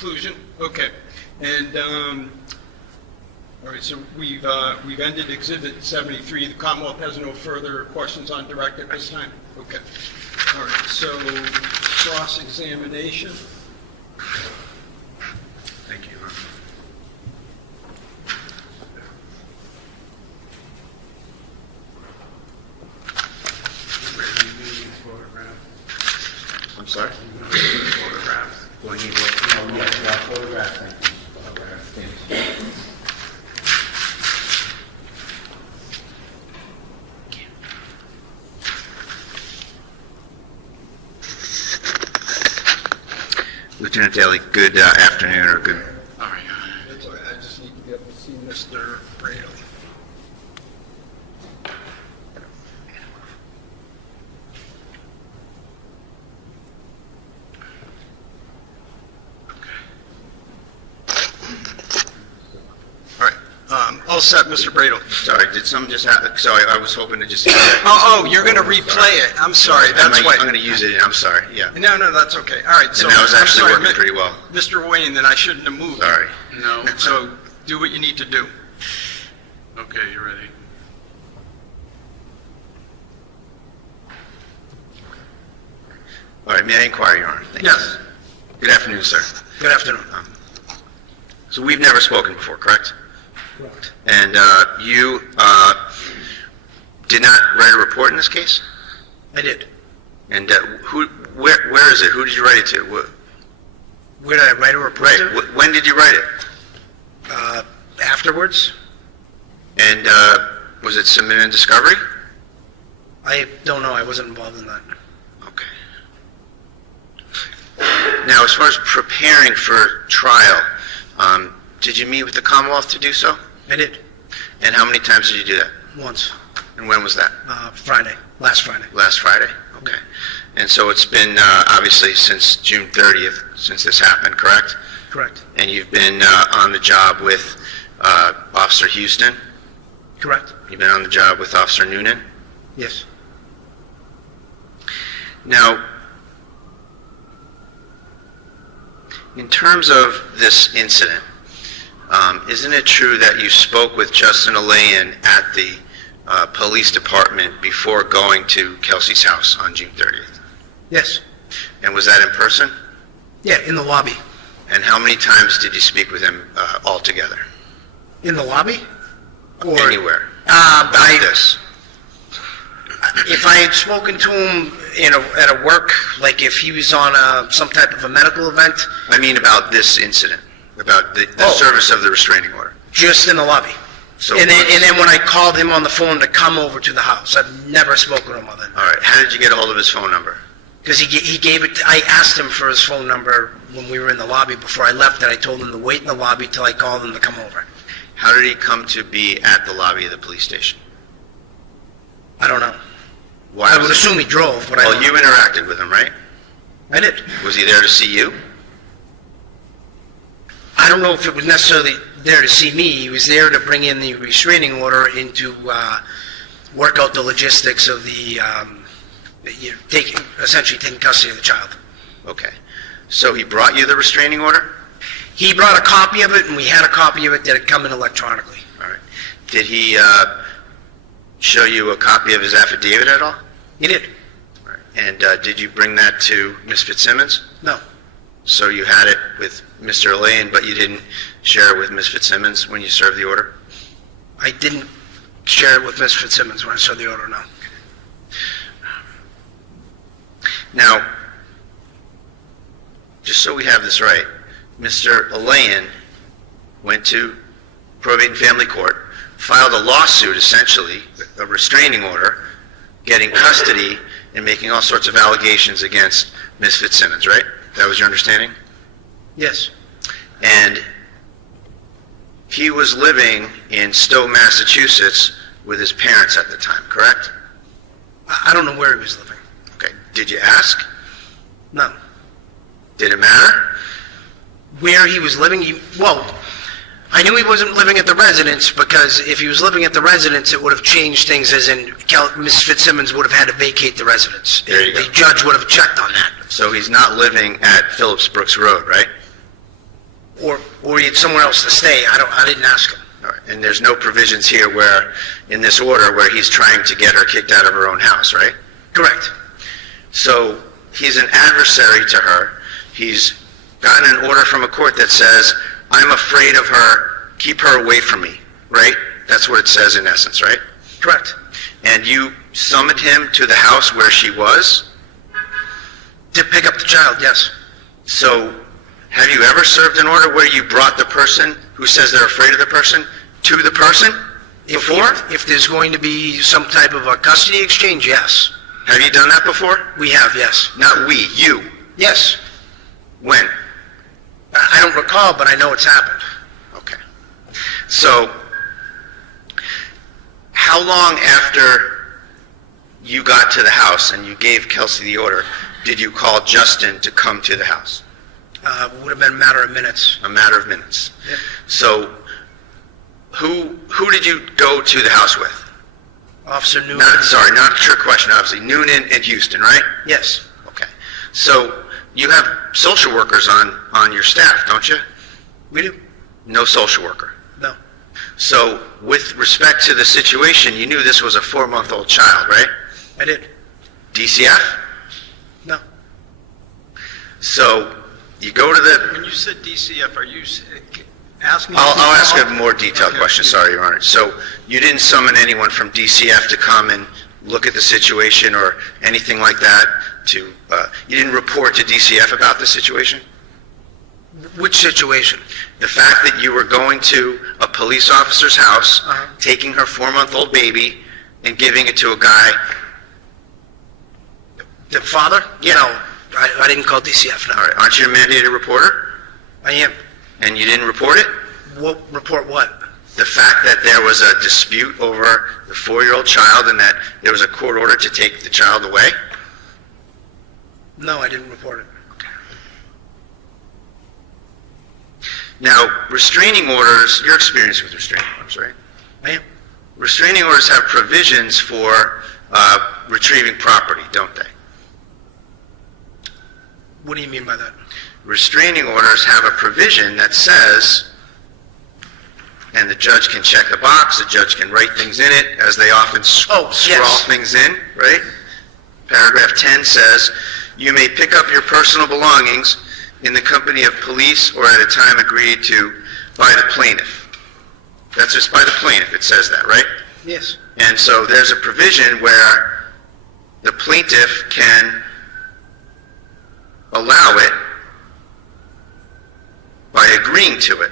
conclusion? Okay. And, all right, so we've ended Exhibit 73. The Commonwealth has no further questions on direct at this time? Okay. All right, so cross-examination. Thank you. I'm sorry? Photographs. Do I need to? Oh, yes, photographs, thank you. Thanks. Lieutenant Daly, good afternoon, or good, That's all right, I just need to be able to see Mr. Brado. All right, all set, Mr. Brado. sorry, did something just happen? Sorry, I was hoping to just. Oh, you're going to replay it. I'm sorry, that's why. I'm going to use it, I'm sorry, yeah. No, that's okay. All right, so. And that was I'm actually sorry, working pretty well. Mr. Wayne, then I shouldn't have moved. Sorry. No. So do what you need to do. Okay, you ready? All right, may I inquire, Your Honor? Thank you. Yes. Good afternoon, sir. Good afternoon. So we've never spoken before, correct? Correct. And you did not write a report in this case? I did. And where is it? Who did you write it to? Where did I write a report? Right, to? when did you write it? Afterwards? And was it submitted in discovery? I don't know. I wasn't involved in that. Okay. Now, as far as preparing for trial, did you meet with the Commonwealth to do so? I did. And how many times did you do that? Once. And when was that? Friday. Last Friday. Last Friday? Okay. And so it's been obviously since June 30th since this happened, correct? Correct. And you've been on the job with Officer Houston? Correct. You've been on the job with Officer Noonan? Yes. Now, in terms of this incident, isn't it true that you spoke with Justin Alayan at the police department before going to Kelsey's house on June 30th? Yes. And was that in person? Yeah, in the lobby. And how many times did you speak with him altogether? In the lobby? Or Anywhere about this? If I had spoken to him at a work, like if he was on some type of a medical event, I mean about this incident, about the service of the restraining order. just in the lobby. So and once- then when I called him on the phone to come over to the house, I've never spoken to him other than All right, how did you get a hold of his phone number? because he gave it. I asked him for his phone number when we were in the lobby before I left, and I told him to wait in the lobby till I called him to come over. How did he come to be at the lobby of the police station? I don't know. Why I was would he- assume he drove, but I Well, don't you know. interacted with him, right? I did. Was he there to see you? I don't know if it was necessarily there to see me. He was there to bring in the restraining order and to work out the logistics of the essentially taking custody of the child. Okay. So he brought you the restraining order? He brought a copy of it, and we had a copy of it that had come in electronically. All right. Did he show you a copy of his affidavit at all? He did. All right. And did you bring that to Ms. Fitzsimmons? No. So you had it with Mr. Alayan, but you didn't share it with Ms. Fitzsimmons when you served the order? I didn't share it with Ms. Fitzsimmons when I saw the order, no. Now, just so we have this right, Mr. Alayan went to probate and family court, filed a lawsuit, essentially, a restraining order, getting custody and making all sorts of allegations against Ms. Fitzsimmons, right? That was your understanding? Yes. And he was living in Stowe, Massachusetts with his parents at the time, correct? I don't know where he was living. Okay. Did you ask? No. Did it matter? Where he was living, I knew he wasn't living at the residence, because if he was living at the residence, it would have changed things, as in Ms. Fitzsimmons would have had to vacate the residence. There you go. The judge would have checked on that. So he's not living at Phillips Brooks Road, right? or he had someone else to stay. I didn't ask him. All right. And there's no provisions here where, in this order, where he's trying to get her kicked out of her own house, right? Correct. So he's an adversary to her. He's gotten an order from a court that says, I'm afraid of her, keep her away from me, right? That's what it says in essence, right? Correct. And you summoned him to the house where she was? To pick up the child, yes. So have you ever served an order where you brought the person who says they're afraid of the person to the person before? If there's going to be some type of a custody exchange, yes. Have you done that before? We have, yes. Not we, you. Yes. When? I don't recall, but I know it's happened. Okay. So, how long after you got to the house and you gave Kelsey the order, did you call Justin to come to the house? Would have been a matter of minutes. A matter of minutes. Yep. So, who did you go to the house with? Officer Newman. Not a trick question, obviously. Noonan and Houston, right? Yes. Okay. So, you have social workers on your staff, don't you? We do. No social worker. No. So, with respect to the situation, you knew this was a 4-month-old child, right? I did. DCF? No. So, you go to the... When you said DCF, are you asking? I'll ask a more detailed question, sorry, Your Honor. So, you didn't summon anyone from DCF to come and look at the situation or anything like that to... you didn't report to DCF about the situation? Which situation? The fact that you were going to a police officer's house, taking her 4-month-old baby, and giving it to a guy... The father? Yeah. No, I didn't call DCF, no. All right, aren't you a mandated reporter? I am. And you didn't report it? Report what? The fact that there was a dispute over the 4-year-old child and that there was a court order to take the child away? No, I didn't report it. Now, restraining orders, you're experienced with restraining orders, right? I am. Restraining orders have provisions for retrieving property, don't they? What do you mean by that? Restraining orders have a provision that says, and the judge can check the box, the judge can write things in it, as they often scrawl things in, right? Paragraph 10 says, you may pick up your personal belongings in the company of police or at a time agreed to by the plaintiff. That's just by the plaintiff, it says that, right? Yes. And so there's a provision where the plaintiff can allow it by agreeing to it.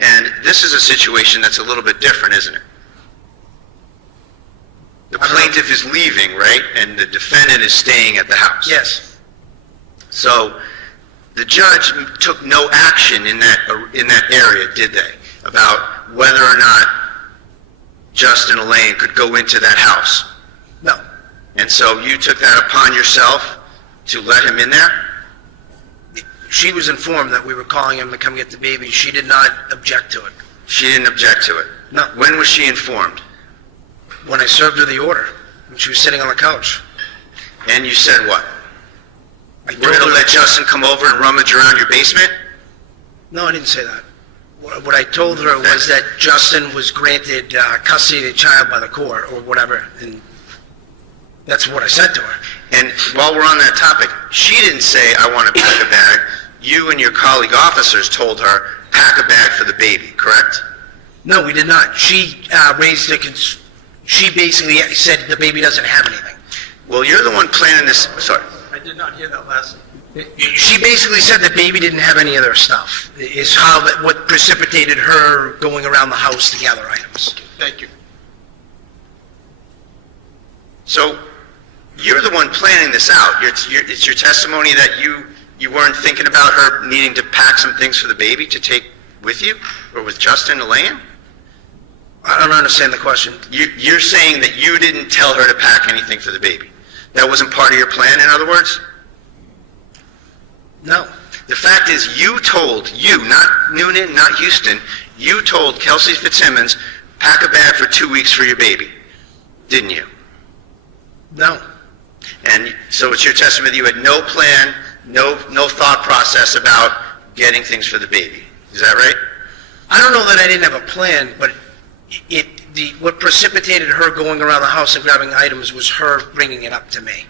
And this is a situation that's a little bit different, isn't it? The plaintiff is leaving, right? And the defendant is staying at the house. Yes. So the judge took no action in that area, did they? About whether or not Justin Elaine could go into that house. No. And so you took that upon yourself to let him in there? She was informed that we were calling him to come get the baby. She did not object to it. She didn't object to it? No. When was she informed? When I served her the order, when she was sitting on the couch. And you said what? I We're told going to her- let Justin come over and rummage around your basement? No, I didn't say that. What I told her was that Justin was granted custody of the child by the court or whatever, and that's what I said to her. And while we're on that topic, she didn't say, I want to pack a bag. You and your colleague officers told her, pack a bag for the baby, correct? No, we did not. She raised a she basically said the baby doesn't have anything. Well, you're the one planning this. Sorry. I did not hear that last. She basically said the baby didn't have any of their stuff, is what precipitated her going around the house to gather items. Thank you. So you're the one planning this out. It's your testimony that you weren't thinking about her needing to pack some things for the baby to take with you or with Justin Elaine? I don't understand the question. You're saying that you didn't tell her to pack anything for the baby. That wasn't part of your plan, in other words? No. The fact is not Noonan, not Houston, you told Kelsey Fitzsimmons, pack a bag for 2 weeks for your baby, didn't you? No. And so it's your testimony that you had no plan, no thought process about getting things for the baby. Is that right? I don't know that I didn't have a plan, but what precipitated her going around the house and grabbing items was her bringing it up to me.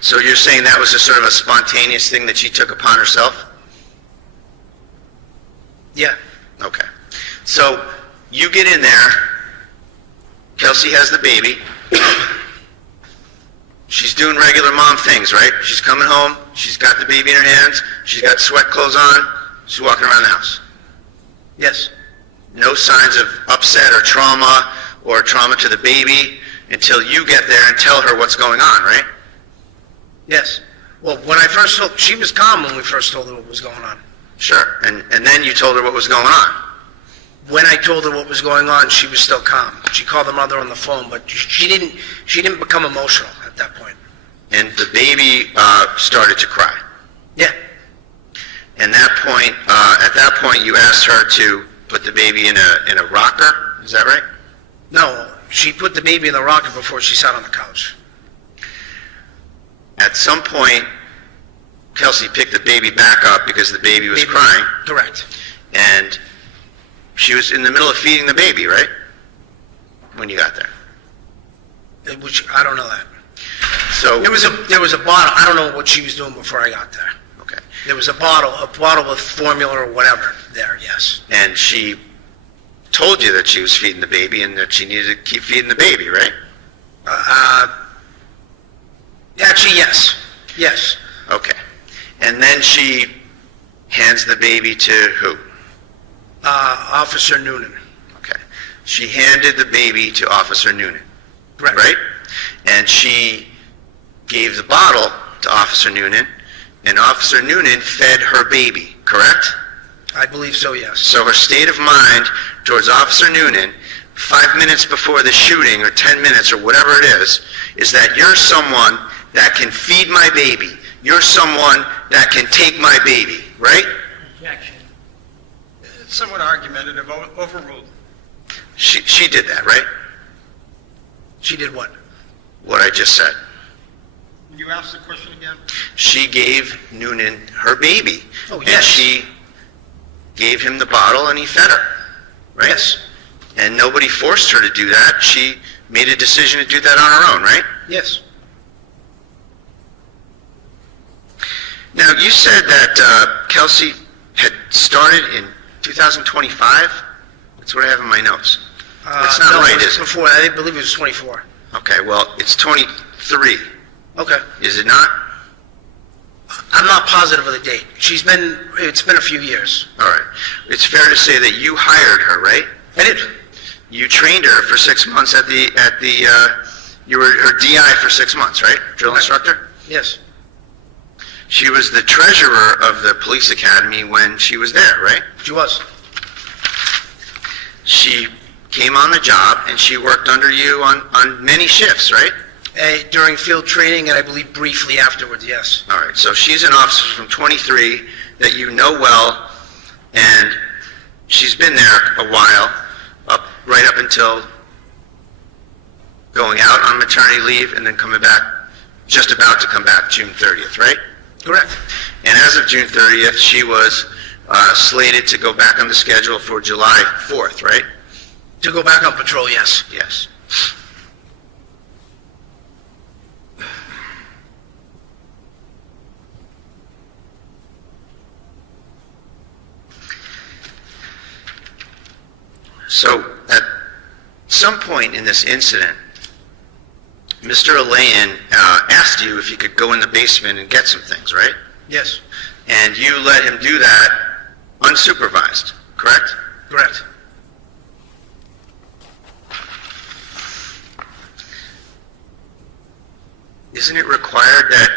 So you're saying that was a sort of a spontaneous thing that she took upon herself? Yeah. Okay. So you get in there, Kelsey has the baby. She's doing regular mom things, right? She's coming home, she's got the baby in her hands, she's got sweat clothes on, she's walking around the house. Yes. No signs of upset or trauma to the baby until you get there and tell her what's going on, right? Yes. Well, when I first told, she was calm when we first told her what was going on. Sure. And then you told her what was going on. When I told her what was going on, she was still calm. She called the mother on the phone, but she didn't become emotional at that point. And the baby started to cry. Yeah. And at that point, you asked her to put the baby in a rocker. Is that right? No, she put the baby in the rocker before she sat on the couch. At some point, Kelsey picked the baby back up because the baby was crying. Correct. And she was in the middle of feeding the baby, right? When you got there. Which I don't know that. So there was a bottle. I don't know what she was doing before I got there. Okay. There was a bottle with formula or whatever there. Yes. And she told you that she was feeding the baby and that she needed to keep feeding the baby, right? Actually, yes. Yes. Okay. And then she hands the baby to who? Officer Noonan. Okay. She handed the baby to Officer Noonan. Correct. Right? And she gave the bottle to Officer Noonan, and Officer Noonan fed her baby, correct? I believe so, yes. So her state of mind towards Officer Noonan, 5 minutes before the shooting, or 10 minutes, or whatever it is that you're someone that can feed my baby. You're someone that can take my baby, right? Objection. It's somewhat argumentative, overruled. She did that, right? She did what? What I just said. Can you ask the question again? She gave Noonan her baby. Oh, And yes. she gave him the bottle and he fed her, right? Yes. And nobody forced her to do that. She made a decision to do that on her own, right? Yes. Now, you said that Kelsey had started in 2025? That's what I have in my notes. That's not no, right, it was is it? before. I believe it was 24. Okay, well, it's 23, Okay. is it not? I'm not positive of the date. It's been a few years. All right. It's fair to say that you hired her, right? I did. You trained her for 6 months you were her DI for 6 months, right? Drill instructor? Yes. She was the treasurer of the police academy when she was there, right? She was. She came on the job and she worked under you on many shifts, right? During field training, and I believe briefly afterwards, yes. All right, so she's an officer from 23 that you know well, and she's been there a while, right up until going out on maternity leave and then coming back, just about to come back June 30th, right? Correct. And as of June 30th, she was slated to go back on the schedule for July 4th, right? To go back on patrol, yes. Yes. So, at some point in this incident, Mr. Alayan asked you if you could go in the basement and get some things, right? Yes. And you let him do that unsupervised, correct? Correct. Isn't it required that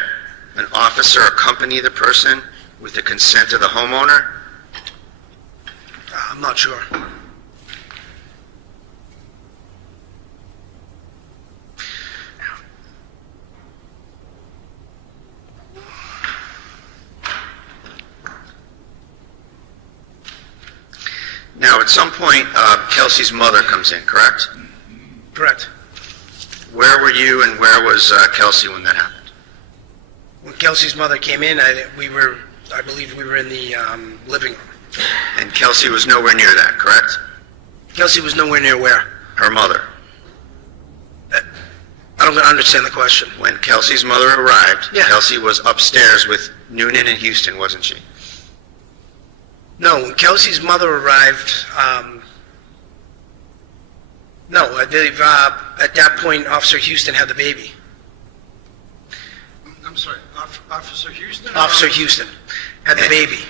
an officer accompany the person with the consent of the homeowner? I'm not sure. Now, at some point, Kelsey's mother comes in, correct? Correct. Where were you and where was Kelsey when that happened? When Kelsey's mother came in, we were I believe we were in the living room. And Kelsey was nowhere near that, correct? Kelsey was nowhere near where? Her mother. I don't understand the question. When Kelsey's mother arrived, Yeah. Kelsey was upstairs with Noonan and Houston, wasn't she? No, when Kelsey's mother arrived, no, I believe at that point, Officer Houston had the baby. I'm sorry, Officer Houston? Officer Houston had the baby.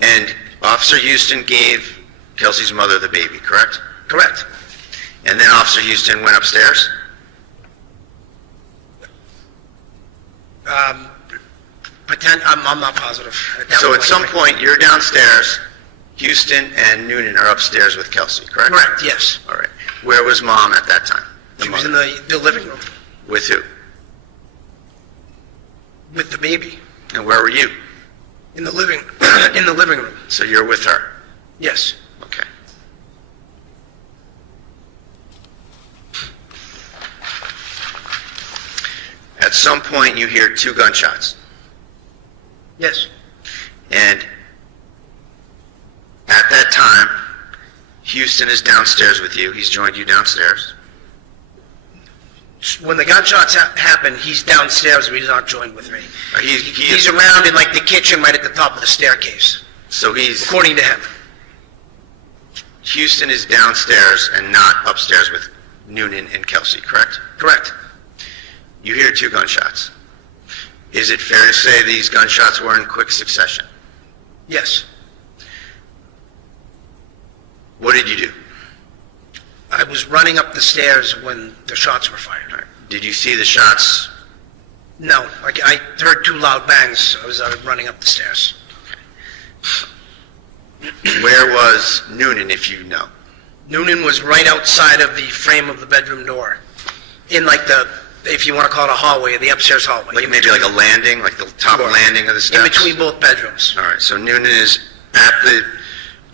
And Officer Houston gave Kelsey's mother the baby, correct? Correct. And then Officer Houston went upstairs? I'm not positive. So at some point, you're downstairs, Houston and Noonan are upstairs with Kelsey, correct? Correct, yes. All right. Where was Mom at that time? She was in the living room With who? with the baby. And where were you? In the living room. So you're with her? Yes. Okay. At some point, you hear 2 gunshots. Yes. And at that time, Houston is downstairs with you. He's joined you downstairs. When the gunshots happen, he's downstairs, but he's not joined with me. He's around in like the kitchen right at the top of the staircase, So according to him. Houston is downstairs and not upstairs with Noonan and Kelsey, correct? Correct. You hear 2 gunshots. Is it fair to say these gunshots were in quick succession? Yes. What did you do? I was running up the stairs when the shots were fired. All right. Did you see the shots? No, I heard 2 loud bangs. I was running up the stairs. Where was Noonan, if you know? Noonan was right outside of the frame of the bedroom door, in like the, if you want to call it a hallway, the upstairs hallway. Like maybe like a landing, like the top landing of the steps? In between both bedrooms. All right, so Noonan is at the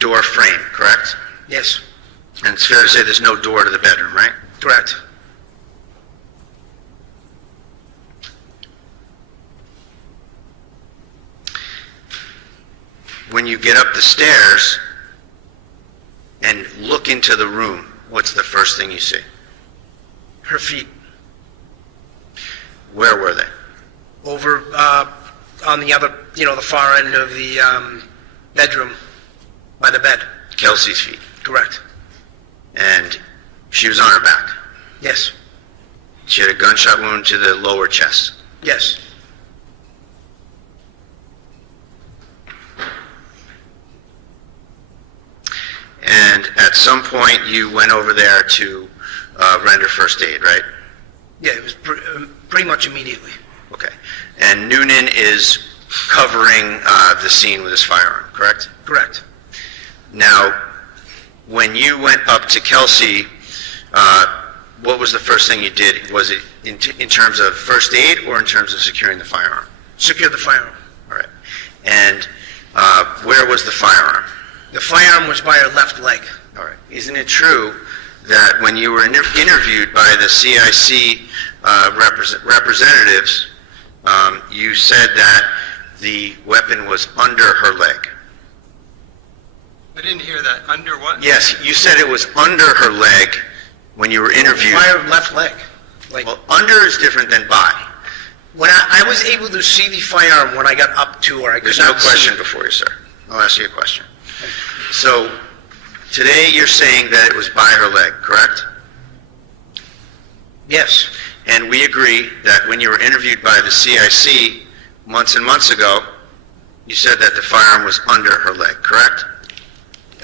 door frame, correct? Yes, And it's fair to say there's no door to the bedroom, right? correct. When you get up the stairs and look into the room, what's the first thing you see? Her feet Where were they? over on the other, the far end of the bedroom by the bed. Kelsey's feet. Correct. And she was on her back. Yes, She had a gunshot wound to the lower chest. yes. And at some point, you went over there to render first aid, right? Yeah, it was pretty much immediately. Okay. And Noonan is covering the scene with his firearm, correct? Correct. Now, when you went up to Kelsey, what was the first thing you did? Was it in terms of first aid or in terms of securing the firearm? Secure the firearm. All right. And where was the firearm? The firearm was by her left leg. All right. Isn't it true that when you were interviewed by the CIC representatives, you said that the weapon was under her leg? I didn't hear that. Under what? Yes, you said it was under her leg when you were interviewed. By her left leg. Like, Well, under is different than by. when I was able to see the firearm when I got up to her, I could There's no not see question it. before you, sir. I'll ask you a question. So, today you're saying that it was by her leg, correct? Yes, And we agree that when you were interviewed by the CIC months and months ago, you said that the firearm was under her leg, correct?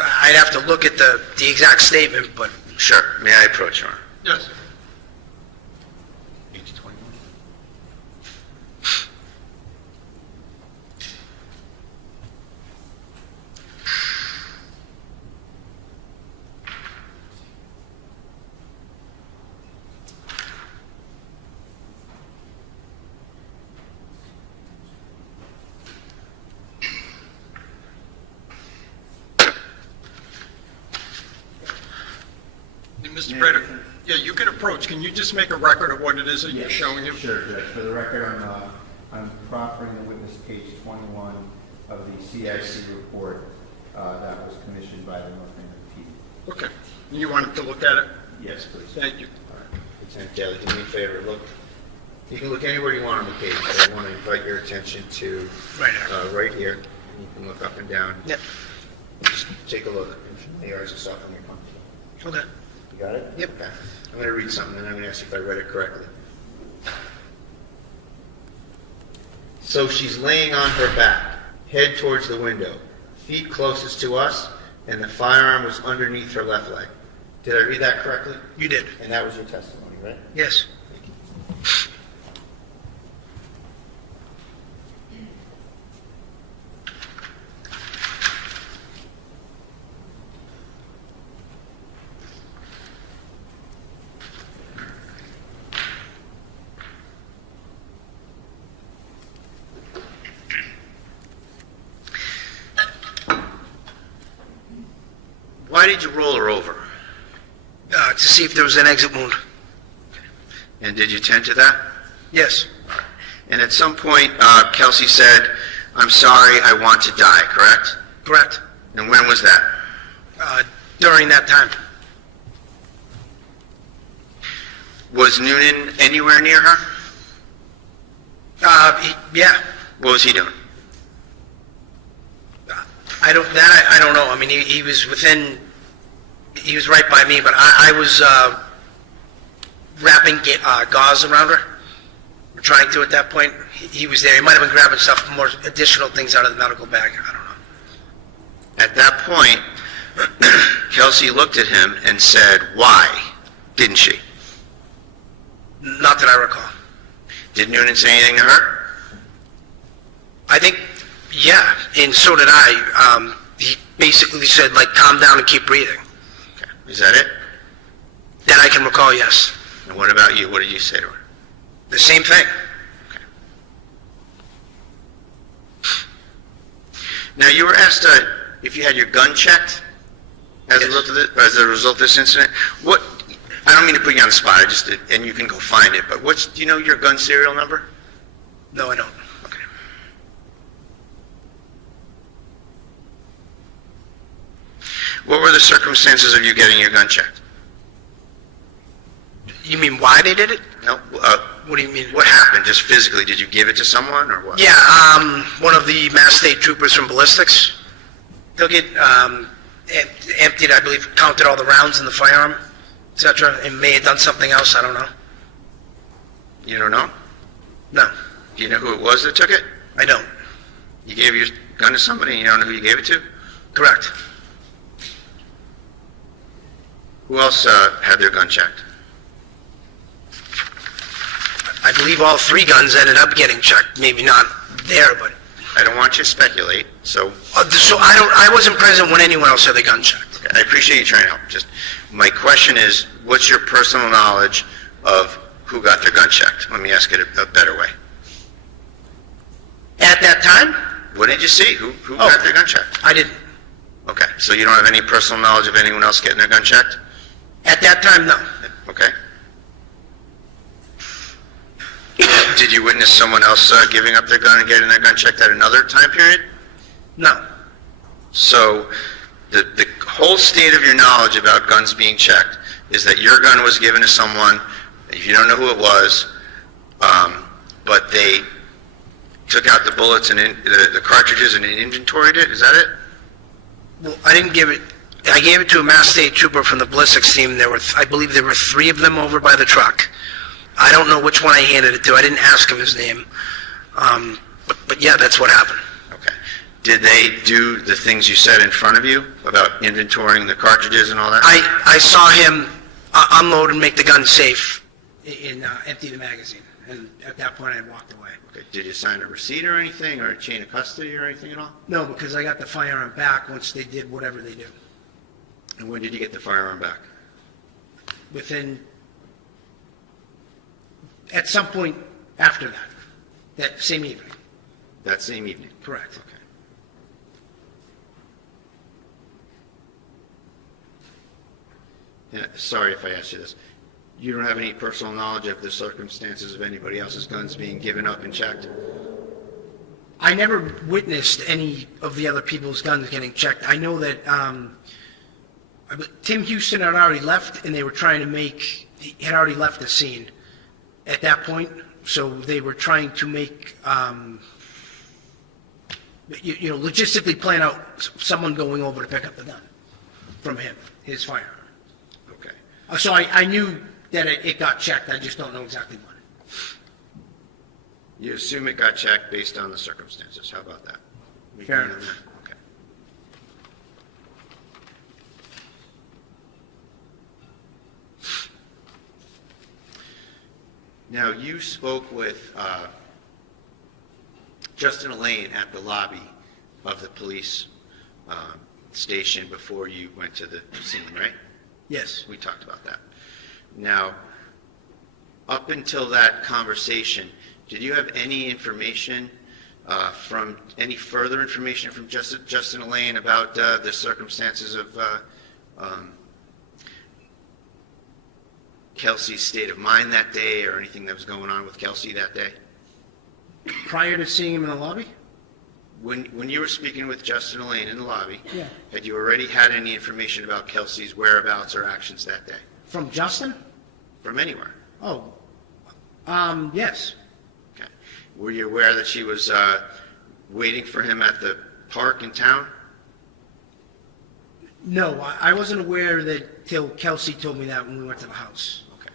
I'd have to look at the exact statement, but Sure. May I approach you? Yes. Page 21. Mr. Prater, yeah, you can approach. Can you just make a record of what it is that you're showing him? Sure, Judge. For the record, I'm proffering the witness page 21, of the CIC report that was commissioned by the Northampton PD. Okay. You wanted to look at it? Yes, please. Thank you. All right. Lieutenant Taylor, do me a favor, look. You can look anywhere you want on the page, but I want to invite your attention to Right here. right here. And you can look up and down. Yep. Just take a look and familiarize yourself when you're comfortable. Okay. You got it? Yep. Okay. I'm going to read something, and I'm going to ask you if I read it correctly. So she's laying on her back, head towards the window, feet closest to us, and the firearm was underneath her left leg. Did I read that correctly? You did. And that was your testimony, right? Yes. Why did you roll her over? To see if there was an exit wound. And did you tend to that? Yes. And at some point, Kelsey said, "I'm sorry, I want to die," correct? Correct. And when was that? During that time. Was Noonan anywhere near her? Yeah. What was he doing? I don't know. I mean, he was within, he was right by me, but I was wrapping gauze around her. We're trying to at that point. He was there. He might have been grabbing stuff, more additional things out of the medical bag. I don't know. At that point, Kelsey looked at him and said, "Why?" Didn't she? Not that I recall. Did Noonan say anything to her? I think, yeah, and so did I. He basically said, like, calm down and keep breathing. Okay. Is that it? That I can recall, yes. And what about you? What did you say to her? The same thing. Now, you were asked if you had your gun checked as a result of this incident. What? I don't mean to put you on the spot. And you can go find it. But do you know your gun serial number? No, I don't. Okay. What were the circumstances of you getting your gun checked? You mean why they did it? No. What do you mean? What happened? Just physically? Did you give it to someone or what? Yeah, one of the Mass State troopers from ballistics took it, emptied, I believe, counted all the rounds in the firearm, etc., and may have done something else. I don't know. You don't know? No, Do you know who it was that took it? I don't. You gave your gun to somebody and you don't know who you gave it to? Correct. Who else had their gun checked? I believe all three guns ended up getting checked. Maybe not there, but I don't want you to speculate, so so I wasn't present when anyone else had their gun checked. okay, I appreciate you trying to help. Just my question is, what's your personal knowledge of who got their gun checked? Let me ask it a better way. At that time, What did you see? Who got their gun checked? I didn't. Okay, so you don't have any personal knowledge of anyone else getting their gun checked? At that time, no. Okay. Did you witness someone else giving up their gun and getting their gun checked at another time period? No. So the whole state of your knowledge about guns being checked is that your gun was given to someone, if you don't know who it was, but they took out the bullets and the cartridges and inventoried it. Is that it? Well, I didn't give it. I gave it to a Mass State trooper from the ballistics team. I believe there were three of them over by the truck. I don't know which one I handed it to. I didn't ask him his name. But yeah, that's what happened. Okay. Did they do the things you said in front of you about inventorying the cartridges and all that? I saw him unload and make the gun safe and empty the magazine. And at that point, I had walked away. Okay. Did you sign a receipt or anything, or a chain of custody or anything at all? No, because I got the firearm back once they did whatever they do. And when did you get the firearm back? At some point after that same evening. That same evening? Correct. Okay. Yeah, sorry if I asked you this. You don't have any personal knowledge of the circumstances of anybody else's guns being given up and checked? I never witnessed any of the other people's guns getting checked. I know that Tim Houston had already left, and they were trying to had already left the scene at that point, so they were trying to make, logistically plan out someone going over to pick up the gun from him, his firearm. Okay. So I knew that it got checked, I just don't know exactly when. You assume it got checked based on the circumstances. How about that? We Fair agree on enough. that? Okay. Now, you spoke with Justin Elaine at the lobby of the police station before you went to the scene, right? Yes. We talked about that. Now, up until that conversation, did you have any information any further information from Justin Elaine about the circumstances of Kelsey's state of mind that day, or anything that was going on with Kelsey that day? Prior to seeing him in the lobby? When you were speaking with Justin Elaine in the lobby, Yeah. had you already had any information about Kelsey's whereabouts or actions that day? From Justin? From anywhere? Oh, yes. Okay. Were you aware that she was waiting for him at the park in town? No, I wasn't aware that till Kelsey told me that when we went to the house. Okay.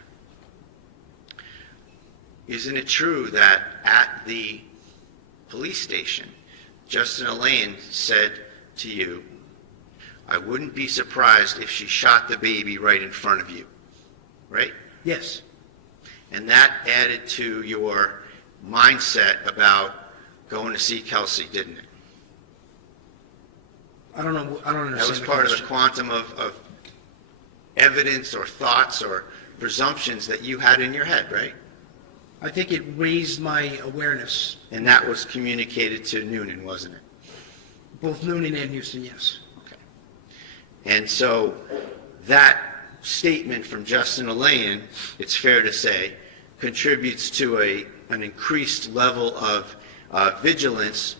Isn't it true that at the police station, Justin Elaine said to you, "I wouldn't be surprised if she shot the baby right in front of you," right? Yes. And that added to your mindset about going to see Kelsey, didn't it? I don't understand. That was the part of the question. quantum of evidence or thoughts or presumptions that you had in your head, right? I think it raised my awareness, And that was communicated to Noonan, wasn't it? both Noonan and Houston, yes. Okay. And so that statement from Justin Elaine, it's fair to say, contributes to an increased level of vigilance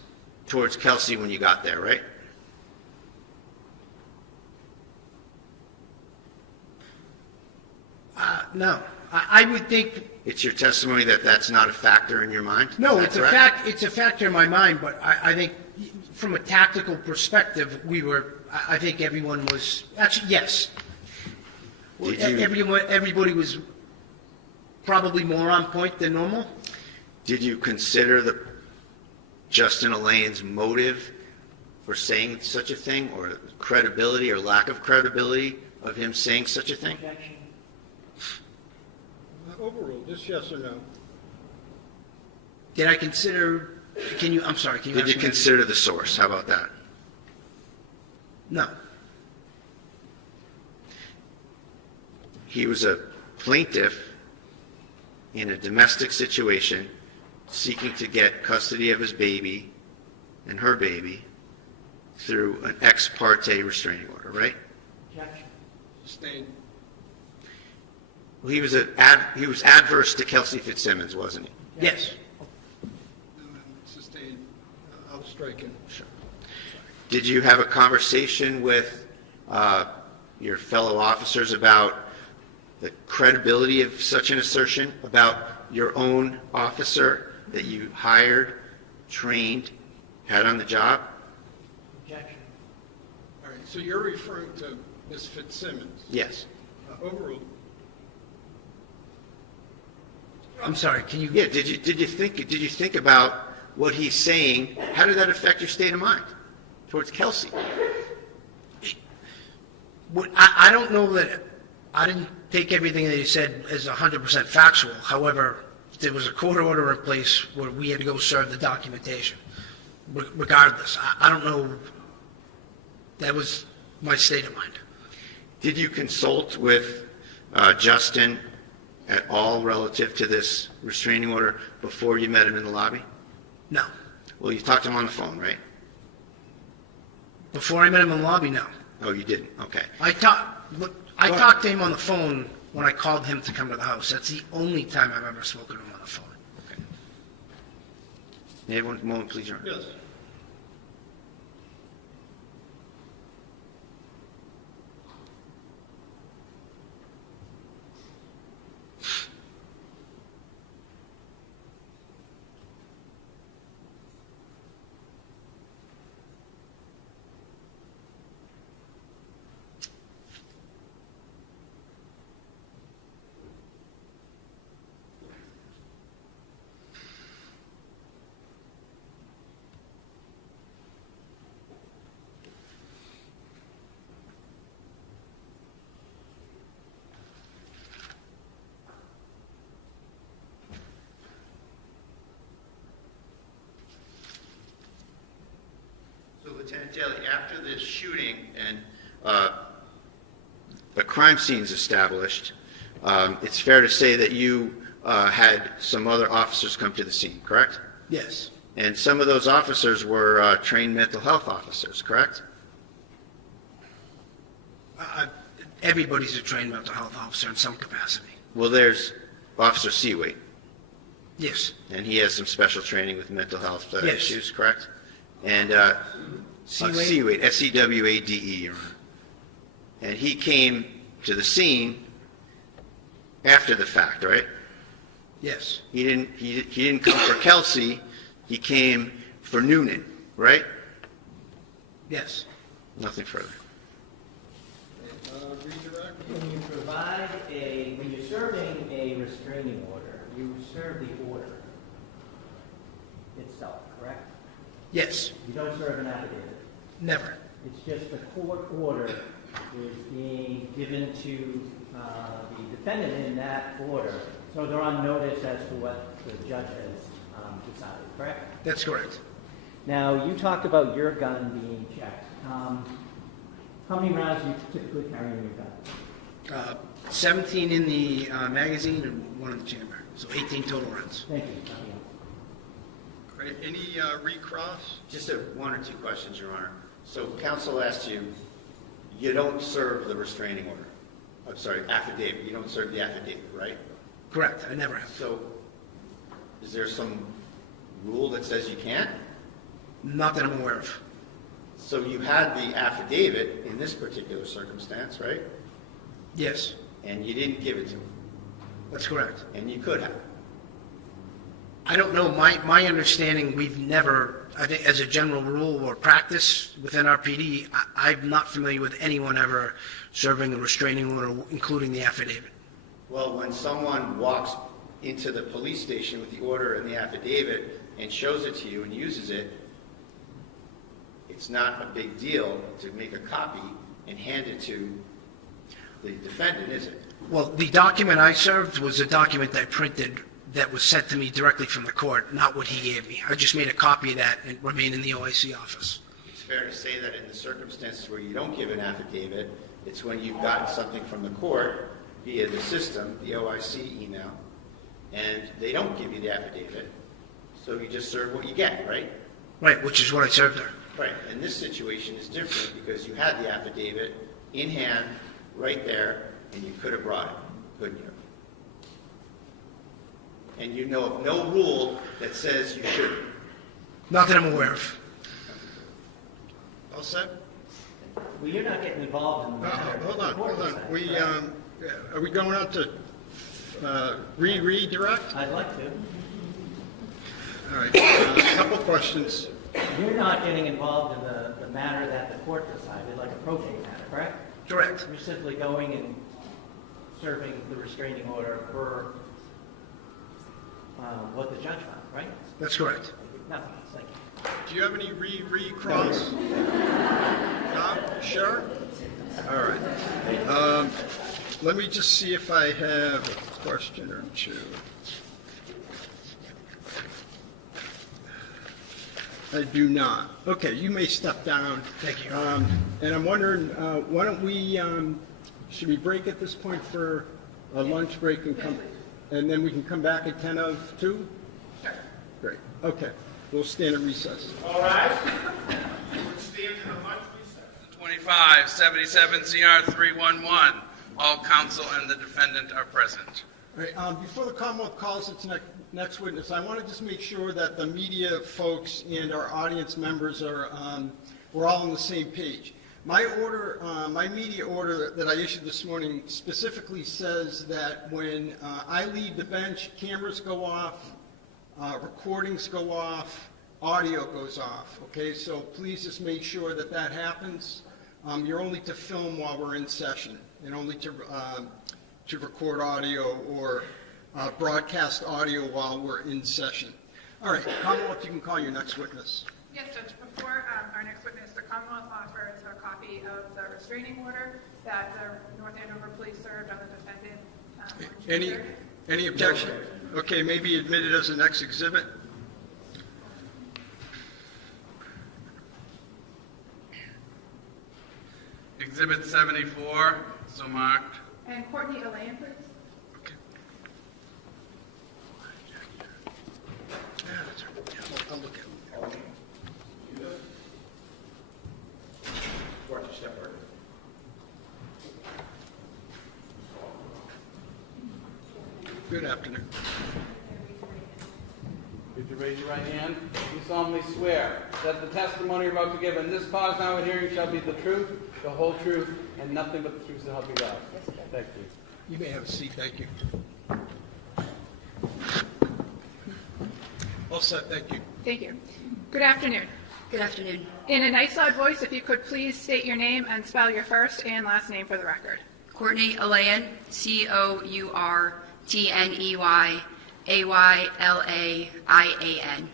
towards Kelsey when you got there, right? No, I would think, It's your testimony that that's not a factor in your mind? no, Is it's that a correct? fact, it's a factor in my mind, but I think from a tactical perspective, I think everyone was, actually, yes. Did you- Everybody was probably more on point than normal. Did you consider Justin Elaine's motive for saying such a thing, or credibility or lack of credibility of him saying such a thing? Overruled, just yes or no? Did I consider, I'm sorry, can you Did you ask me that? consider the source? How about that? No. He was a plaintiff in a domestic situation seeking to get custody of his baby and her baby through an ex parte restraining order, right? Sustained. Well, he was adverse to Kelsey Fitzsimmons, wasn't he? Yes. Sustained. I'll strike it. Sure. Did you have a conversation with your fellow officers about the credibility of such an assertion about your own officer that you hired, trained, had on the job? All right, so you're referring to Ms. Fitzsimmons. Yes. Overruled. I'm sorry, can you? Yeah. Did you think about what he's saying? How did that affect your state of mind towards Kelsey? I don't know that, I didn't take everything that he said as 100% factual. However, there was a court order in place where we had to go serve the documentation. Regardless, I don't know, that was my state of mind. Did you consult with Justin at all relative to this restraining order before you met him in the lobby? No. Well, you talked to him on the phone, right? Before I met him in the lobby, no. Oh, you didn't? Okay. I talked to him on the phone when I called him to come to the house. That's the only time I've ever spoken to him on the phone. May I have 1 moment, please, Your Honor? Yes. So Lieutenant Daly, after this shooting and a crime scene is established, it's fair to say that you had some other officers come to the scene, correct? Yes. And some of those officers were trained mental health officers, correct? Everybody's a trained mental health officer in some capacity. Well, there's Officer Seaway, Yes. and he has some special training with mental health Yes. issues, correct? And Seawade? Seawade, S-E-W-A-D-E, Your Honor. And he came to the scene after the fact, right? Yes. He didn't come for Kelsey, he came for Noonan, right? Yes. Nothing further. Redirect? When you provide when you're serving a restraining order, you serve the order itself, correct? Yes. You don't serve an affidavit. Never. It's just the court order is being given to the defendant in that order. So they're on notice as to what the judge has decided, correct? That's correct. Now, you talked about your gun being checked. How many rounds do you typically carry in your gun? 17 in the magazine and 1 in the chamber. So 18 total rounds. Thank you. Nothing else. Great. Any recross? Just 1 or 2 questions, Your Honor. So counsel asked you don't serve the restraining order. I'm sorry, affidavit. You don't serve the affidavit, right? Correct. I never have. So is there some rule that says you can't? Not that I'm aware of. So you had the affidavit in this particular circumstance, right? Yes. And you didn't give it to him, That's correct. and you could have. I don't know. My understanding, we've never, I think as a general rule or practice within our PD, I'm not familiar with anyone ever serving a restraining order, including the affidavit. Well, when someone walks into the police station with the order and the affidavit and shows it to you and uses it, it's not a big deal to make a copy and hand it to the defendant, is it? Well, the document I served was a document that I printed that was sent to me directly from the court, not what he gave me. I just made a copy of that and it remained in the OIC office. It's fair to say that in the circumstances where you don't give an affidavit, it's when you've gotten something from the court via the system, the OIC email, and they don't give you the affidavit, so you just serve what you get, right? Right, which is what I served her. Right, and this situation is different because you had the affidavit in hand, right there, and you could have brought it, couldn't you? And you know of no rule that says you shouldn't. Not that I'm aware of. All set? Well, you're not getting involved in the matter. Hold on, The court hold on. decides, right? Are we going out to redirect? I'd like to. All right, a couple questions. You're not getting involved in the matter that the court decided, like a probate matter, correct? Correct. You're simply going and serving the restraining order for what the judge found, right? That's correct. Nothing else, thank you. Do you have any recross? No? Sure? All right. Let me just see if I have a question or two. I do not. Okay, you may step down. Thank you. And I'm wondering, why don't we, should we break at this point for a lunch break and come, and then we can come back at 10:02? Great, okay. We'll stand at recess. All right. Stand in the lunch recess. 25, 77 CR 311. All counsel and the defendant are present. All right, before the Commonwealth calls its next witness, I want to just make sure that the media folks and our audience members are, we're all on the same page. My order, my media order that I issued this morning specifically says that when I leave the bench, cameras go off, recordings go off, audio goes off, okay? So please just make sure that that happens. You're only to film while we're in session, and only to record audio or broadcast audio while we're in session. All right, Commonwealth, you can call your next witness. Yes, Judge. Before our next witness, the Commonwealth offers a copy of the restraining order that the North Andover Police served on the defendant on June 3rd. Any objection? Okay, maybe admitted as the next exhibit. Exhibit 74, so marked. And Courtney Elaine, please. Okay. Yeah, that's right. Yeah, I'll look at it. Good afternoon. Would you raise your right hand? You solemnly swear that the testimony you're about to give in this pause now and hearing shall be the truth, the whole truth, and nothing but the truth to help you God. Yes, thank you. You may have a seat. Thank you. All set. Thank you. Thank you. Good afternoon. Good afternoon. In a nice loud voice, if you could please state your name and spell your first and last name for the record. Courtney Alayan, Courtney Aylayaan.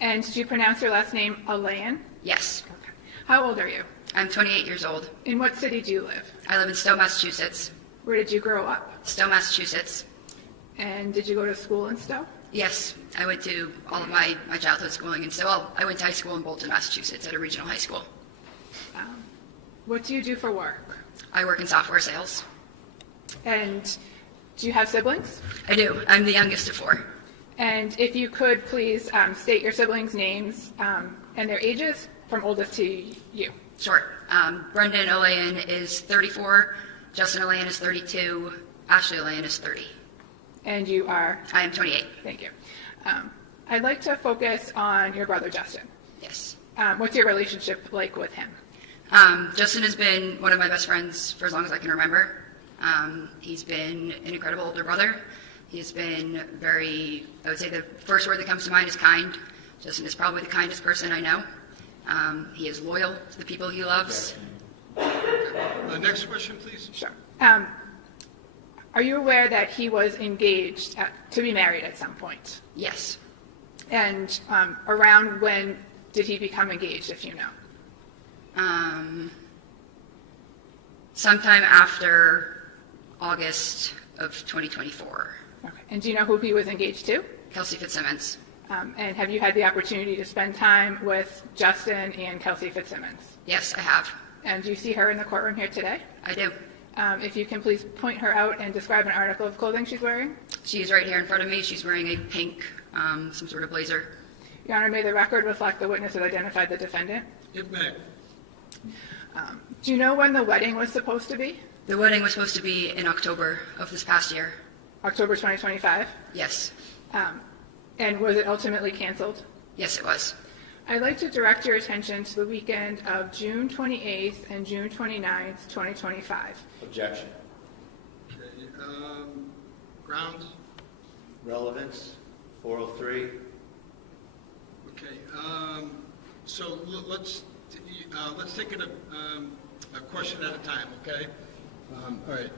And did you pronounce your last name Alayan? Yes. Okay. How old are you? I'm 28 years old. In what city do you live? I live in Stowe, Massachusetts. Where did you grow up? Stowe, Massachusetts. And did you go to school in Stowe? Yes, I went to all of my childhood schooling in Stowe. I went to high school in Bolton, Massachusetts at a regional high school. What do you do for work? I work in software sales. And do you have siblings? I do. I'm the youngest of 4. And if you could please state your siblings' names and their ages from oldest to you. Sure. Brendan Alayan is 34, Justin Alayan is 32, Ashley Alayan is 30. And you are? I am 28. Thank you. I'd like to focus on your brother, Justin. Yes. What's your relationship like with him? Justin has been one of my best friends for as long as I can remember. He's been an incredible older brother. He's been very, I would say the first word that comes to mind is kind. Justin is probably the kindest person I know. He is loyal to the people he loves. Next question, please. Sure. Are you aware that he was engaged to be married at some point? Yes. And around when did he become engaged, if you know? Sometime after August of 2024. Okay. And do you know who he was engaged to? Kelsey Fitzsimmons. And have you had the opportunity to spend time with Justin and Kelsey Fitzsimmons? Yes, I have. And do you see her in the courtroom here today? I do. If you can please point her out and describe an article of clothing she's wearing. She's right here in front of me. She's wearing a pink, some sort of blazer. Your Honor, may the record reflect the witness that identified the defendant? It may. Do you know when the wedding was supposed to be? The wedding was supposed to be in October of this past year. October 2025? Yes. And was it ultimately canceled? Yes, it was. I'd like to direct your attention to the weekend of June 28th and June 29th, 2025. Objection. Okay, grounds? Relevance, 403. Okay, so let's take it a question at a time, okay? All right,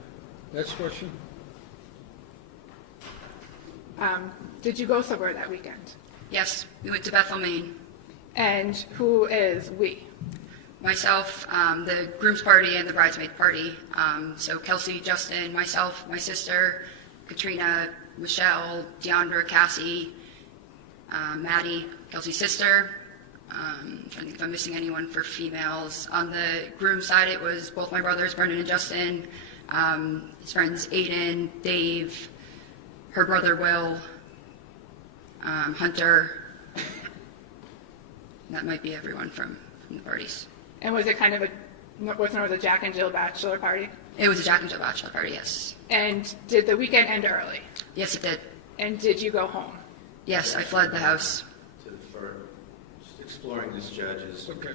next question. Did you go somewhere that weekend? Yes, we went to Bethel, Maine. And who is we? Myself, the groom's party and the bridesmaid party. So Kelsey, Justin, myself, my sister, Katrina, Michelle, Deandra, Cassie, Maddie, Kelsey's sister. I'm trying to think if I'm missing anyone for females. On the groom's side, it was both my brothers, Brendan and Justin, his friends Aiden, Dave, her brother Will, Hunter. That might be everyone from the parties. And was it kind of what's known as a Jack and Jill bachelor party? It was a Jack and Jill bachelor party, yes. And did the weekend end early? Yes, it did. And did you go home? Yes, I fled the house. For just exploring this, Judge, is, Okay.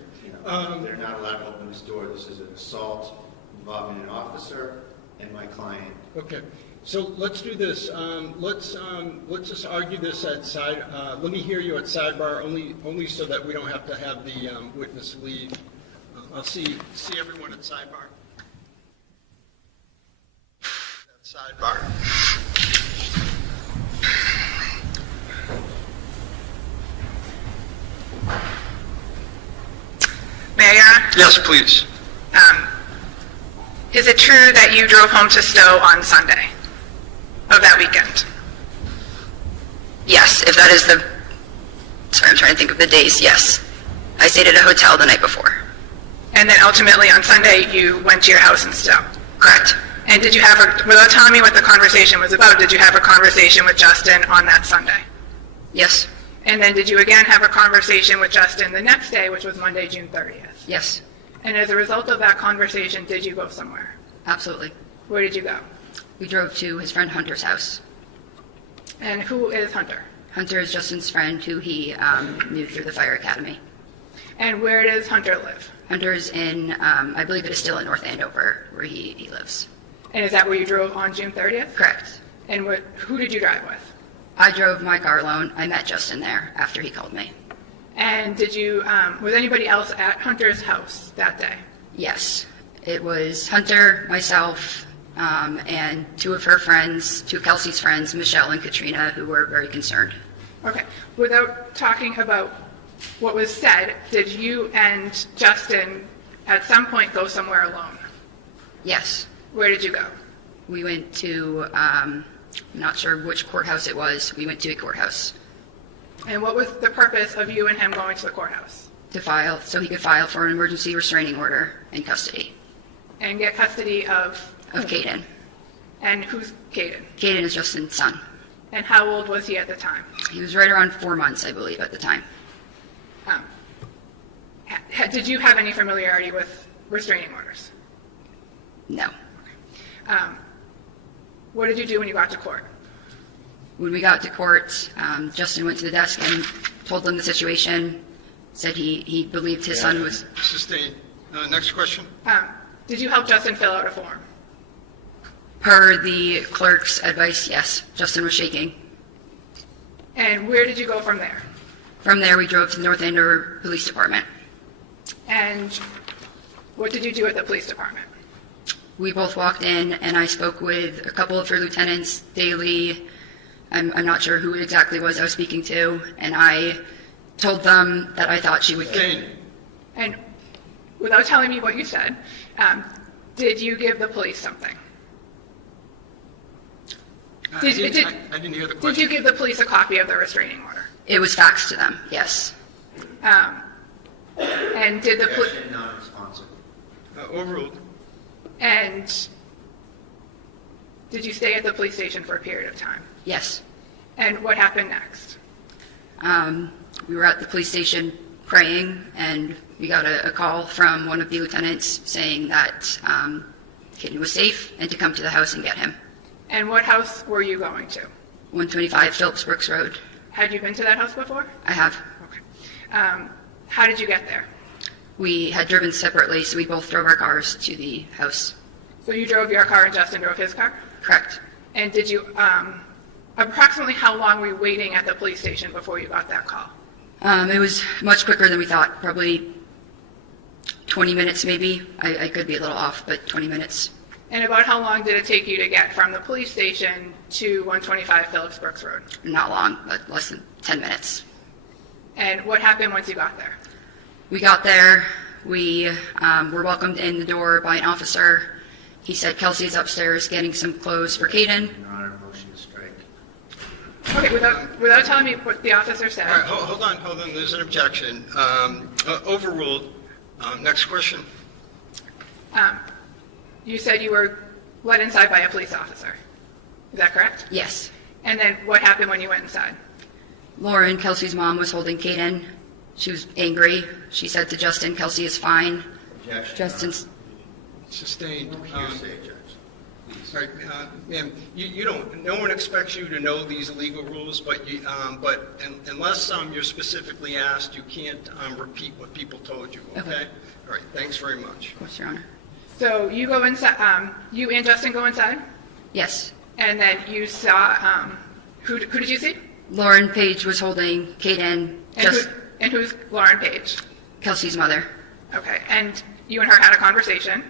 they're not allowed to open this door. This is an assault involving an officer and my client. Okay, so let's do this. Let's just argue this at side, let me hear you at sidebar, only so that we don't have to have the witness leave. I'll see everyone at sidebar. At sidebar. Mayor, Yes, please. is it true that you drove home to Stowe on Sunday of that weekend? Yes, if that is the... Sorry, I'm trying to think of the days. Yes. I stayed at a hotel the night before. And then ultimately on Sunday, you went to your house in Stowe? Correct. And did you have without telling me what the conversation was about, did you have a conversation with Justin on that Sunday? Yes. And then did you again have a conversation with Justin the next day, which was Monday, June 30th? Yes. And as a result of that conversation, did you go somewhere? Absolutely. Where did you go? We drove to his friend Hunter's house. And who is Hunter? Hunter is Justin's friend who he knew through the fire academy. And where does Hunter live? Hunter is in, I believe it is still in North Andover, where he lives. And is that where you drove on June 30th? Correct. And who did you drive with? I drove my car alone. I met Justin there after he called me. And did you, was anybody else at Hunter's house that day? Yes. It was Hunter, myself, and two of her friends, two of Kelsey's friends, Michelle and Katrina, who were very concerned. Okay. Without talking about what was said, did you and Justin at some point go somewhere alone? Yes. Where did you go? We went to, I'm not sure which courthouse it was. We went to a courthouse. And what was the purpose of you and him going to the courthouse? To file, so he could file for an emergency restraining order in custody. And get custody of? Of Caden. And who's Caden? Caden is Justin's son. And how old was he at the time? He was right around 4 months, I believe, at the time. Did you have any familiarity with restraining orders? No. What did you do when you got to court? When we got to court, Justin went to the desk and told them the situation, said he believed his son was... Sustained. Next question. Did you help Justin fill out a form? Per the clerk's advice, yes. Justin was shaking. And where did you go from there? From there, we drove to the North Andover Police Department. And what did you do at the police department? We both walked in, and I spoke with a couple of her lieutenants, Daly, I'm not sure who it exactly was I was speaking to, and I told them that I thought she would get... And without telling me what you said, did you give the police something? I didn't hear the question. Did you give the police a copy of the restraining order? It was faxed to them, yes. And did the police... Objection, non-responsive. Overruled. And did you stay at the police station for a period of time? Yes. And what happened next? We were at the police station praying, and we got a call from one of the lieutenants saying that Caden was safe and to come to the house and get him. And what house were you going to? 125 Phillips Brooks Road. Had you been to that house before? I have. Okay. How did you get there? We had driven separately, so we both drove our cars to the house. So you drove your car and Justin drove his car? Correct. And did you, approximately how long were you waiting at the police station before you got that call? It was much quicker than we thought, probably 20 minutes maybe. I could be a little off, but 20 minutes. And about how long did it take you to get from the police station to 125 Phillips Brooks Road? Not long, but less than 10 minutes. And what happened once you got there? We got there. We were welcomed in the door by an officer. He said Kelsey's upstairs getting some clothes for Caden. Your Honor, motion to strike. Okay, without telling me what the officer said. All right, hold on, there's an objection. Overruled. Next question. You said you were let inside by a police officer. Is that correct? Yes. And then what happened when you went inside? Lauren, Kelsey's mom, was holding Caden. She was angry. She said to Justin, Kelsey is fine. Objection. Justin's... Sustained. Hearsay, Judge. All right, ma'am, you don't, no one expects you to know these legal rules, but unless you're specifically asked, you can't repeat what people told you, okay? All right, thanks very much. Of course, Your Honor. So you go inside, you and Justin go inside, Yes. and then you saw, who did you see? Lauren Page was holding Kaden, And who's Lauren Page? Kelsey's mother. Okay, and you and her had a conversation.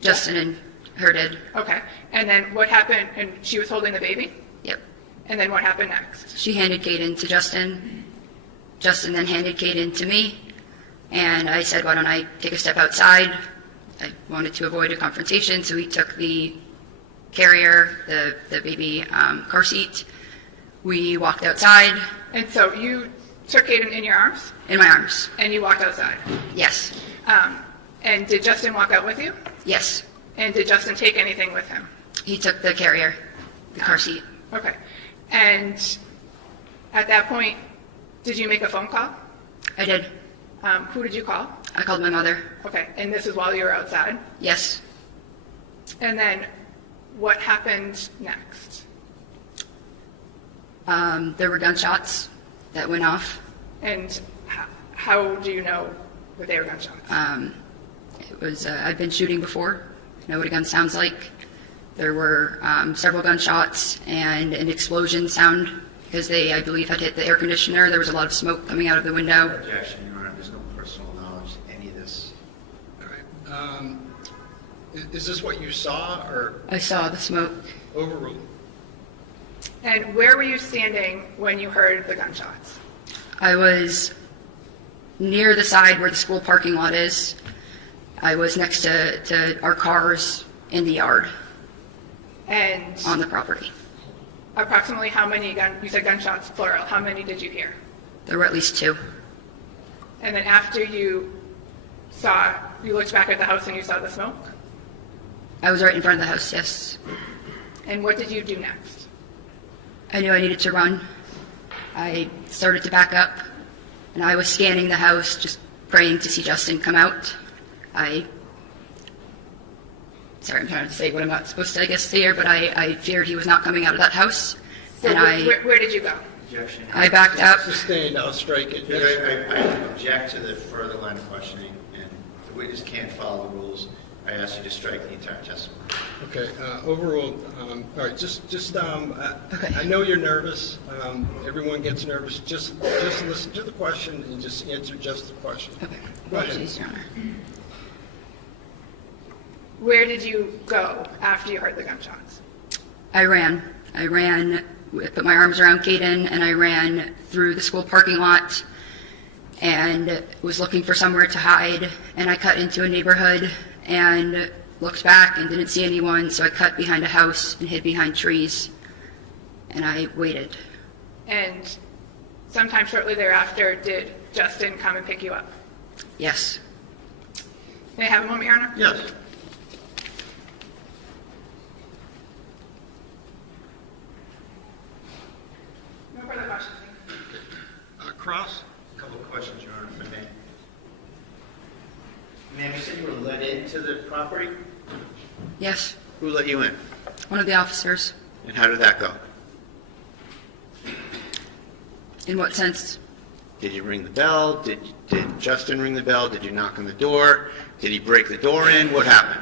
Justin and her did. Okay, and then what happened, and she was holding the baby? Yep. And then what happened next? She handed Kaden to Justin. Justin then handed Kaden to me. And I said, why don't I take a step outside? I wanted to avoid a confrontation, so he took the carrier, the baby car seat. We walked outside. And so you took Kaden in your arms, In my arms. and you walked outside. Yes. And did Justin walk out with you? Yes. And did Justin take anything with him? He took the carrier, the car seat. Okay. And at that point, did you make a phone call? I did. Who did you call? I called my mother. Okay, and this is while you were outside? Yes. And then what happened next? There were gunshots that went off. And how do you know that they were gunshots? It was, I've been shooting before. I know what a gun sounds like. There were several gunshots and an explosion sound because they, I believe, had hit the air conditioner. There was a lot of smoke coming out of the window. Objection, Your Honor, there's no personal knowledge to any of this. All right. Is this what you saw, or I saw the smoke. overruled? And where were you standing when you heard the gunshots? I was near the side where the school parking lot is. I was next to our cars in the yard And on the property. approximately how many you said gunshots, plural, how many did you hear? There were at least 2. And then after you looked back at the house and you saw the smoke? I was right in front of the house, yes. And what did you do next? I knew I needed to run. I started to back up, and I was scanning the house, just praying to see Justin come out. Sorry, I'm trying to say what I'm not supposed to, I guess, say here, but I feared he was not coming out of that house. So And where did you go? Objection. I backed up. Sustained, I'll strike it. Judge, I object to the further line of questioning, and if the witness can't follow the rules, I ask you to strike the entire testimony. Okay, overruled. All right, I know you're nervous. Everyone gets nervous. Just listen to the question and just answer just the question. Okay, Go ahead. apologies, Your Honor. Where did you go after you heard the gunshots? I ran, put my arms around Kaden, and I ran through the school parking lot and was looking for somewhere to hide. And I cut into a neighborhood and looked back and didn't see anyone, so I cut behind a house and hid behind trees. And I waited. And sometime shortly thereafter, did Justin come and pick you up? Yes. May I have a moment, Your Honor? Yes. No further questions. Cross? A couple of questions, Your Honor, if I may. Ma'am, you said you were let into the property? Yes. Who let you in? One of the officers. And how did that go? In what sense? Did you ring the bell? Did Justin ring the bell? Did you knock on the door? Did he break the door in? What happened?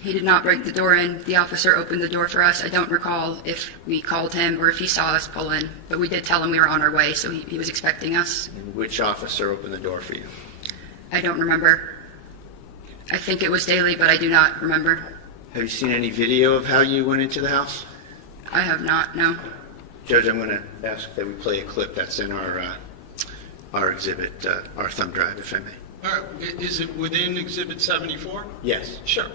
He did not break the door in. The officer opened the door for us. I don't recall if we called him or if he saw us pull in, but we did tell him we were on our way, so he was expecting us. And which officer opened the door for you? I don't remember. I think it was Daly, but I do not remember. Have you seen any video of how you went into the house? I have not, no. Judge, I'm going to ask that we play a clip that's in our exhibit, our thumb drive, if I may. All right, is it within Exhibit 74? Yes. Sure.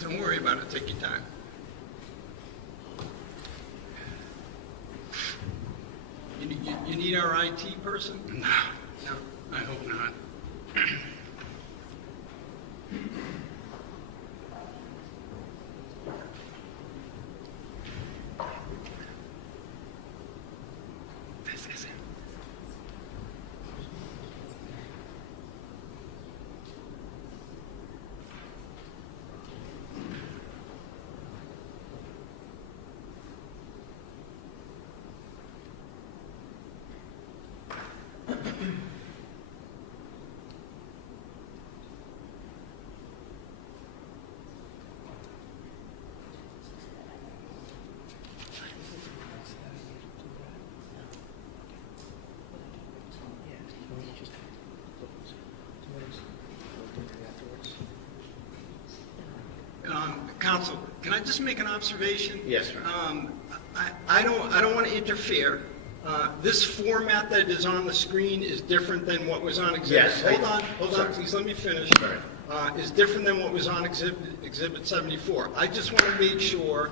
Don't worry about it, take your time. You need our IT person? No, No. I hope not. This isn't. Counsel, can I just make an observation? Yes, sir. I don't want to interfere. This format that is on the screen is different than what was on exhibit. Yes, Hold on, please let me finish. Sorry. Is different than what was on exhibit 74. I just want to make sure,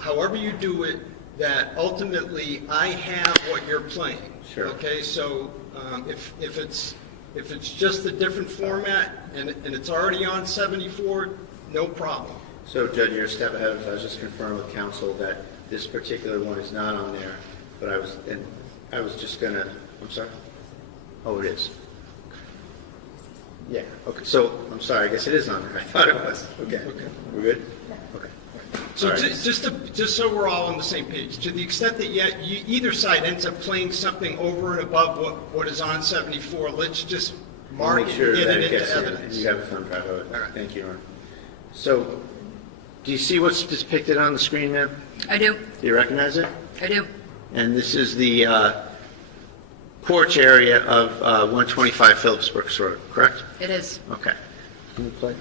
however you do it, that ultimately I have what you're playing. Sure. Okay, so if it's just a different format and it's already on 74, no problem. So, Judge, you're a step ahead of us. I was just confirming with counsel that this particular one is not on there, but I was just gonna, I'm sorry? Oh, it is. Yeah, okay, so, I'm sorry, I guess it is on there. I thought it was. Okay. We're good? Okay. So All right. just so we're all on the same page, to the extent that either side ends up playing something over and above what is on 74, let's just mark Make it sure and get that it it into gets in. evidence. You have a thumb drive of it. All right. Thank you, Ron. So, do you see what's depicted on the screen there? I do. Do you recognize it? I do. And this is the porch area of 125 Phillips Brooks Road, correct? It is. Okay. Can you play?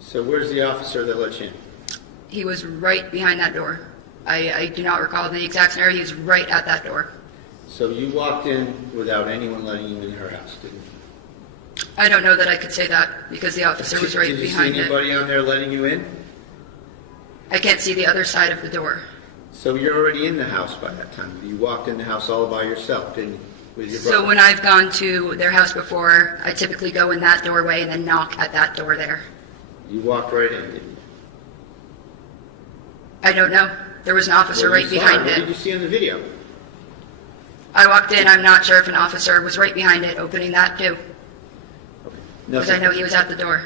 So where's the officer that let you in? He was right behind that door. I do not recall the exact scenario. He was right at that door. So you walked in without anyone letting you in her house, didn't you? I don't know that I could say that because the officer was right Did you see behind it. anybody on there letting you in? I can't see the other side of the door. So you're already in the house by that time. You walked in the house all by yourself, didn't you? With your brother? So when I've gone to their house before, I typically go in that doorway and then knock at that door there. You walked right in, didn't you? I don't know. There was an officer Well, you right saw behind What did it. you see in the video? I walked in. I'm not sure if an officer was right behind it opening that too. Because I know he was at the door.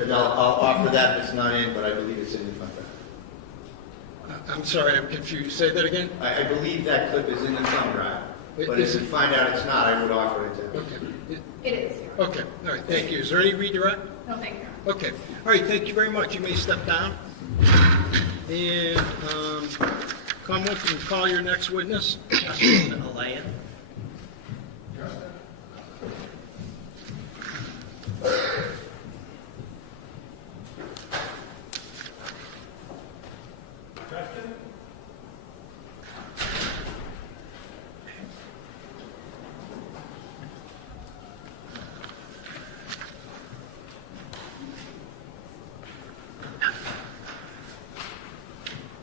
And I'll offer that, it's not in, but I believe it's in the front drive. I'm sorry, I'm confused. Say that again? I believe that clip is in the thumb drive, but if you find out it's not, I would offer it to him. Okay. It is. Okay, all right, thank you. Is there any redirect? No, thank you. Okay, all right, thank you very much. You may step down. And Commonwealth, you can call your next witness. Elaine?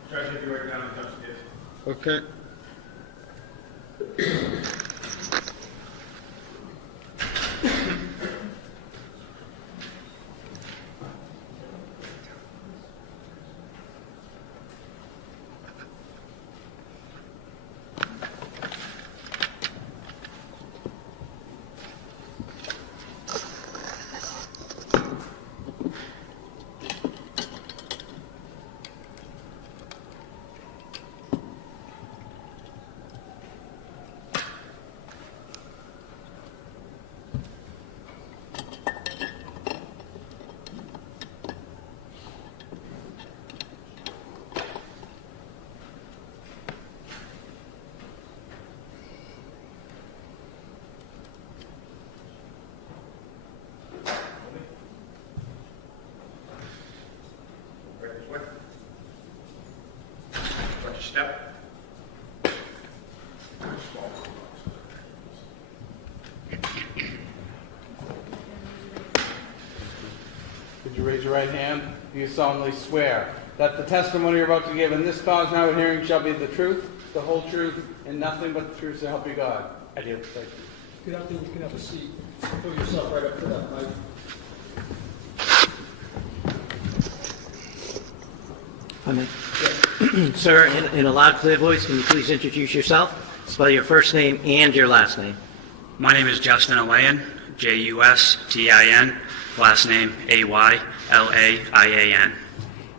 Judge, if you write down the judge's case. Okay. Right this way. Watch your step. Raise your right hand. Do you solemnly swear that the testimony you're about to give in this cause now hearing shall be the truth, the whole truth, and nothing but the truth, so help you God? I do. Thank you. Get up there, you can have a seat. Put yourself right up to that mic. Sir, in a loud, clear voice, can you please introduce yourself? Spell your first name and your last name. My name is Justin Alayan, Justin, last name Aylaian.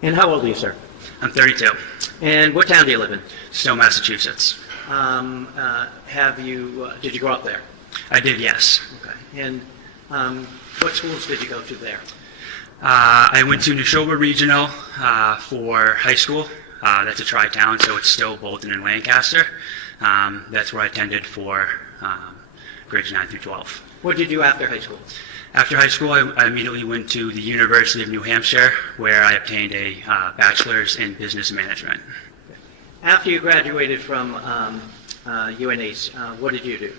And how old are you, sir? I'm 32, And what town do you live in? still Massachusetts. Did you grow up there? I did, yes. Okay. And what schools did you go to there? I went to Neshoba Regional for high school. That's a tri-town, so it's still Bolton and Lancaster. That's where I attended for grades 9 through 12. What did you do after high school? After high school, I immediately went to the University of New Hampshire, where I obtained a bachelor's in business management. After you graduated from UNH, what did you do?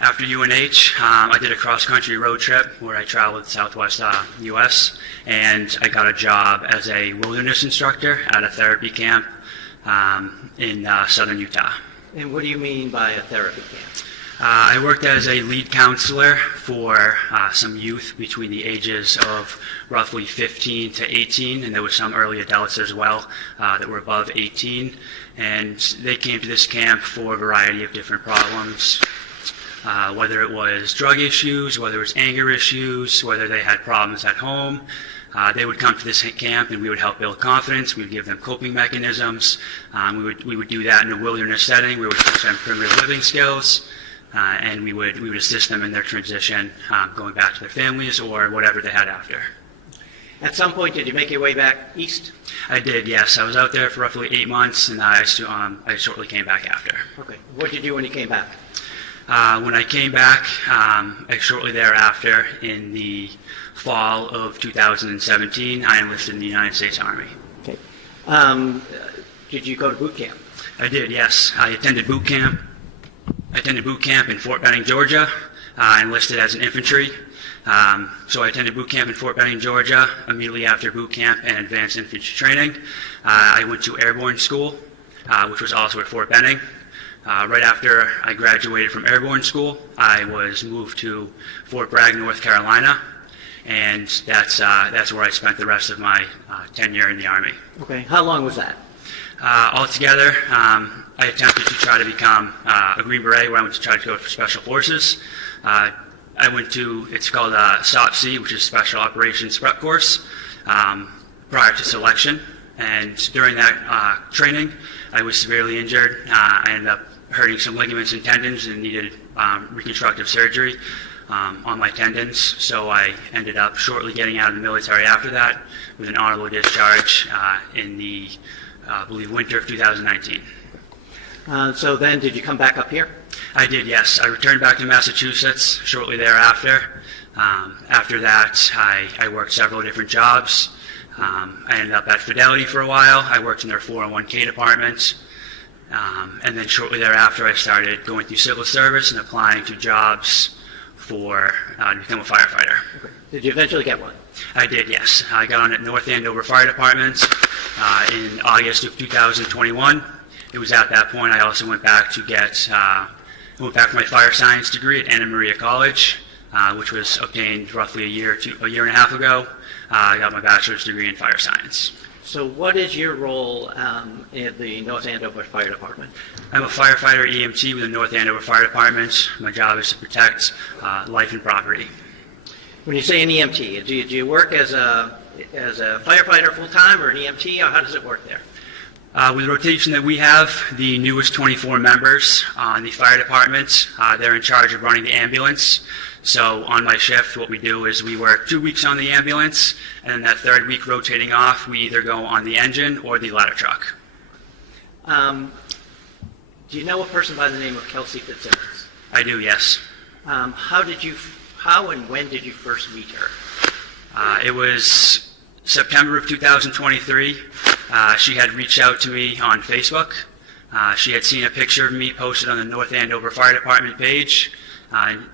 After UNH, I did a cross-country road trip where I traveled the southwest U.S., and I got a job as a wilderness instructor at a therapy camp in southern Utah. And what do you mean by a therapy camp? I worked as a lead counselor for some youth between the ages of roughly 15 to 18, and there were some early adults as well that were above 18. And they came to this camp for a variety of different problems, whether it was drug issues, whether it was anger issues, whether they had problems at home. They would come to this camp and we would help build confidence. We would give them coping mechanisms. We would do that in a wilderness setting. We would teach them primitive living skills. And we would assist them in their transition, going back to their families or whatever they had after. At some point, did you make your way back east? I did, yes. I was out there for roughly 8 months, and I shortly came back after. Okay. What did you do when you came back? When I came back, shortly thereafter, in the fall of 2017, I enlisted in the United States Army. Okay. Did you go to boot camp? I did, yes. I attended boot camp in Fort Benning, Georgia. I enlisted as an infantry. So I attended boot camp in Fort Benning, Georgia. Immediately after boot camp and advanced infantry training, I went to airborne school, which was also at Fort Benning. Right after I graduated from airborne school, I was moved to Fort Bragg, North Carolina, and that's where I spent the rest of my tenure in the Army. Okay. How long was that? Altogether, I attempted to try to become a Green Beret, where I went to try to go for Special Forces. I went to, it's called SOPC, which is Special Operations Prep Course, prior to selection. And during that training, I was severely injured. I ended up hurting some ligaments and tendons and needed reconstructive surgery on my tendons. So I ended up shortly getting out of the military after that with an honorable discharge in the, I believe, winter of 2019. So then, did you come back up here? I did, yes. I returned back to Massachusetts shortly thereafter. After that, I worked several different jobs. I ended up at Fidelity for a while. I worked in their 401k department. And then shortly thereafter, I started going through civil service and applying to jobs to become a firefighter. Okay. Did you eventually get one? I did, yes. I got on at North Andover Fire Department in August of 2021. It was at that point I also went back to for my fire science degree at Anna Maria College, which was obtained roughly a year and a half ago. I got my bachelor's degree in fire science. So what is your role in the North Andover Fire Department? I'm a firefighter EMT with the North Andover Fire Department. My job is to protect life and property. When you say an EMT, do you work as a firefighter full-time or an EMT, or how does it work there? With the rotation that we have, the newest 24 members in the fire department, they're in charge of running the ambulance. So on my shift, what we do is we work 2 weeks on the ambulance, and then that third week rotating off, we either go on the engine or the ladder truck. Do you know a person by the name of Kelsey Fitzsimmons? I do, yes. How and when did you first meet her? It was September of 2023. She had reached out to me on Facebook. She had seen a picture of me posted on the North Andover Fire Department page.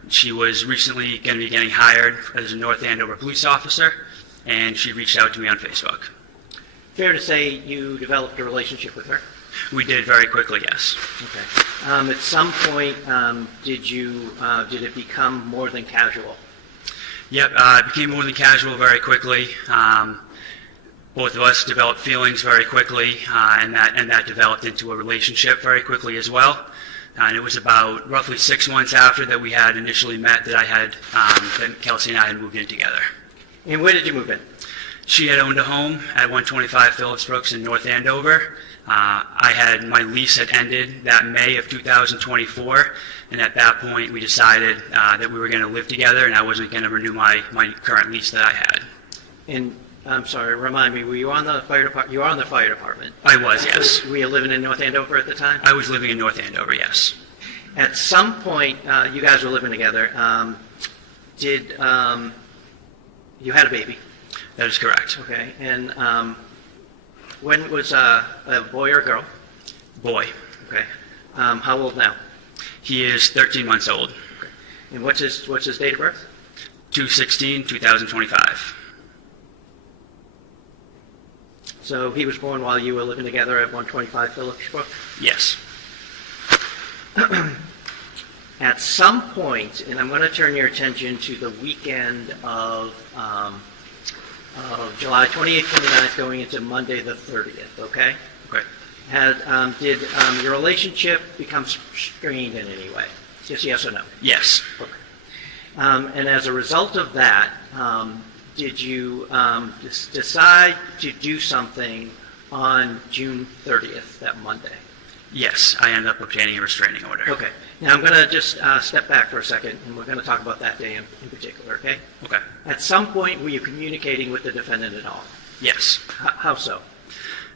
She was recently going to be getting hired as a North Andover police officer. and she reached out to me on Facebook. Fair to say you developed a relationship with her? We did very quickly, yes. Okay. At some point, did it become more than casual? Yep, it became more than casual very quickly. Both of us developed feelings very quickly, and that developed into a relationship very quickly as well. And it was about roughly 6 months after that we had initially met that that Kelsey and I had moved in together. And where did you move in? She had owned a home at 125 Phillips Brooks in North Andover. My lease had ended that May of 2024, and at that point we decided that we were going to live together, and I wasn't going to renew my current lease that I had. And I'm sorry, remind me, were you on the fire department? You were on the fire department. I was, yes. Were you living in North Andover at the time? I was living in North Andover, yes. At some point, you guys were living together. You had a baby? That is correct. Okay. And when was a boy or a girl? Boy. Okay. How old now? He is 13 months old. Okay. And what's his date of birth? 2/16/2025. So he was born while you were living together at 125 Phillips Brook? Yes. At some point, and I'm going to turn your attention to the weekend of July 28th, 29th, going into Monday the 30th, okay? Okay. Did your relationship become strained in any way? Just yes or no? Yes. Okay. And as a result of that, did you decide to do something on June 30th, that Monday? Yes, I ended up obtaining a restraining order. Okay. Now I'm going to just step back for a second, and we're going to talk about that day in particular, okay? Okay. At some point, were you communicating with the defendant at all? Yes. How so?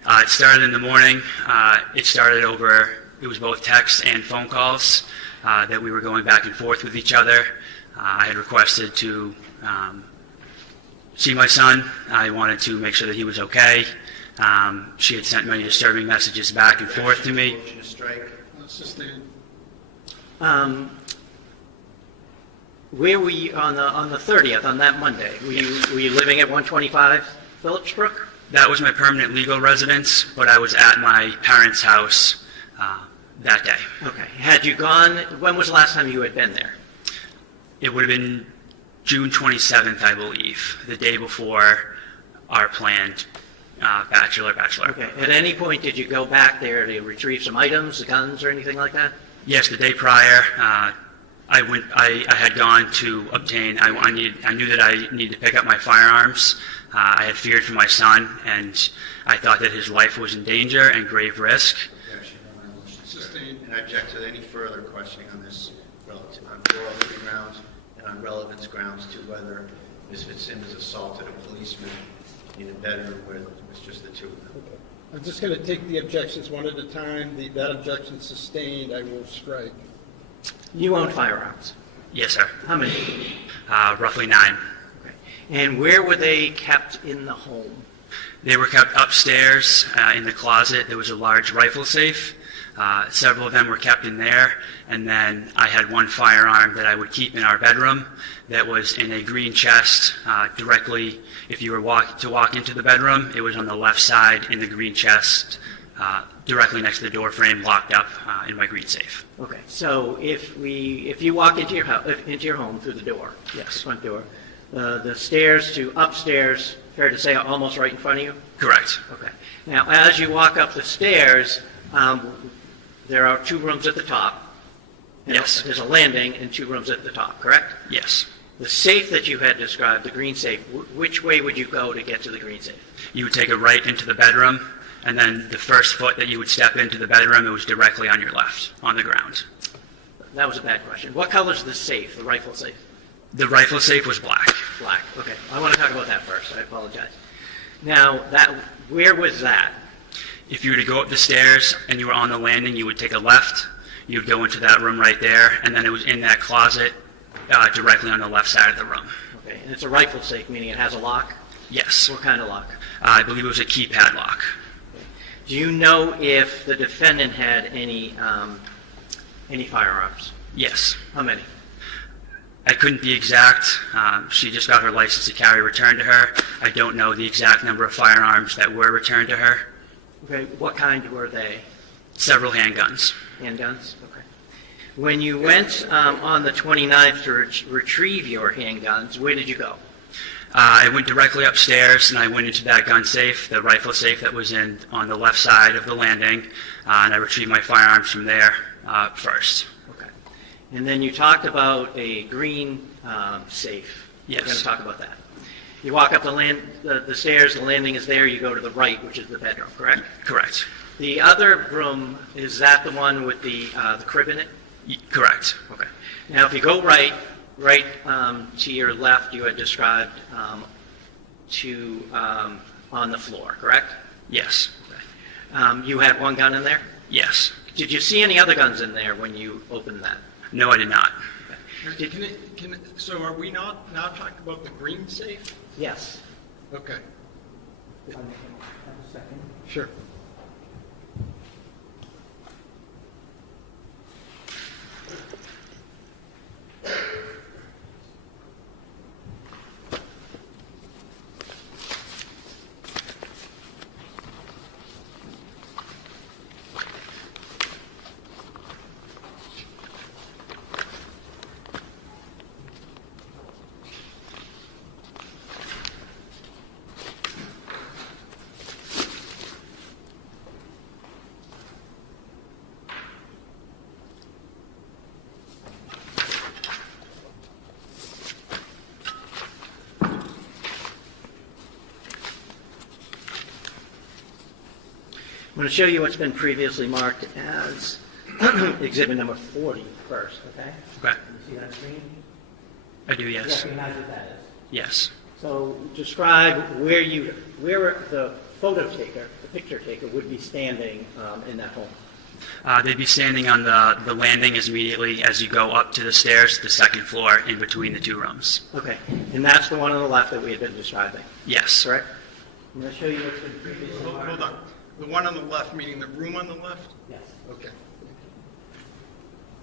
It started in the morning. It was both texts and phone calls that we were going back and forth with each other. I had requested to see my son. I wanted to make sure that he was okay. She had sent many disturbing messages back and forth to me. Motion to strike. Sustained. Where were you on the 30th, on that Monday? Were you living at 125 Phillips Brook? That was my permanent legal residence, but I was at my parents' house that day. Okay. Had you gone, when was the last time you had been there? It would have been June 27th, I believe, the day before our planned bachelor. Okay. At any point, did you go back there to retrieve some items, guns, or anything like that? Yes, the day prior, I had gone to obtain. I knew that I needed to pick up my firearms. I had feared for my son, and I thought that his life was in danger and grave risk. Objection. Sustained. And I object to any further questioning on this relative on plurality grounds and on relevance grounds to whether Ms. Fitzsimmons assaulted a policeman in a bedroom where it was just the two of them. Okay. I'm just going to take the objections one at a time. That objection sustained, I will strike. You owned firearms. Yes, sir. How many? Roughly 9. Okay. And where were they kept in the home? They were kept upstairs in the closet. There was a large rifle safe. Several of them were kept in there, and then I had one firearm that I would keep in our bedroom that was in a green chest directly. If you were to walk into the bedroom, it was on the left side in the green chest, directly next to the door frame, locked up in my green safe. Okay, so if you walk into your home through the door, Yes. the front door, the stairs to upstairs, fair to say, are almost right in front of you? Correct. Okay. Now, as you walk up the stairs, there are 2 rooms at the top. And Yes. There's a landing and 2 rooms at the top, correct? Yes. The safe that you had described, the green safe, which way would you go to get to the green safe? You would take a right into the bedroom, and then the first foot that you would step into the bedroom, it was directly on your left, on the ground. That was a bad question. What color is the safe, the rifle safe? The rifle safe was black. Black. Okay. I want to talk about that first. I apologize. Now, where was that? If you were to go up the stairs and you were on the landing, you would take a left. You would go into that room right there, and then it was in that closet directly on the left side of the room. Okay. And it's a rifle safe, meaning it has a lock? Yes. What kind of lock? I believe it was a keypad lock. Do you know if the defendant had any firearms? Yes. How many? I couldn't be exact. She just got her license to carry returned to her. I don't know the exact number of firearms that were returned to her. Okay, what kind were they? Several handguns. Handguns? Okay. When you went on the 29th to retrieve your handguns, where did you go? I went directly upstairs and I went into that gun safe, the rifle safe that was on the left side of the landing, and I retrieved my firearms from there first. Okay. And then you talked about a green safe. Yes. We're going to talk about that. You walk up the stairs, the landing is there, you go to the right, which is the bedroom, correct? Correct. The other room, is that the one with the crib in it? Correct. Okay. Now, if you go right to your left, you had described on the floor, correct? Yes. Okay. You had one gun in there? Yes. Did you see any other guns in there when you opened that? No, I did not. So are we now talking about the green safe? Yes. Okay. If I may have a second. Sure. I'm going to show you what's been previously marked as exhibit number 40 first, okay? Okay. You see that screen? I do, yes. Recognize what that is. Yes. So describe where the photo taker, the picture taker, would be standing in that home. They'd be standing on the landing immediately as you go up to the stairs to the second floor in between the two rooms. Okay, and that's the one on the left that we had been describing, Yes. correct? I'm going to show you what's been previously marked. Hold on. The one on the left, meaning the room on the left? Yes. Okay.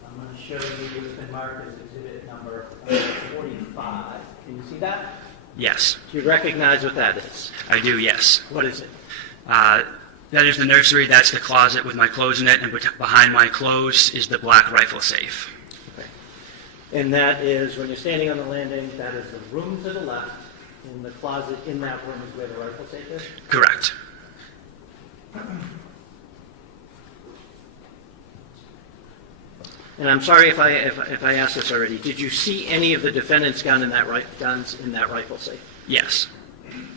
I'm going to show you what's been marked as exhibit number 45. Can you see that? Yes. Do you recognize what that is? I do, yes. What is it? That is the nursery. That's the closet with my clothes in it, and behind my clothes is the black rifle safe. Okay. And that is, when you're standing on the landing, that is the room to the left, and the closet in that room is where the rifle safe is? Correct. And I'm sorry if I asked this already. Did you see any of the defendant's guns in that rifle safe? Yes.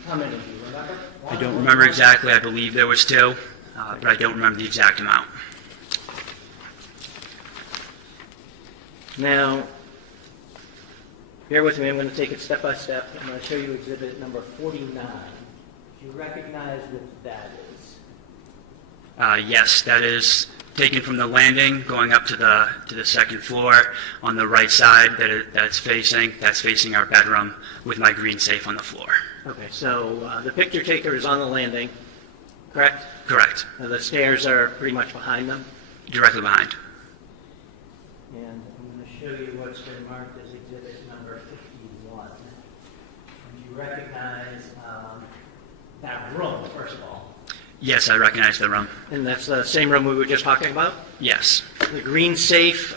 How many do you remember? I don't remember exactly. I believe there was two, but I don't remember the exact amount. Now, bear with me. I'm going to take it step by step. I'm going to show you exhibit number 49. Do you recognize what that is? Yes, that is taken from the landing going up to the second floor on the right side that's facing our bedroom with my green safe on the floor. Okay, so the picture taker is on the landing, correct? Correct. The stairs are pretty much behind them. Directly behind. And I'm going to show you what's been marked as exhibit number 51. And you recognize that room, first of all. Yes, I recognize the room. And that's the same room we were just talking about? Yes. The green safe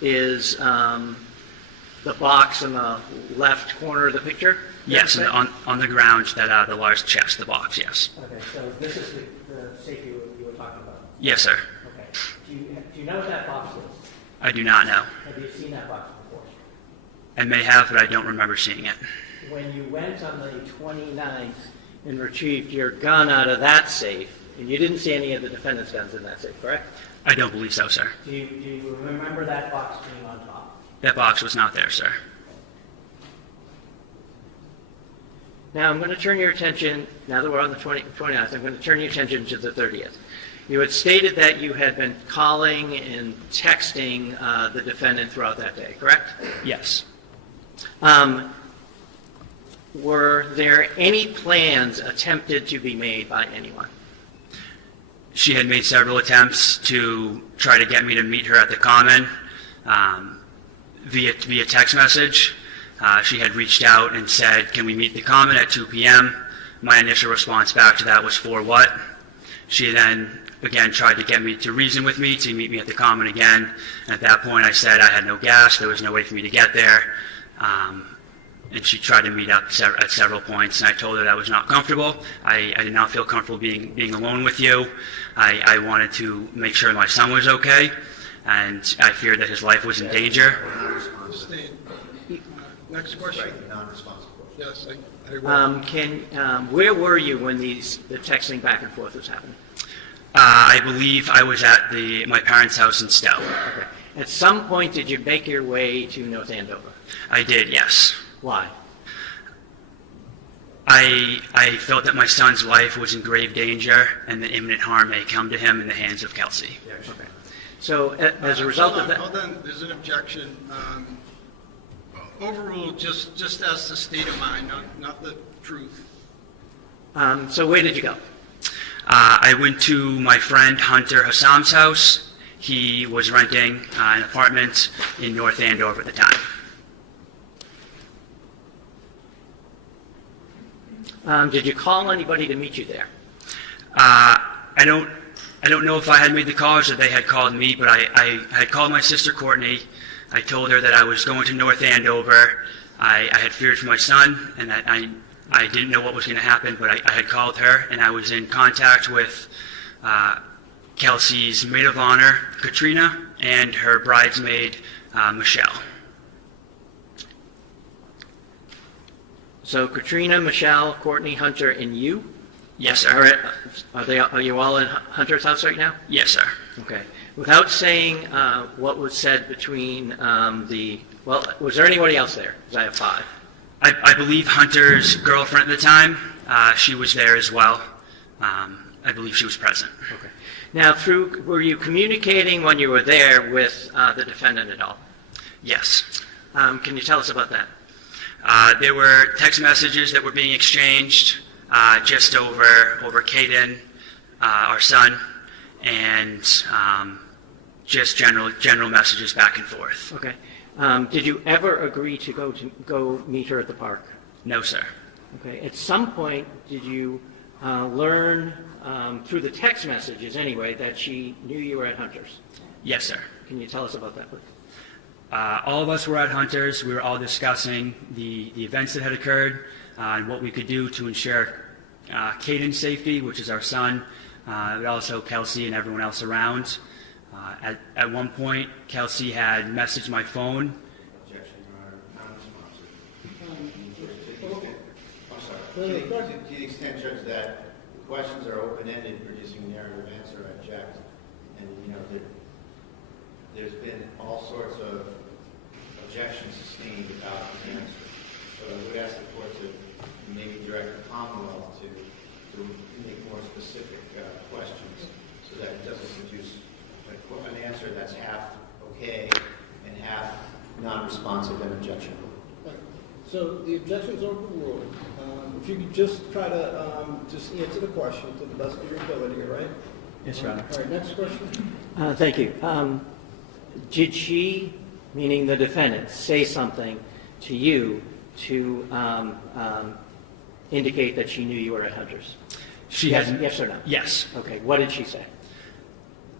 is the box in the left corner of the picture? Yes, and on the ground, the large chest, the box, yes. Okay, so this is the safe you were talking about. Yes, sir. Okay. Do you know what that box is? I do not know. Have you seen that box before? I may have, but I don't remember seeing it. When you went on the 29th, And retrieved your gun out of that safe, and you didn't see any of the defendant's guns in that safe, correct? I don't believe so, sir. do you remember that box being on top? That box was not there, sir. Now, I'm going to turn your attention, now that we're on the 29th, I'm going to turn your attention to the 30th. You had stated that you had been calling and texting the defendant throughout that day, correct? Yes. Were there any plans attempted to be made by anyone? She had made several attempts to try to get me to meet her at the Common. via text message. She had reached out and said, "Can we meet the Common at 2 p.m.?" My initial response back to that was, "For what?" She then again tried to get me to reason with me to meet me at the Common again. And at that point I said I had no gas, there was no way for me to get there. And she tried to meet up at several points, and I told her that I was not comfortable. I did not feel comfortable being alone with you. I wanted to make sure my son was okay, and I feared that his life was in danger. Abstain. Next question. Right, non-responsive question. Yes, I will. Where were you when the texting back and forth was happening? I believe I was at my parents' house in Stowe. Okay. At some point, did you make your way to North Andover? I did, yes. Why? I felt that my son's life was in grave danger and that imminent harm may come to him in the hands of Kelsey. Okay. So as a result of that... Hold on, there's an objection. Overruled just as the state of mind, not the truth. So where did you go? I went to my friend Hunter Hassam's house. He was renting an apartment in North Andover at the time. Did you call anybody to meet you there? I don't know if I had made the calls or they had called me, but I had called my sister Courtney. I told her that I was going to North Andover. I had feared for my son, and that I didn't know what was going to happen, but I had called her, and I was in contact with Kelsey's maid of honor, Katrina, and her bridesmaid, Michelle. So Katrina, Michelle, Courtney, Hunter, and you? Yes, sir. Are you all in Hunter's house right now? Yes, sir. Okay. Without saying what was said between was there anybody else there? Because I have 5. I believe Hunter's girlfriend at the time, she was there as well. I believe she was present. Okay. Now, were you communicating when you were there with the defendant at all? Yes. Can you tell us about that? There were text messages that were being exchanged just over Caden, our son, and just general messages back and forth. Okay. Did you ever agree to go meet her at the park? No, sir. Okay. At some point, did you learn through the text messages anyway that she knew you were at Hunter's? Yes, sir. Can you tell us about that, please? All of us were at Hunter's. We were all discussing the events that had occurred and what we could do to ensure Caden's safety, which is our son, but also Kelsey and everyone else around. At one point, Kelsey had messaged my phone. Objection, Your Honor, non-responsive. I'm sorry. To the extent, Judge, that the questions are open-ended, producing narrative answer, I object. And, there's been all sorts of objections sustained without an answer. So I would ask the court to maybe direct the Commonwealth to make more specific questions so that it doesn't produce an answer that's half okay and half non-responsive and objectionable. So the objection's overruled. If you could just try to just answer the question to the best of your ability, all right? Yes, Your Honor. All right, next question. Thank you. Did she, meaning the defendant, say something to you to indicate that she knew you were at Hunter's? Yes or no? Yes. Okay. What did she say?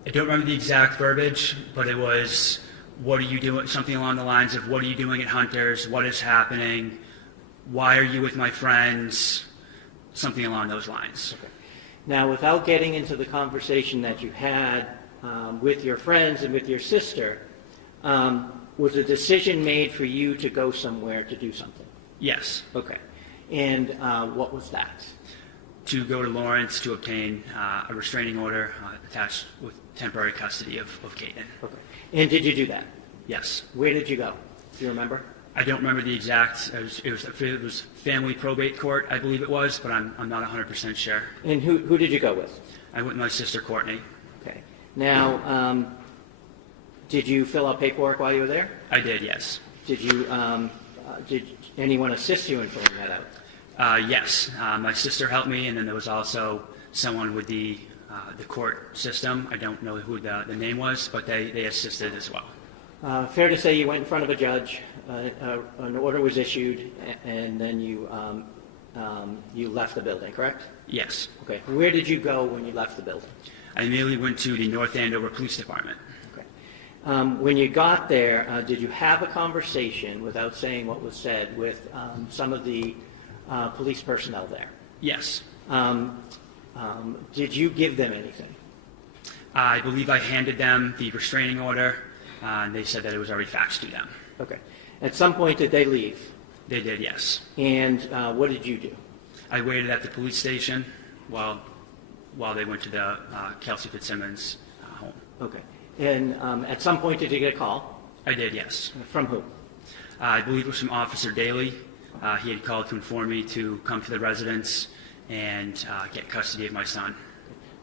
I don't remember the exact verbiage, but it was, what are you doing? Something along the lines of, what are you doing at Hunter's? What is happening? Why are you with my friends? Something along those lines. Okay. Now, without getting into the conversation that you had with your friends and with your sister, was a decision made for you to go somewhere to do something? Yes. Okay. And what was that? To go to Lawrence to obtain a restraining order attached with temporary custody of Caden. Okay. And did you do that? Yes. Where did you go? Do you remember? I don't remember the exact. It was family probate court, I believe it was, but I'm not 100% sure. And who did you go with? I went with my sister Courtney. Okay. Now, did you fill out paperwork while you were there? I did, yes. Did anyone assist you in filling that out? Yes. My sister helped me, and then there was also someone with the court system. I don't know who the name was, but they assisted as well. Fair to say you went in front of a judge, an order was issued, and then you left the building, correct? Yes. Okay. Where did you go when you left the building? I immediately went to the North Andover Police Department. Okay. When you got there, did you have a conversation, without saying what was said, with some of the police personnel there? Yes. Did you give them anything? I believe I handed them the restraining order, and they said that it was already faxed to them. Okay. At some point, did they leave? They did, yes. And what did you do? I waited at the police station while they went to the Kelsey Fitzsimmons home. Okay. And at some point, did you get a call? I did, yes. From who? I believe it was from Officer Daly. He had called to inform me to come to the residence and get custody of my son.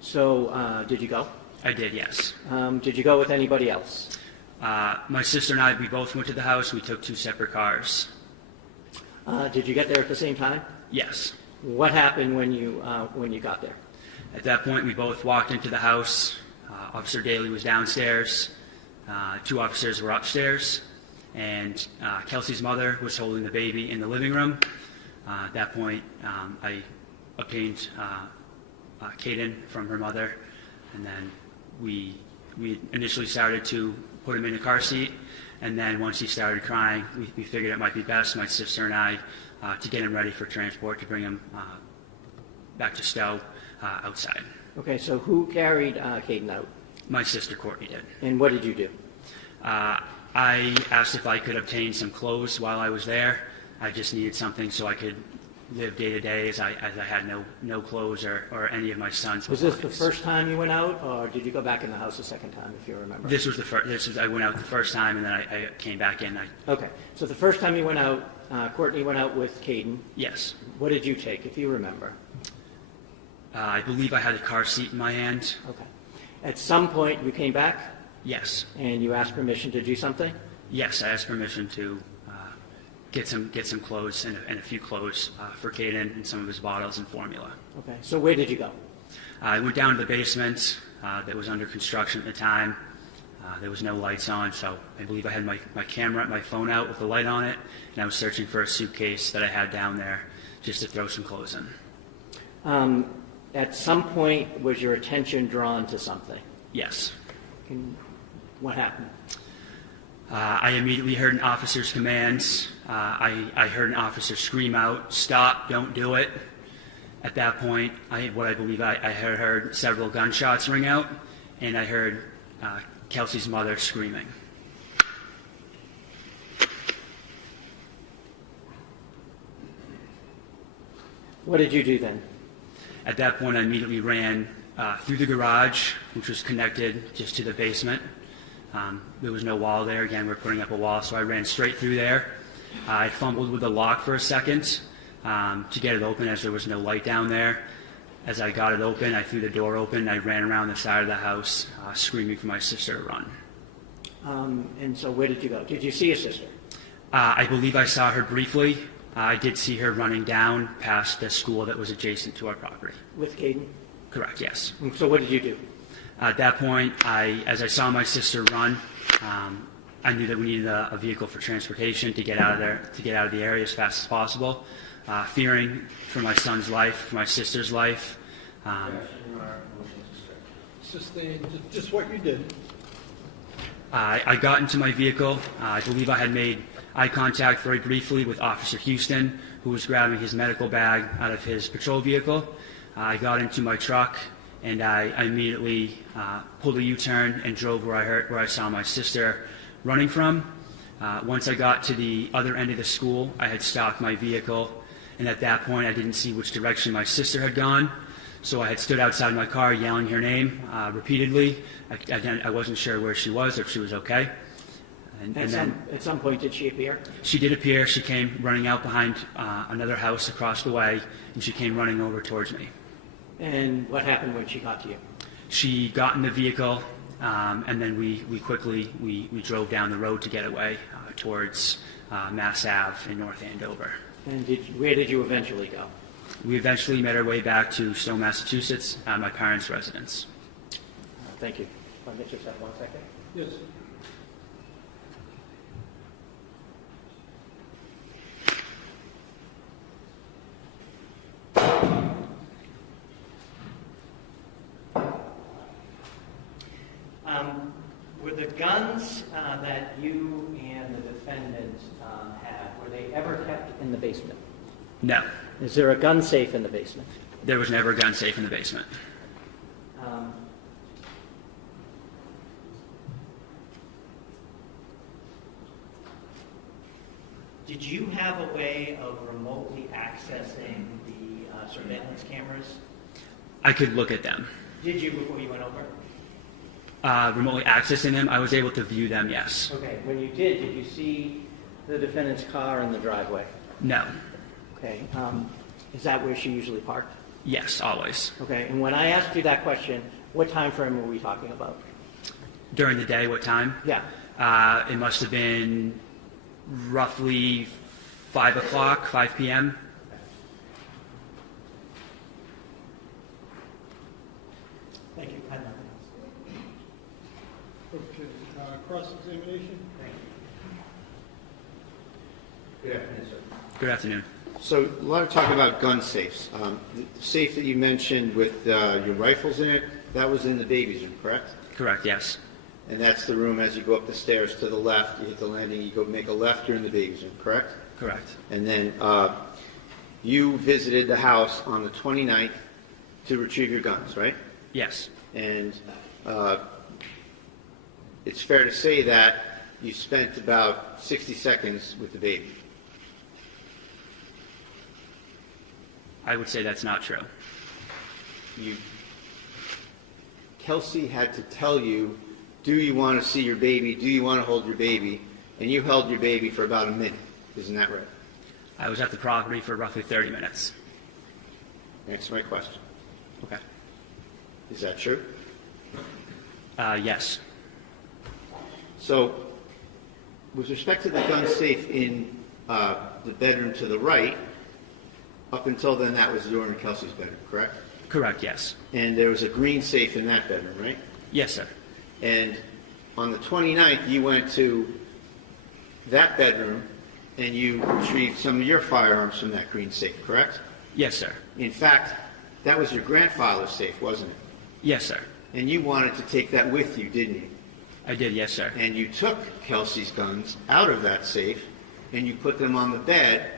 So did you go? I did, yes. Did you go with anybody else? My sister and I, we both went to the house. We took 2 separate cars. Did you get there at the same time? Yes. What happened when you got there? At that point, we both walked into the house. Officer Daly was downstairs. 2 officers were upstairs. And Kelsey's mother was holding the baby in the living room. At that point, I obtained Caden from her mother. And then we initially started to put him in a car seat. And then once he started crying, we figured it might be best, my sister and I, to get him ready for transport, to bring him back to Stowe outside. Okay, so who carried Caden out? My sister, Courtney, did. And what did you do? I asked if I could obtain some clothes while I was there. I just needed something so I could live day to day, as I had no clothes or any of my son's Was belongings. this the first time you went out, or did you go back in the house a second time, if you remember? This was the first. I went out the first time, and then I came back in. Okay, so the first time you went out, Courtney went out with Caden. Yes. What did you take, if you remember? I believe I had a car seat in my hand. Okay. At some point, you came back? Yes. And you asked permission to do something? Yes, I asked permission to get some clothes and a few clothes for Caden and some of his bottles and formula. Okay, so where did you go? I went down to the basement that was under construction at the time. There was no lights on, so I believe I had my camera, my phone out with the light on it, and I was searching for a suitcase that I had down there just to throw some clothes in. At some point, was your attention drawn to something? Yes. What happened? I immediately heard an officer's commands. I heard an officer scream out, "Stop, don't do it." At that point, I had heard several gunshots ring out, and I heard Kelsey's mother screaming. What did you do then? At that point, I immediately ran through the garage, which was connected just to the basement. There was no wall there. Again, we're putting up a wall, so I ran straight through there. I fumbled with the lock for a second to get it open, as there was no light down there. As I got it open, I threw the door open. I ran around the side of the house, screaming for my sister to run. And so where did you go? Did you see your sister? I believe I saw her briefly. I did see her running down past the school that was adjacent to our property. With Caden? Correct, yes. So what did you do? At that point, as I saw my sister run, I knew that we needed a vehicle for transportation to get out of there, to get out of the area as fast as possible. Fearing for my son's life, for my sister's life. Sustain just what you did. I got into my vehicle. I believe I had made eye contact very briefly with Officer Houston, who was grabbing his medical bag out of his patrol vehicle. I got into my truck, and I immediately pulled a U-turn and drove where I saw my sister running from. Once I got to the other end of the school, I had stopped my vehicle, and at that point I didn't see which direction my sister had gone, so I had stood outside my car yelling her name repeatedly. I wasn't sure where she was, or if she was okay. At some point, did she appear? She did appear. She came running out behind another house across the way, and she came running over towards me. And what happened when she got to you? She got in the vehicle, and then we quickly drove down the road to get away towards Mass Ave in North Andover. And where did you eventually go? We eventually made our way back to Stowe, Massachusetts, my parents' residence. Thank you. I'll just have 1 second. Yes. guns that you and the defendant had, were they ever kept in the basement? No, Is there a gun safe in the basement? there was never a gun safe in the basement. Did you have a way of remotely accessing the surveillance cameras? I could look at them. Did you before you went over? Remotely accessing them, I was able to view them, yes. Okay, when you did you see the defendant's car in the driveway? No. Okay, is that where she usually parked? Yes, always. Okay, and when I asked you that question, what time frame were we talking about? During the day, what time? Yeah. It must have been roughly 5 o'clock, 5 p.m. Thank you. I have nothing else. Okay, cross-examination? Good afternoon, sir. Good afternoon. So a lot of talk about gun safes. The safe that you mentioned with your rifles in it, that was in the baby's room, correct? Correct, yes. And that's the room as you go up the stairs to the left, you hit the landing, you go make a left, you're in the baby's room, correct? Correct. And then you visited the house on the 29th to retrieve your guns, right? Yes. And it's fair to say that you spent about 60 seconds with the baby. I would say that's not true. Kelsey had to tell you, do you want to see your baby? Do you want to hold your baby? And you held your baby for about a minute. Isn't that right? I was at the property for roughly 30 minutes. Answer my question. Okay. Is that true? Yes. So, with respect to the gun safe in the bedroom to the right, up until then that was your and Kelsey's bedroom, correct? Correct, yes. And there was a green safe in that bedroom, right? Yes, sir. And on the 29th, you went to that bedroom and you retrieved some of your firearms from that green safe, correct? Yes, sir. In fact, that was your grandfather's safe, wasn't it? Yes, sir. And you wanted to take that with you, didn't you? I did, yes, sir. And you took Kelsey's guns out of that safe and you put them on the bed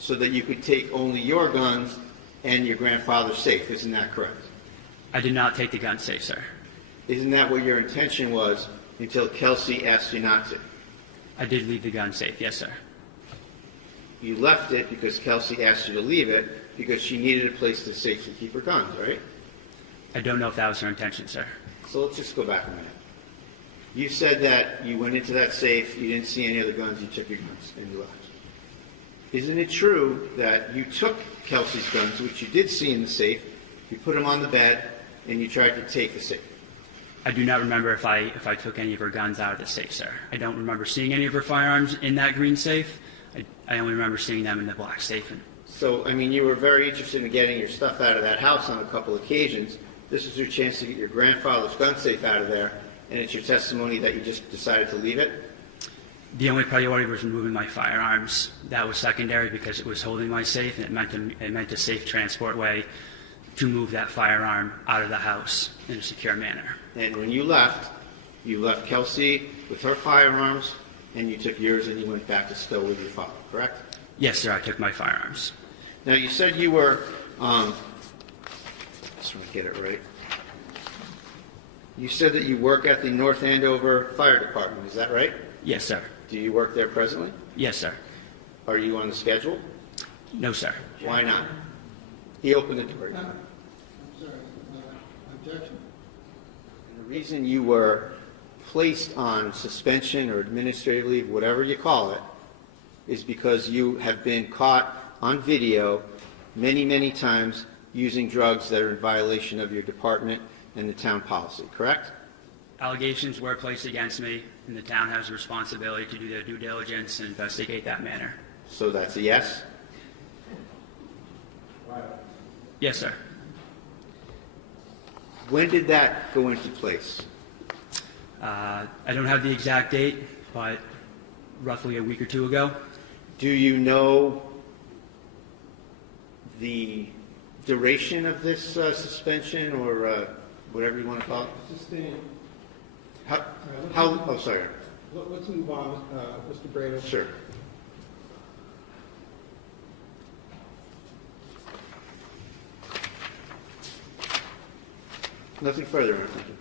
so that you could take only your guns and your grandfather's safe. Isn't that correct? I did not take the gun safe, sir. Isn't that what your intention was until Kelsey asked you not to? I did leave the gun safe, yes, sir. You left it because Kelsey asked you to leave it because she needed a place to safely keep her guns, right? I don't know if that was her intention, sir. So let's just go back a minute. You said that you went into that safe, you didn't see any other guns, you took your guns, and you left. Isn't it true that you took Kelsey's guns, which you did see in the safe, you put them on the bed, and you tried to take the safe? I do not remember if I took any of her guns out of the safe, sir. I don't remember seeing any of her firearms in that green safe. I only remember seeing them in the black safe. So, I mean, you were very interested in getting your stuff out of that house on a couple occasions. This was your chance to get your grandfather's gun safe out of there, and it's your testimony that you just decided to leave it? The only priority was removing my firearms. That was secondary because it was holding my safe, and it meant a safe transport way to move that firearm out of the house in a secure manner. And when you left Kelsey with her firearms, and you took yours and you went back to Stowe with your father, correct? Yes, sir, I took my firearms. Now, you said you were, just want to get it right. You said that you work at the North Andover Fire Department, is that right? Yes, sir. Do you work there presently? Yes, sir. Are you on the schedule? No, sir. Why not? He opened the door. I'm sorry, objection? The reason you were placed on suspension or administrative leave, whatever you call it, is because you have been caught on video many, many times using drugs that are in violation of your department and the town policy, correct? Allegations were placed against me, and the town has a responsibility to do their due diligence and investigate that matter. So that's a yes? Yes, sir. When did that go into place? I don't have the exact date, but roughly a week or two ago. Do you know the duration of this suspension or whatever you want to call it? Sustained. Oh, sorry. Let's move on, Mr. Brado. Sure. Nothing further, Your Honor. Thank you.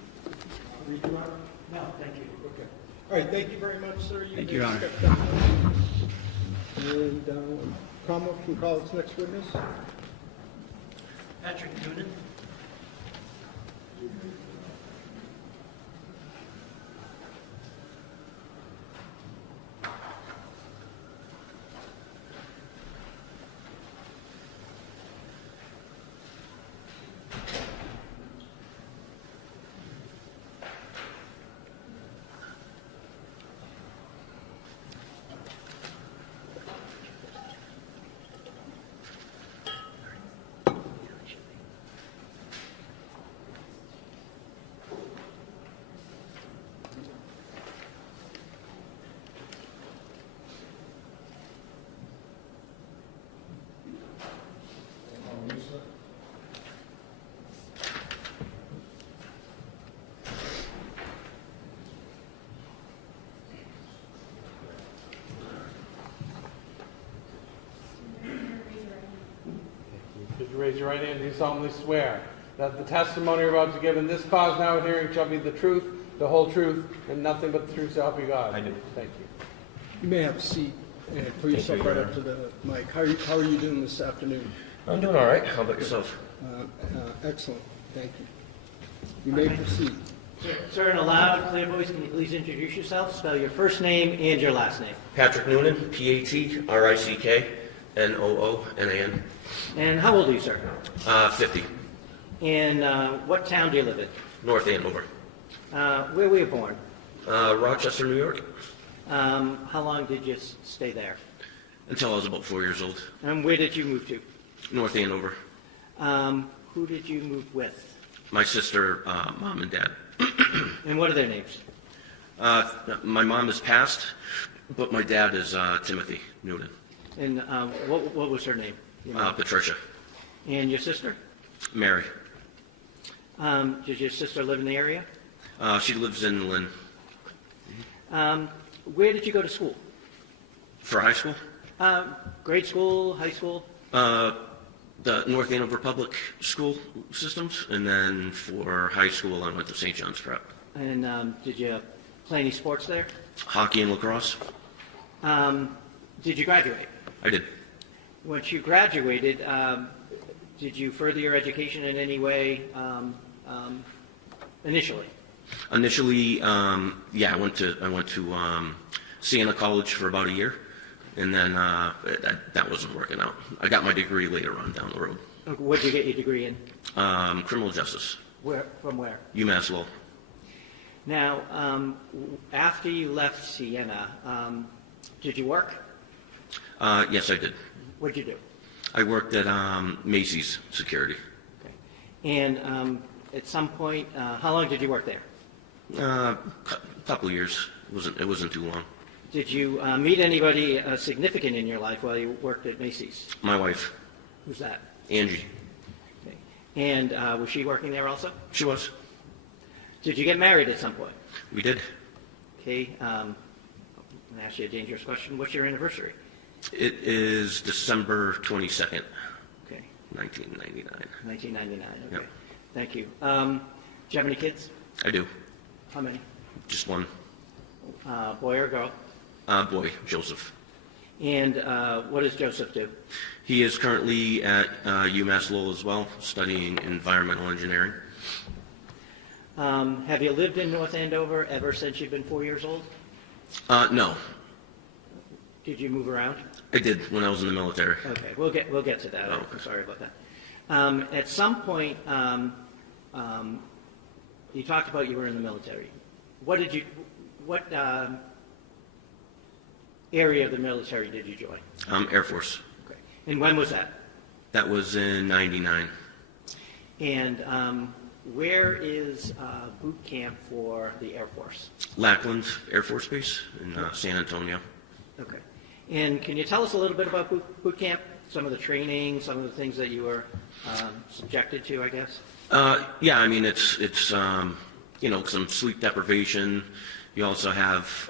Read your honor? No, thank you. Okay. All right, thank you very much, sir. Thank you, Your Honor. stepped up. And Commonwealth can call its next witness. Patrick Noonan. Could you raise your right hand? Do you solemnly swear that the testimony you're about to give in this cause now at hearing shall be the truth, the whole truth, and nothing but the truth, so help you God? I do. Thank you. You may have a seat and put yourself right up to the mic. How are you doing this afternoon? I'm doing all right. How about yourself? Excellent. Thank you. You may proceed. Sir, in a loud and clear voice, can you please introduce yourself? Spell your first name and your last name. Patrick Noonan, Patricknoonan. And how old are you, sir? 50. And what town do you live in? North Andover. Where were you born? Rochester, New York. How long did you stay there? Until I was about 4 years old. And where did you move to? North Andover. Who did you move with? My sister, mom and dad. And what are their names? My mom is passed, but my dad is Timothy Noonan. And what was her name? Patricia. And your sister? Mary. Does your sister live in the area? She lives in Lynn. Where did you go to school? For high school? Grade school, high school? The North Andover Public School systems, and then for high school I went to St. John's Prep. And did you play any sports there? Hockey and lacrosse. Did you graduate? I did. Once you graduated, did you further your education in any way initially? Initially, yeah, I went to Siena College for about a year, and then that wasn't working out. I got my degree later on down the road. What did you get your degree in? Criminal justice. From where? UMass Law. Now, after you left Siena, did you work? Yes, I did. What did you do? I worked at Macy's Security. Okay. And at some point, how long did you work there? Couple of years. It wasn't too long. Did you meet anybody significant in your life while you worked at Macy's? My wife. Who's that? Angie. Okay. And was she working there also? She was. Did you get married at some point? We did. Okay. I'm going to ask you a dangerous question. What's your anniversary? It is December 22nd, Okay. 1999. 1999. Okay. Yep. Thank you. Do you have any kids? I do. How many? Just one. Boy or girl? Boy, Joseph. And what does Joseph do? He is currently at UMass Lowell as well, studying environmental engineering. Have you lived in North Andover ever since you've been 4 years old? No, Did you move around? I did when I was in the military. Okay, we'll get to that. Oh, I'm sorry about that. At some point, you talked about you were in the military. What area of the military did you join? Air Force. Okay. And when was that? That was in 99. And where is boot camp for the Air Force? Lackland Air Force Base in San Antonio. Okay. And can you tell us a little bit about boot camp? Some of the training, some of the things that you were subjected to, I guess? Yeah, I mean, it's some sleep deprivation. You also have,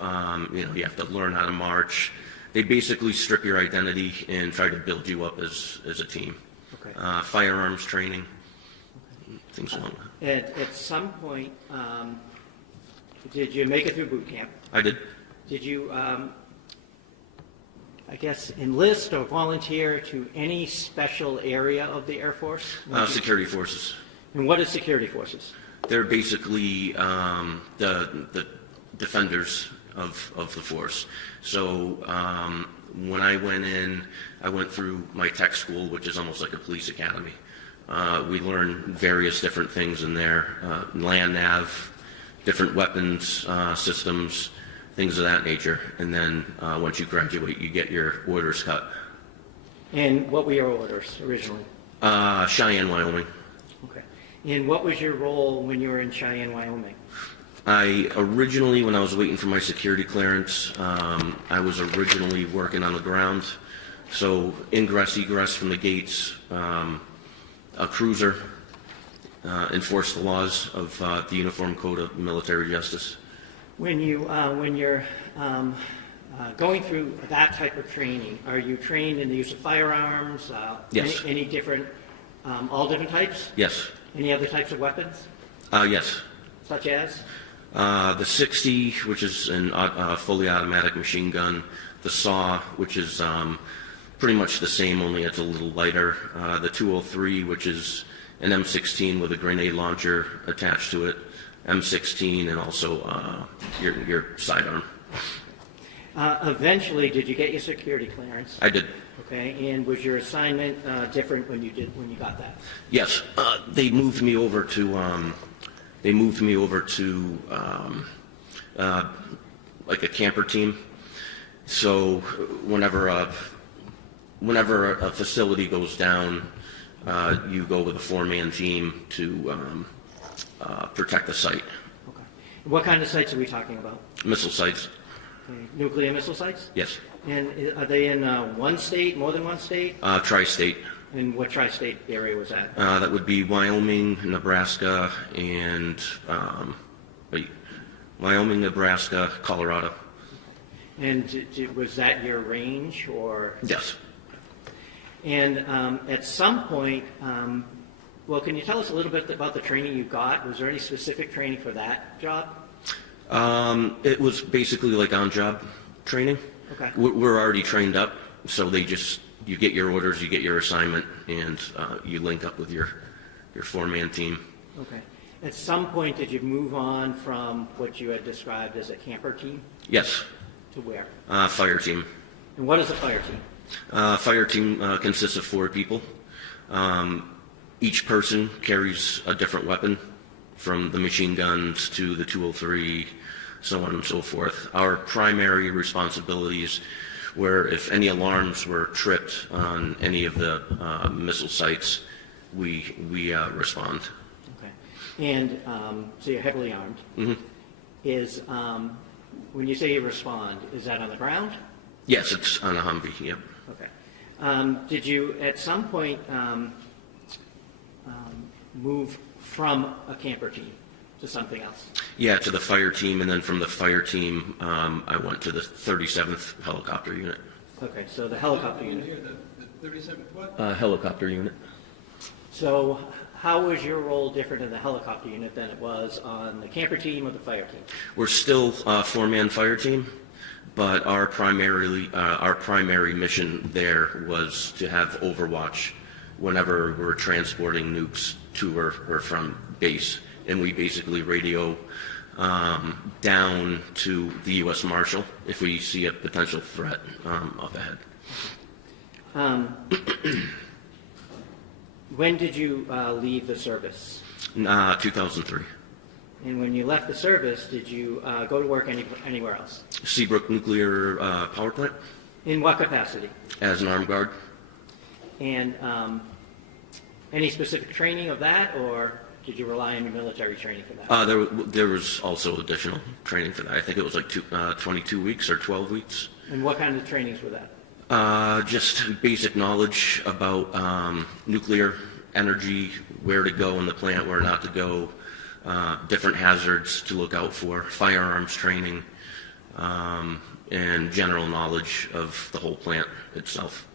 you have to learn how to march. They basically strip your identity and try to build you up as a team. Okay. Firearms training, things along that. At some point, did you make it through boot camp? I did. Did you, I guess, enlist or volunteer to any special area of the Air Force? Security forces. And what is security forces? They're basically the defenders of the force. So when I went in, I went through my tech school, which is almost like a police academy. We learned various different things in there, land nav, different weapons systems, things of that nature. And then once you graduate, you get your orders cut. And what were your orders originally? Cheyenne, Wyoming. Okay. And what was your role when you were in Cheyenne, Wyoming? I originally, when I was waiting for my security clearance, I was originally working on the ground. So ingress, egress from the gates, a cruiser, enforce the laws of the Uniform Code of Military Justice. When you're going through that type of training, are you trained in the use of firearms? Yes. Any different, all different types? Yes. Any other types of weapons? Yes. Such as? The 60, which is a fully automatic machine gun. The SAW, which is pretty much the same, only it's a little lighter. The 203, which is an M16 with a grenade launcher attached to it. M16 and also your sidearm. Eventually, did you get your security clearance? I did. Okay, and was your assignment different when you got that? Yes, they moved me over to like a camper team. So whenever a facility goes down, you go with a 4-man team to protect the site. Okay. What kind of sites are we talking about? Missile sites. Okay. Nuclear missile sites? Yes. And are they in one state, more than one state? Tri-state. And what tri-state area was that? That would be Wyoming, Nebraska, and Wyoming, Nebraska, Colorado. And was that your range, or? Yes. And at some point, well, can you tell us a little bit about the training you got? Was there any specific training for that job? It was basically like on-job training. Okay. We're already trained up, so you get your orders, you get your assignment, and you link up with your 4-man team. Okay. At some point, did you move on from what you had described as a camper team? Yes. To where? Fire team. And what is a fire team? Fire team consists of 4 people. Each person carries a different weapon, from the machine guns to the 203, so on and so forth. Our primary responsibilities were if any alarms were tripped on any of the missile sites, we respond. Okay. And so you're heavily armed. Mm-hmm. Is when you say you respond, is that on the ground? Yes, it's on a Humvee. Yep. Okay. Did you at some point move from a camper team to something else? Yeah, to the fire team, and then from the fire team, I went to the 37th helicopter unit. Okay, so the helicopter unit. The 37th what? Helicopter unit. So how was your role different in the helicopter unit than it was on the camper team or the fire team? We're still a 4-man fire team, but our primary mission there was to have overwatch whenever we're transporting nukes to or from base. And we basically radio down to the U.S. Marshal if we see a potential threat up ahead. When did you leave the service? 2003. And when you left the service, did you go to work anywhere else? Seabrook Nuclear Power Plant. In what capacity? As an armed guard. And any specific training of that, or did you rely on your military training for that? There was also additional training for that. I think it was like 22 weeks or 12 weeks. And what kind of trainings were that? Just basic knowledge about nuclear energy, where to go in the plant, where not to go, different hazards to look out for, firearms training, and general knowledge of the whole plant itself.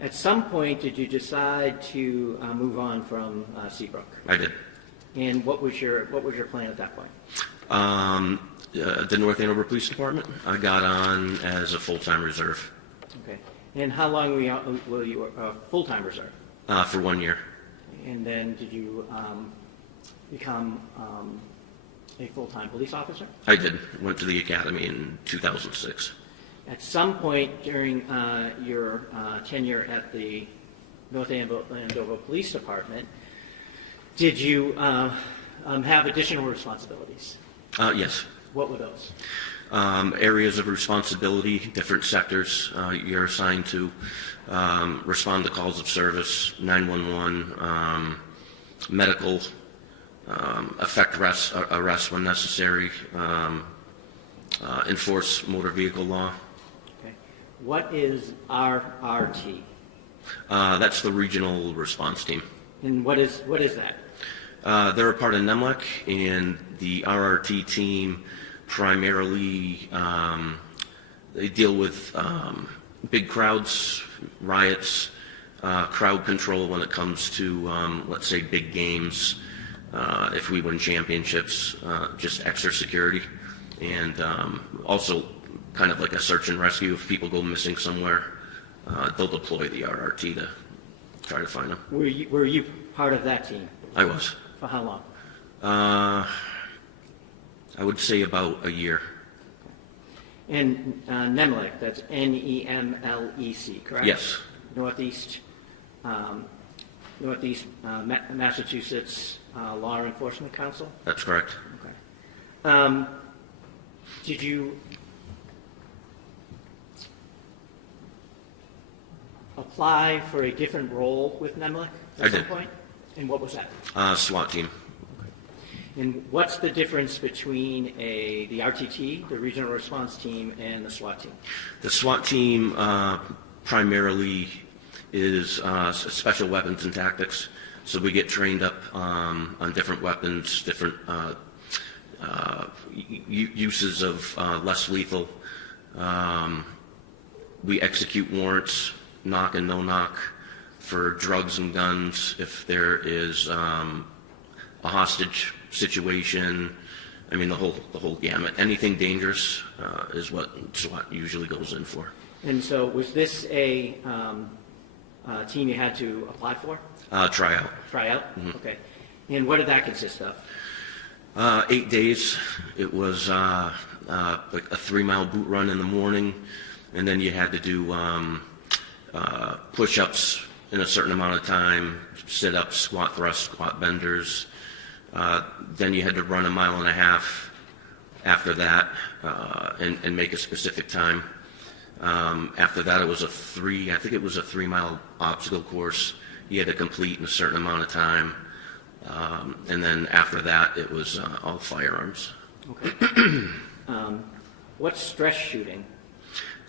At some point, did you decide to move on from Seabrook? I did. And what was your plan at that point? The North Andover Police Department, I got on as a full-time reserve. Okay. And how long were you full-time reserve? For 1 year. And then did you become a full-time police officer? I did. Went to the academy in 2006. At some point during your tenure at the North Andover Police Department, did you have additional responsibilities? Yes. What were those? Areas of responsibility, different sectors you're assigned to, respond to calls of service, 911, medical, effect arrest when necessary, enforce motor vehicle law. Okay. What is RRT? That's the regional response team. And what is that? They're a part of NEMLEC, and the RRT team primarily, they deal with big crowds, riots, crowd control when it comes to, let's say, big games. If we win championships, just extra security, and also kind of like a search and rescue. If people go missing somewhere, they'll deploy the RRT to try to find them. Were you part of that team? I was. For how long? I would say about a year. And NEMLEC, that's NEMLEC, correct? Yes. Northeast Massachusetts Law Enforcement Council? That's correct. Okay. Did you apply for a different role with NEMLEC at some point? And what was that? SWAT team. And what's the difference between the RTT, the Regional Response Team, and the SWAT team? The SWAT team primarily is special weapons and tactics. So we get trained up on different weapons, different uses of less lethal. We execute warrants, knock and no knock, for drugs and guns. If there is a hostage situation, I mean the whole gamut. Anything dangerous is what SWAT usually goes in for. And so, was this a team you had to apply for? Tryout. Tryout. Mm-hmm. Okay. And what did that consist of? 8 days. It was like a 3-mile boot run in the morning, and then you had to do push-ups in a certain amount of time, sit-ups, squat thrusts, squat benders. Then you had to run 1.5 miles after that and make a specific time. After that, it was a 3-mile obstacle course you had to complete in a certain amount of time. And then after that, it was all firearms. Okay. What's stress shooting?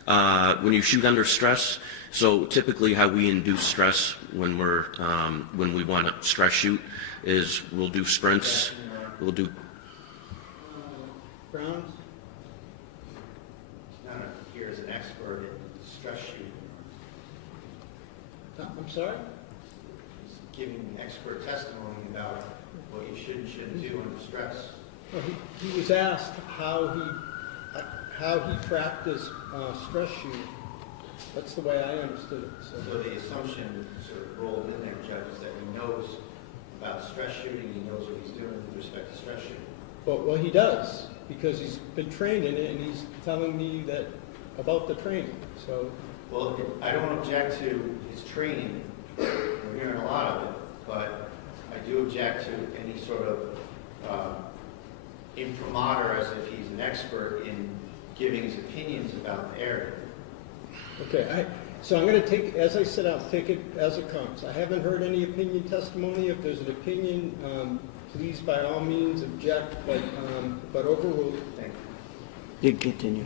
When you shoot under stress, so typically how we induce stress when we want to stress shoot is we'll do sprints, we'll do... Brown? Not here as an expert in stress shooting. I'm sorry? He's giving expert testimony about what you should and shouldn't do under stress. Well, he was asked how he practiced stress shooting. That's the way I understood it. So the assumption sort of rolled in there, Judge, is that he knows about stress shooting, he knows what he's doing with respect to stress shooting. Well, he does, because he's been trained in it, and he's telling me that about the training. So, well, I don't object to his training. We're hearing a lot of it, but I do object to any sort of imprimatur as if he's an expert in giving his opinions about the area. okay, so I'm going to take, as I said, I'll take it as it comes. I haven't heard any opinion testimony. If there's an opinion, please by all means object, but overruled. Thank you. You continue.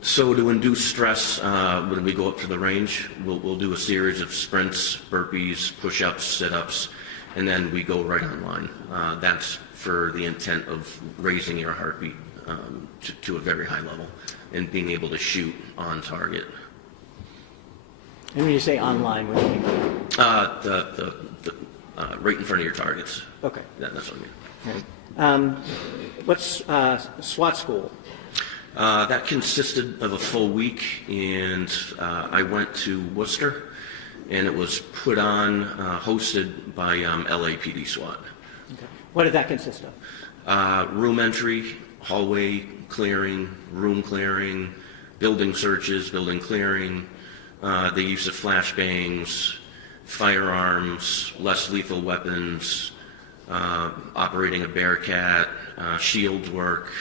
So to induce stress, when we go up to the range, we'll do a series of sprints, burpees, push-ups, sit-ups, and then we go right online. That's for the intent of raising your heartbeat to a very high level and being able to shoot on target. And when you say online, what do you mean? Right in front of your targets. Okay. That's what I mean. Right. What's SWAT school? That consisted of a full week, and I went to Worcester, and it was put on, hosted by LAPD SWAT. Okay. What did that consist of? Room entry, hallway clearing, room clearing, building searches, building clearing, the use of flashbangs, firearms, less lethal weapons, operating a Bearcat, shield work,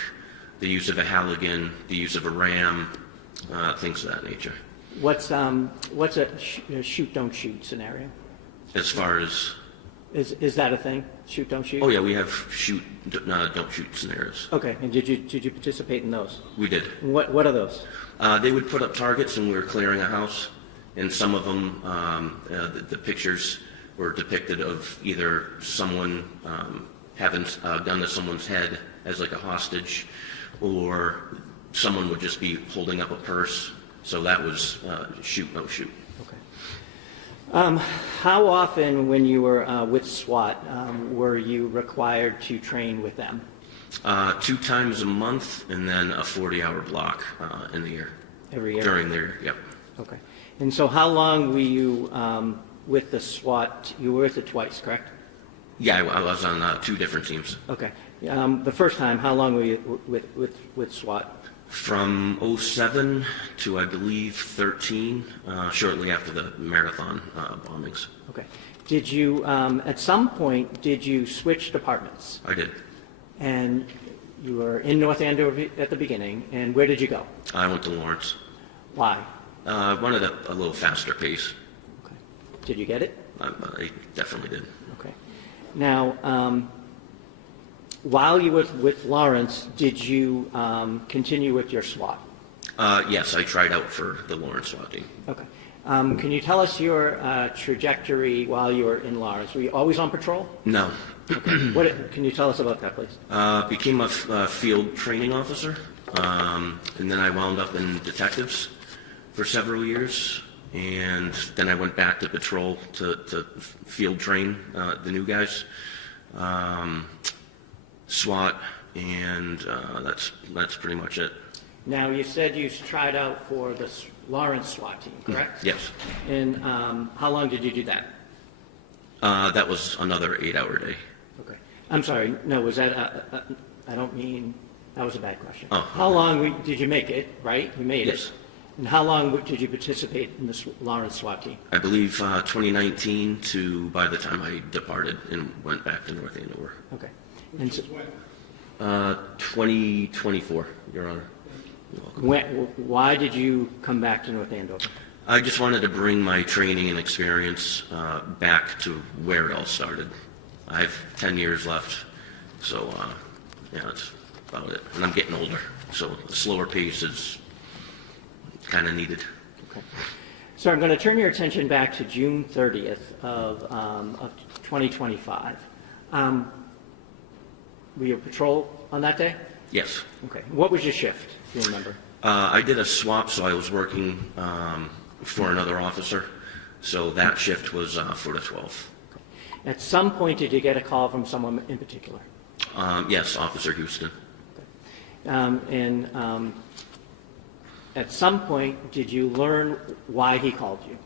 the use of a Halligan, the use of a ram, things of that nature. What's a shoot don't shoot scenario? As far as is that a thing? Shoot don't shoot? oh yeah, we have shoot don't shoot scenarios. Okay, and did you participate in those? We did. What are those? They would put up targets when we were clearing a house, and some of them the pictures were depicted of either someone having a gun to someone's head as like a hostage, or someone would just be holding up a purse. So that was shoot, no shoot. Okay. How often, when you were with SWAT, were you required to train with them? 2 times a month, and then a 40-hour block in the year. Every year? During the year, yep. Okay. And so how long were you with the SWAT? You were with it twice, correct? Yeah, I was on 2 different teams. Okay. The first time, how long were you with SWAT? From 07 to, I believe, 13, shortly after the marathon bombings. Okay. Did you, at some point, did you switch departments? I did. And you were in North Andover at the beginning, and where did you go? I went to Lawrence. Why? I wanted a little faster pace. Okay. Did you get it? I definitely did. Okay. Now, while you were with Lawrence, did you continue with your SWAT? Yes, I tried out for the Lawrence SWAT team. Okay. Can you tell us your trajectory while you were in Lawrence? Were you always on patrol? No. Okay. Can you tell us about that, please? Became a field training officer, and then I wound up in detectives for several years, and then I went back to patrol to field train the new guys. SWAT, and that's pretty much it. Now, you said you tried out for the Lawrence SWAT team, correct? Yes. And how long did you do that? That was another 8-hour day. Okay. I'm sorry. No, was that? I don't mean. That was a bad question. Oh. How long did you make it? Right, you made Yes. it. And how long did you participate in the Lawrence SWAT team? I believe 2019 to by the time I departed and went back to North Andover. Okay. And so, 2024, Your Honor. You're welcome. why did you come back to North Andover? I just wanted to bring my training and experience back to where it all started. I have 10 years left, so yeah, that's about it. And I'm getting older, so a slower pace is kind of needed. Okay. So I'm going to turn your attention back to June 30th of 2025. Were you patrol on that day? Yes. Okay. What was your shift, do you remember? I did a swap, so I was working for another officer. So that shift was 4 to 12. At some point, did you get a call from someone in particular? Yes, Officer Houston. And at some point, did you learn why he called you?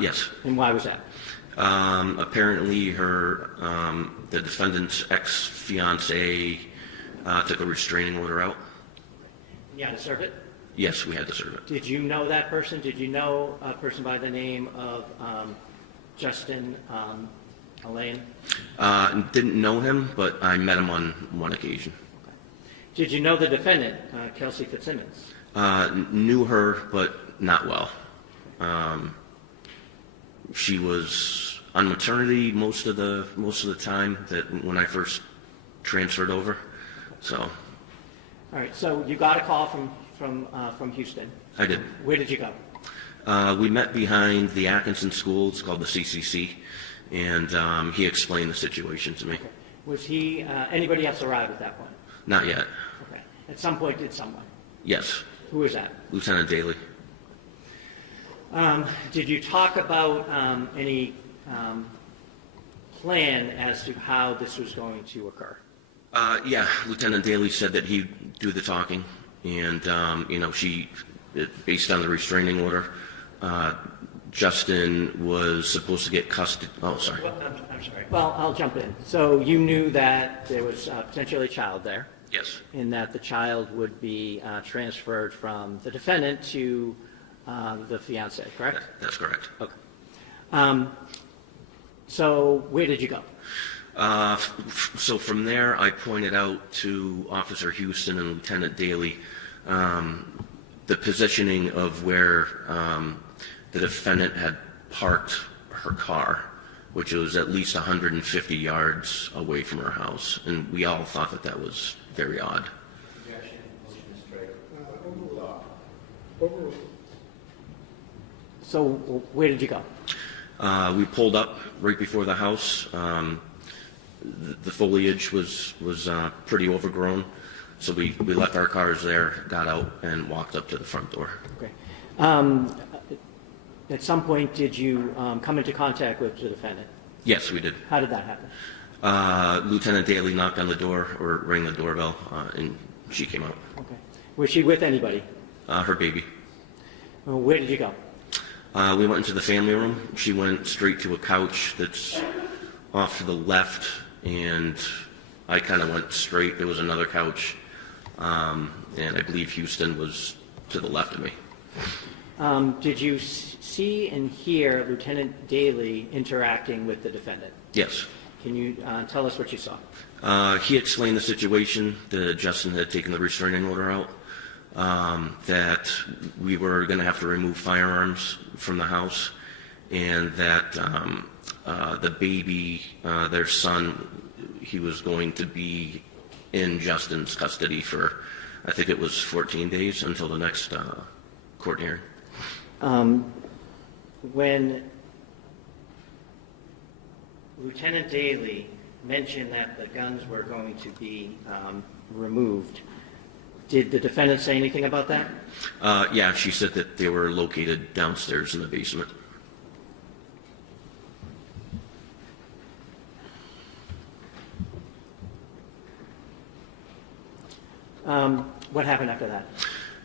Yes. And why was that? Apparently, the defendant's ex-fiancée took a restraining order out. You had to serve it? Yes, we had to serve it. Did you know that person? Did you know a person by the name of Justin Elaine? Didn't know him, but I met him on one occasion. Okay. Did you know the defendant, Kelsey Fitzsimmons? Knew her, but not well. She was on maternity most of the time that when I first transferred over. So. All right. So you got a call from Houston. I did. Where did you go? We met behind the Atkinson School. It's called the CCC, and he explained the situation to me. Okay. Was he, anybody else arrive at that point? Not yet. Okay. At some point, did someone? Yes. Who was that? Lieutenant Daly. Did you talk about any plan as to how this was going to occur? Yeah, Lieutenant Daly said that he'd do the talking, and, based on the restraining order, Justin was supposed to get custody. Oh, sorry. Well, I'm sorry. Well, I'll jump in. So you knew that there was potentially a child there? Yes. And that the child would be transferred from the defendant to the fiancé, correct? That's correct. Okay. So where did you go? So from there, I pointed out to Officer Houston and Lieutenant Daly the positioning of where the defendant had parked her car, which was at least 150 yards away from her house, and we all thought that that was very odd. So where did you go? We pulled up right before the house. The foliage was pretty overgrown, so we left our cars there, got out, and walked up to the front door. Okay. At some point, did you come into contact with the defendant? Yes, we did. How did that happen? Lieutenant Daly knocked on the door or rang the doorbell, and she came out. Okay. Was she with anybody? Her baby. Well, where did you go? We went into the family room. She went straight to a couch that's off to the left, and I kind of went straight. There was another couch, and I believe Houston was to the left of me. Did you see and hear Lieutenant Daly interacting with the defendant? Yes. Can you tell us what you saw? He explained the situation, that Justin had taken the restraining order out, that we were going to have to remove firearms from the house, and that the baby, their son, he was going to be in Justin's custody for, I think it was 14 days until the next court hearing. When Lieutenant Daly mentioned that the guns were going to be removed, did the defendant say anything about that? Yeah, she said that they were located downstairs in the basement. What happened after that?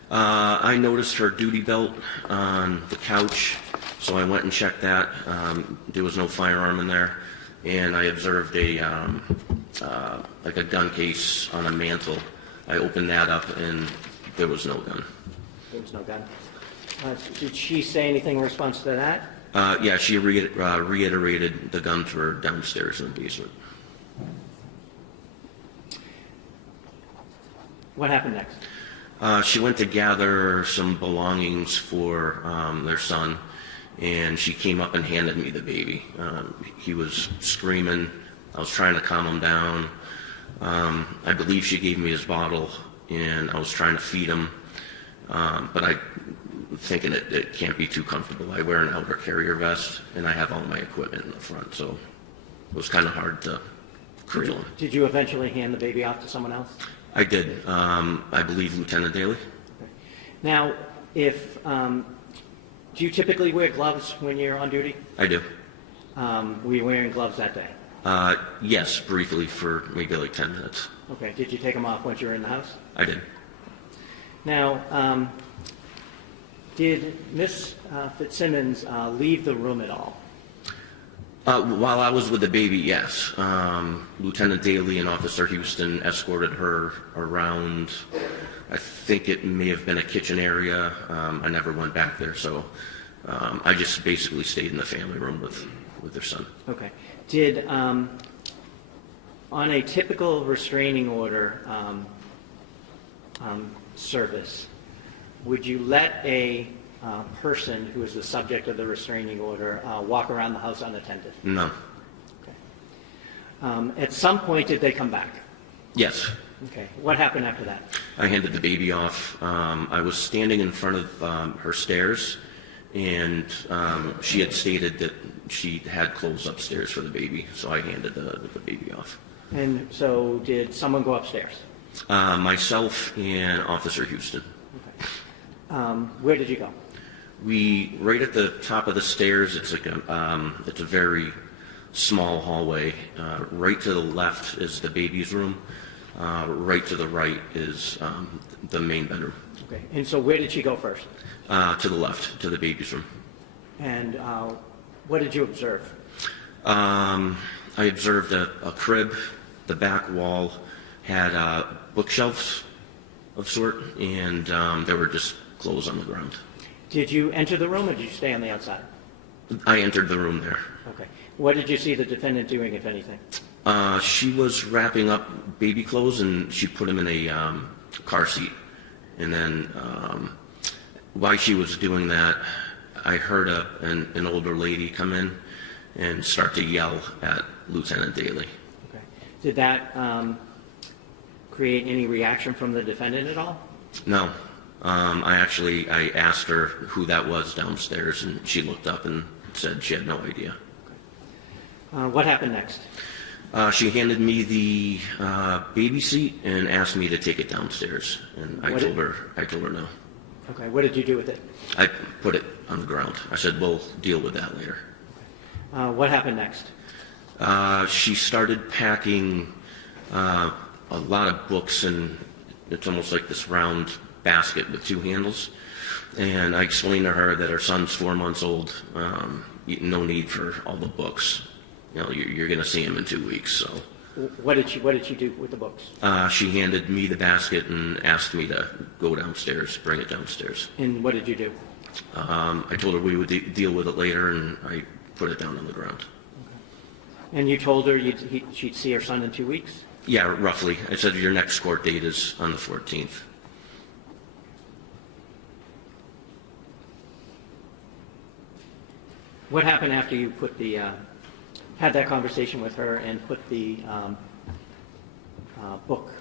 I noticed her duty belt on the couch, so I went and checked that. There was no firearm in there, and I observed like a gun case on a mantle. I opened that up, and there was no gun. There was no gun. Did she say anything in response to that? Yeah, she reiterated the guns were downstairs in the basement. What happened next? She went to gather some belongings for their son, and she came up and handed me the baby. He was screaming. I was trying to calm him down. I believe she gave me his bottle, and I was trying to feed him, but I thinking it can't be too comfortable. I wear an outer carrier vest, and I have all my equipment in the front, so it was kind of hard to cradle him. Did you eventually hand the baby off to someone else? I did. I believe Lieutenant Daly. Okay. Now, do you typically wear gloves when you're on duty? I do. Were you wearing gloves that day? Yes, briefly for maybe like 10 minutes. Okay. Did you take them off once you were in the house? I did. Now, did Miss Fitzsimmons leave the room at all? While I was with the baby, yes. Lieutenant Daly and Officer Houston escorted her around. I think it may have been a kitchen area. I never went back there, so I just basically stayed in the family room with their son. Okay. Did, on a typical restraining order service, would you let a person who is the subject of the restraining order walk around the house unattended? No. Okay. At some point, did they come back? Yes. Okay. What happened after that? I handed the baby off. I was standing in front of her stairs, and she had stated that she had clothes upstairs for the baby, so I handed the baby off. And so did someone go upstairs? Myself and Officer Houston. Where did you go? Right at the top of the stairs, it's like it's a very small hallway. Right to the left is the baby's room. Right to the right is the main bedroom. Okay. And so where did she go first? To the left, to the baby's room. And what did you observe? I observed a crib. The back wall had bookshelves of sort, and there were just clothes on the ground. Did you enter the room or did you stay on the outside? I entered the room there. Okay. What did you see the defendant doing, if anything? She was wrapping up baby clothes, and she put him in a car seat. And then while she was doing that, I heard an older lady come in and start to yell at Lieutenant Daly. Okay. Did that create any reaction from the defendant at all? No. I asked her who that was downstairs, and she looked up and said she had no idea. What happened next? She handed me the baby seat and asked me to take it downstairs, and I told her no. Okay. What did you do with it? I put it on the ground. I said, we'll deal with that later. What happened next? She started packing a lot of books, and it's almost like this round basket with two handles. And I explained to her that her son's 4 months old. No need for all the books. You know, you're going to see him in 2 weeks. So. What did she do with the books? She handed me the basket and asked me to go downstairs, bring it downstairs. And what did you do? I told her we would deal with it later, and I put it down on the ground. Okay. And you told her she'd see her son in 2 weeks? Yeah, roughly. I said your next court date is on the 14th. What happened after you put had that conversation with her and put the book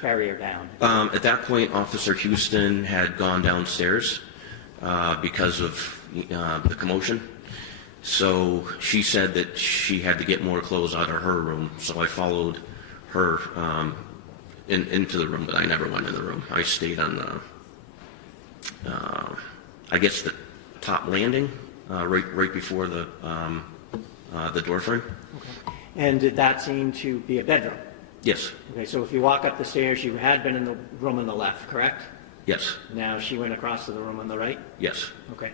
carrier down? At that point, Officer Houston had gone downstairs because of the commotion. So she said that she had to get more clothes out of her room. So I followed her into the room, but I never went in the room. I stayed on I guess the top landing, right before the door frame. Okay. And did that seem to be a bedroom? Yes. Okay, so if you walk up the stairs, you had been in the room on the left, correct? Yes. Now she went across to the room on the right? Yes. Okay.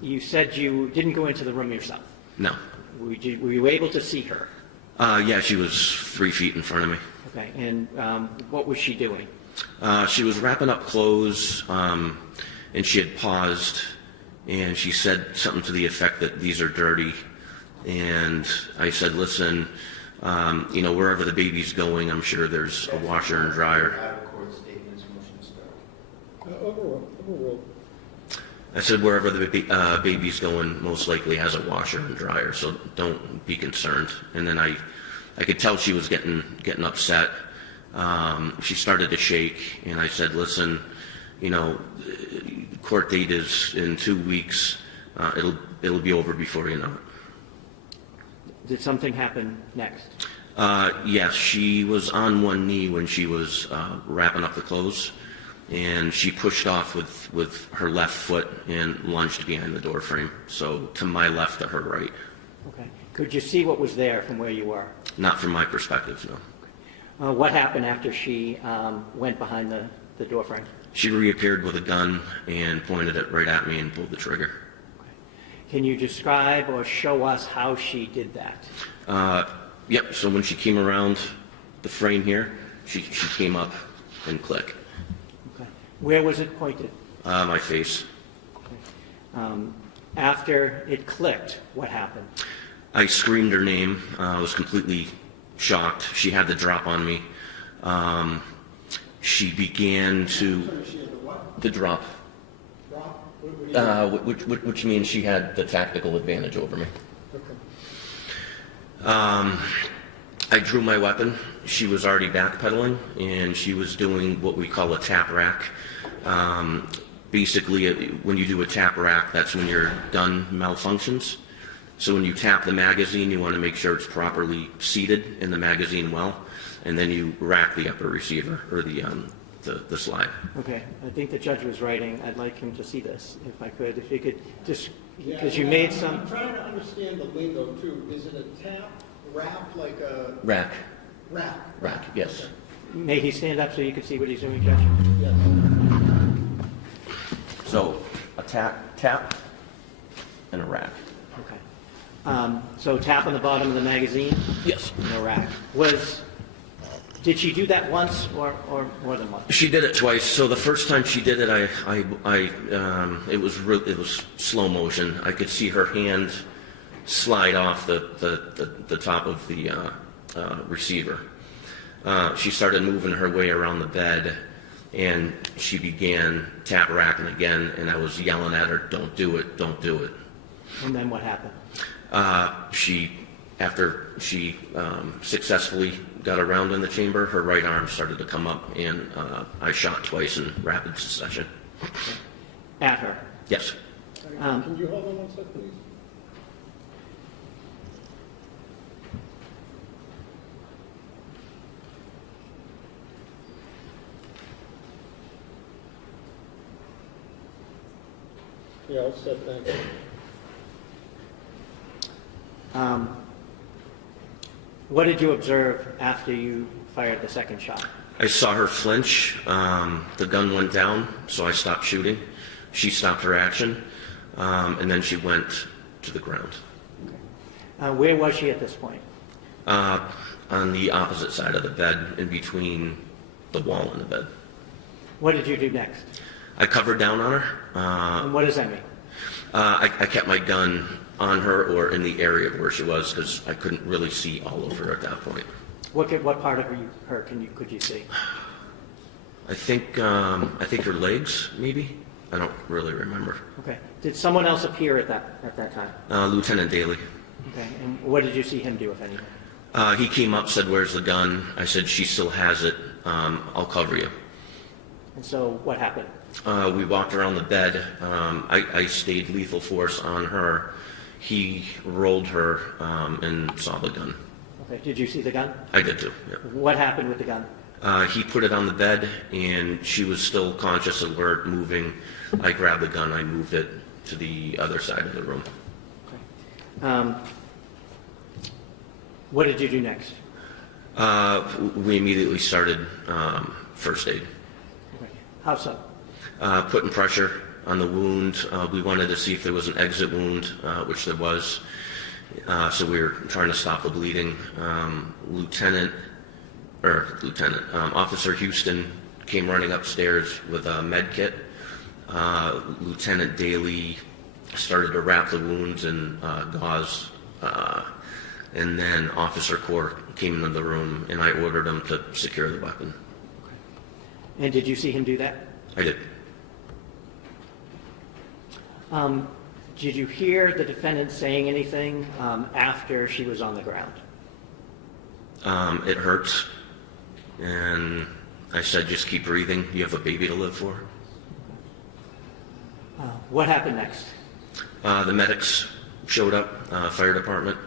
You said you didn't go into the room yourself. No. Were you able to see her? Yeah, she was 3 feet in front of me. Okay, and what was she doing? She was wrapping up clothes, and she had paused, and she said something to the effect that these are dirty. And I said, listen, wherever the baby's going, I'm sure there's a washer and dryer. Overruled. I said, wherever the baby's going, most likely has a washer and dryer, so don't be concerned. And then I could tell she was getting upset. She started to shake, and I said, listen, court date is in 2 weeks. It'll be over before you know it. Did something happen next? Yes, she was on one knee when she was wrapping up the clothes, and she pushed off with her left foot and lunged behind the door frame. So to my left, to her right. Okay. Could you see what was there from where you were? Not from my perspective, no. What happened after she went behind the door frame? She reappeared with a gun and pointed it right at me and pulled the trigger. Okay. Can you describe or show us how she did that? Yep, so when she came around the frame here, she came up and clicked. Okay. Where was it pointed? My face. Okay. After it clicked, what happened? I screamed her name. I was completely shocked. She had the drop on me. She began to... The drop. Which means she had the tactical advantage over me. I drew my weapon. She was already backpedaling, and she was doing what we call a tap rack. basically, when you do a tap rack, that's when your gun malfunctions. So when you tap the magazine, you want to make sure it's properly seated in the magazine well, and then you rack the upper receiver, or the slide. Okay, I think the judge was writing. I'd like him to see this, if I could. If you could just, because you made some... I'm trying to understand the lingo, too. Is it a tap, wrap, like a... Rack. Rack. Rack, yes. Okay. May he stand up so you can see what he's doing, Judge? Yes. So a tap, and a rack. Okay. So tap on the bottom of the magazine? Yes. No rack. Did she do that once or more than once? She did it twice. So the first time she did it, it was slow motion. I could see her hand slide off the top of the receiver. She started moving her way around the bed, and she began tap racking again, and I was yelling at her, "Don't do it, don't do it." And then what happened? After she successfully got around in the chamber, her right arm started to come up, and I shot twice in rapid succession. At her? Yes. Can you hold on one second, please? Yeah, I'll step back. What did you observe after you fired the second shot? I saw her flinch. The gun went down, so I stopped shooting. She stopped her action, and then she went to the ground. Where was she at this point? On the opposite side of the bed, in between the wall and the bed. What did you do next? I covered down on her. And what does that mean? I kept my gun on her or in the area where she was, because I couldn't really see all of her at that point. What part of her could you see? I think her legs, maybe. I don't really remember. Okay. Did someone else appear at that time? Lieutenant Daly. Okay. And what did you see him do, if anything? He came up, said, "Where's the gun?" I said, "She still has it. I'll cover you." And so what happened? We walked around the bed. I stayed lethal force on her. He rolled her and saw the gun. Okay. Did you see the gun? I did too, yeah. What happened with the gun? He put it on the bed, and she was still conscious, alert, moving. I grabbed the gun. I moved it to the other side of the room. Okay. What did you do next? We immediately started first aid. Okay. How so? Putting pressure on the wound. We wanted to see if there was an exit wound, which there was. So we were trying to stop the bleeding. Officer Houston came running upstairs with a med kit. Lieutenant Daly started to wrap the wounds in gauze. And then Officer Core came into the room, and I ordered him to secure the weapon. Okay. And did you see him do that? I did. Did you hear the defendant saying anything after she was on the ground? It hurts. And I said, "Just keep breathing. You have a baby to live for." What happened next? The medics showed up, fire department,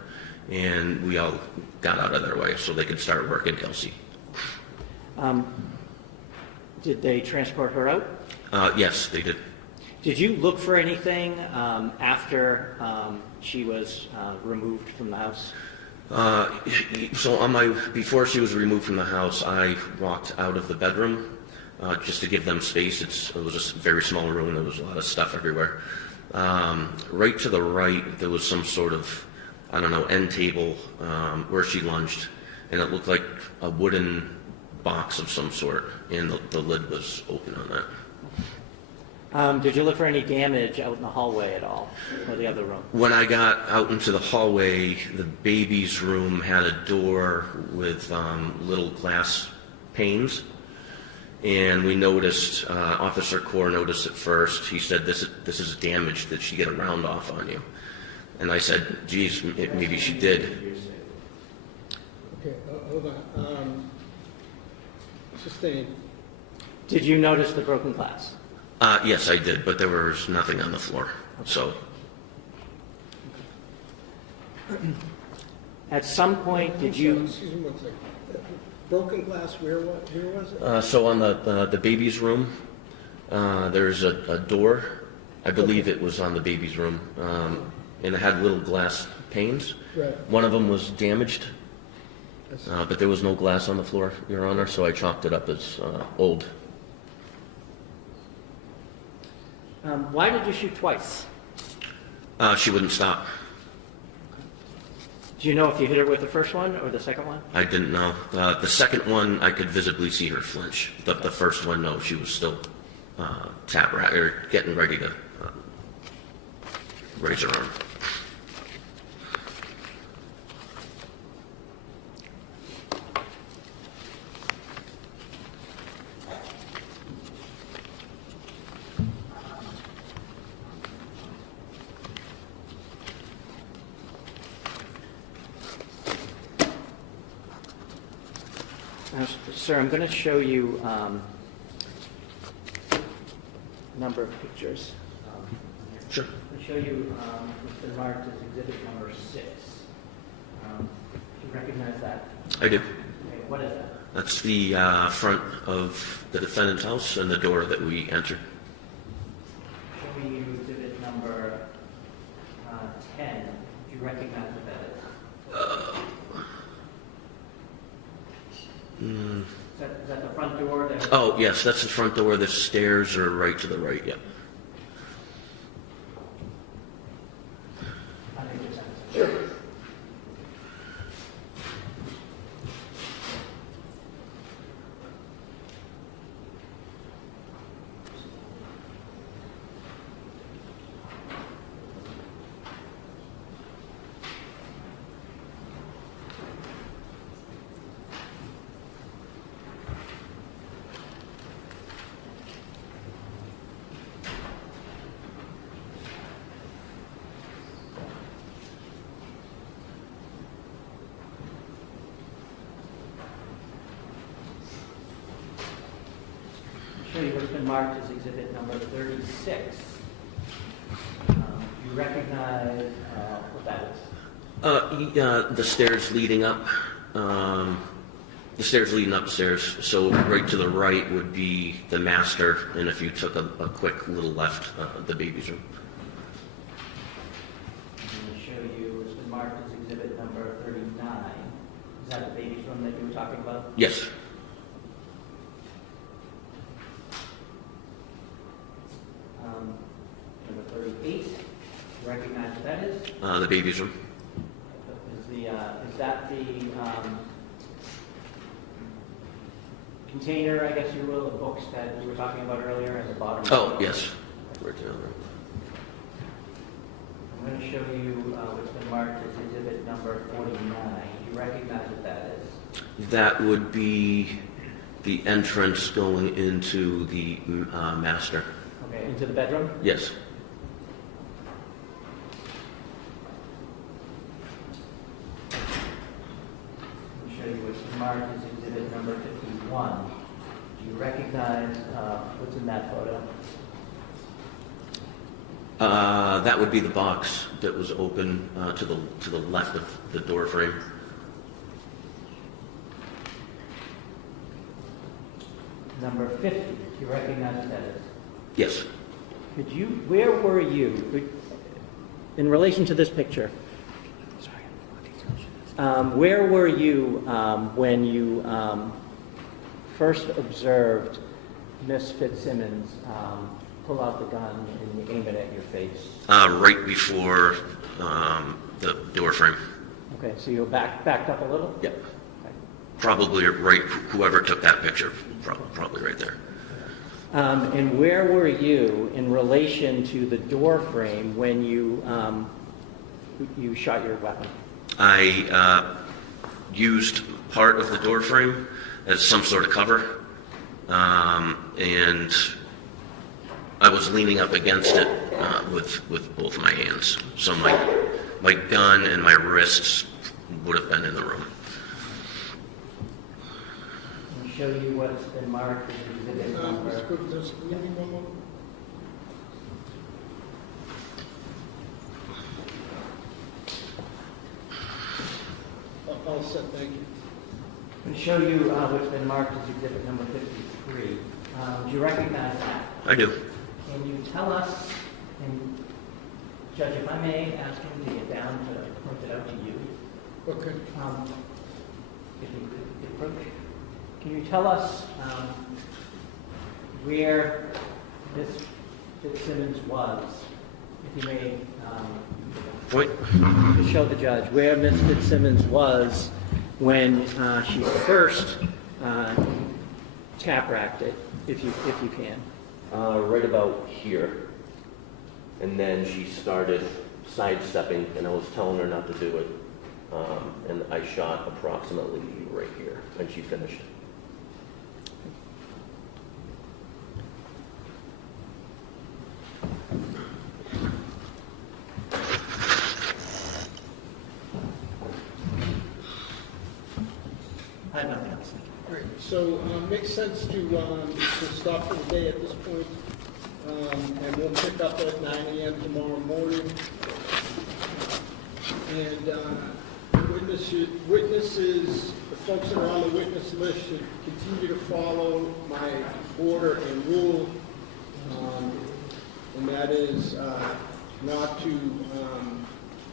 and we all got out of their way so they could start working Kelsey. Did they transport her out? Yes, they did. Did you look for anything after she was removed from the house? So before she was removed from the house, I walked out of the bedroom just to give them space. It was a very small room. There was a lot of stuff everywhere. Right to the right, there was some sort of, end table where she lunged, and it looked like a wooden box of some sort, and the lid was open on that. Did you look for any damage out in the hallway at all, or the other room? When I got out into the hallway, the baby's room had a door with little glass panes, and we noticed, Officer Core noticed it first. He said, this is damage. Did she get a round off on you? And I said, geez, maybe she did. Okay, hold on. Sustained. Did you notice the broken glass? Yes, I did, but there was nothing on the floor, so. At some point, did you... Excuse me one second. Broken glass, where was it? So on the baby's room, there's a door. I believe it was on the baby's room, and it had little glass panes. Right. One of them was damaged, but there was no glass on the floor, Your Honor, so I chalked it up as old. Why did you shoot twice? She wouldn't stop. Do you know if you hit her with the first one or the second one? I didn't know. The second one, I could visibly see her flinch. The first one, no, she was still getting ready to raise her arm. Now, sir, I'm going to show you a number of pictures. Sure. I'm going to show you what's been marked as exhibit number 6. Do you recognize that? I do. Okay, what is that? That's the front of the defendant's house and the door that we entered. Showing you exhibit number 10. Do you recognize what that is? Is that the front door? Oh, yes, that's the front door. The stairs are right to the right, yeah. Sure. Show you what's been marked as exhibit number 36. Do you recognize what that is? The stairs leading up. The stairs leading upstairs. So right to the right would be the master, and if you took a quick little left, the baby's room. I'm going to show you what's been marked as exhibit number 39. Is that the baby's room that you were talking about? Yes. Number 38. You recognize what that is? The baby's room. Is that the container, I guess you will, of books that you were talking about earlier at the bottom? Oh, yes. Right down there. I'm going to show you what's been marked as exhibit number 49. Do you recognize what that is? That would be the entrance going into the master. Okay, into the bedroom? Yes. Let me show you what's been marked as exhibit number 51. Do you recognize what's in that photo? That would be the box that was open to the left of the door frame. Number 50. Do you recognize what that is? Yes. Where were you in relation to this picture? Where were you when you first observed Miss Fitzsimmons pull out the gun and aim it at your face? Right before the door frame. Okay, so you backed up a little? Yep. Okay. Probably right, whoever took that picture, probably right there. And where were you in relation to the door frame when you shot your weapon? I used part of the door frame as some sort of cover, and I was leaning up against it with both my hands. So my gun and my wrists would have been in the room. I'll show you what's been marked as exhibit number. Maybe one more. show you what's been marked as exhibit number 53. Do you recognize that? I do. Can you tell us, and Judge, if I may ask him to get down to point it out to you? Okay. If you could approach. Can you tell us where Ms. Fitzsimmons was? If you may, Point. to show the judge where Ms. Fitzsimmons was when she first tap-racked it, if you can. Right about here. And then she started sidestepping, and I was telling her not to do it. And I shot approximately right here, and she finished. I have nothing else. All right, so makes sense to stop for the day at this point. And we'll pick up at 9 a.m. tomorrow morning. And witnesses, the folks that are on the witness list should continue to follow my order and rule. And that is not to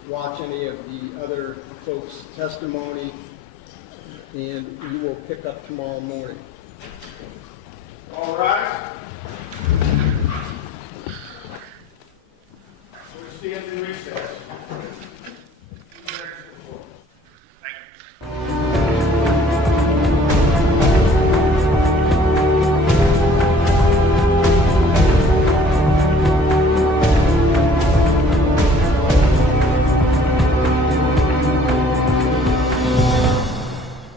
watch any of the other folks' testimony. And you will pick up tomorrow morning. All right. We'll stand in recess.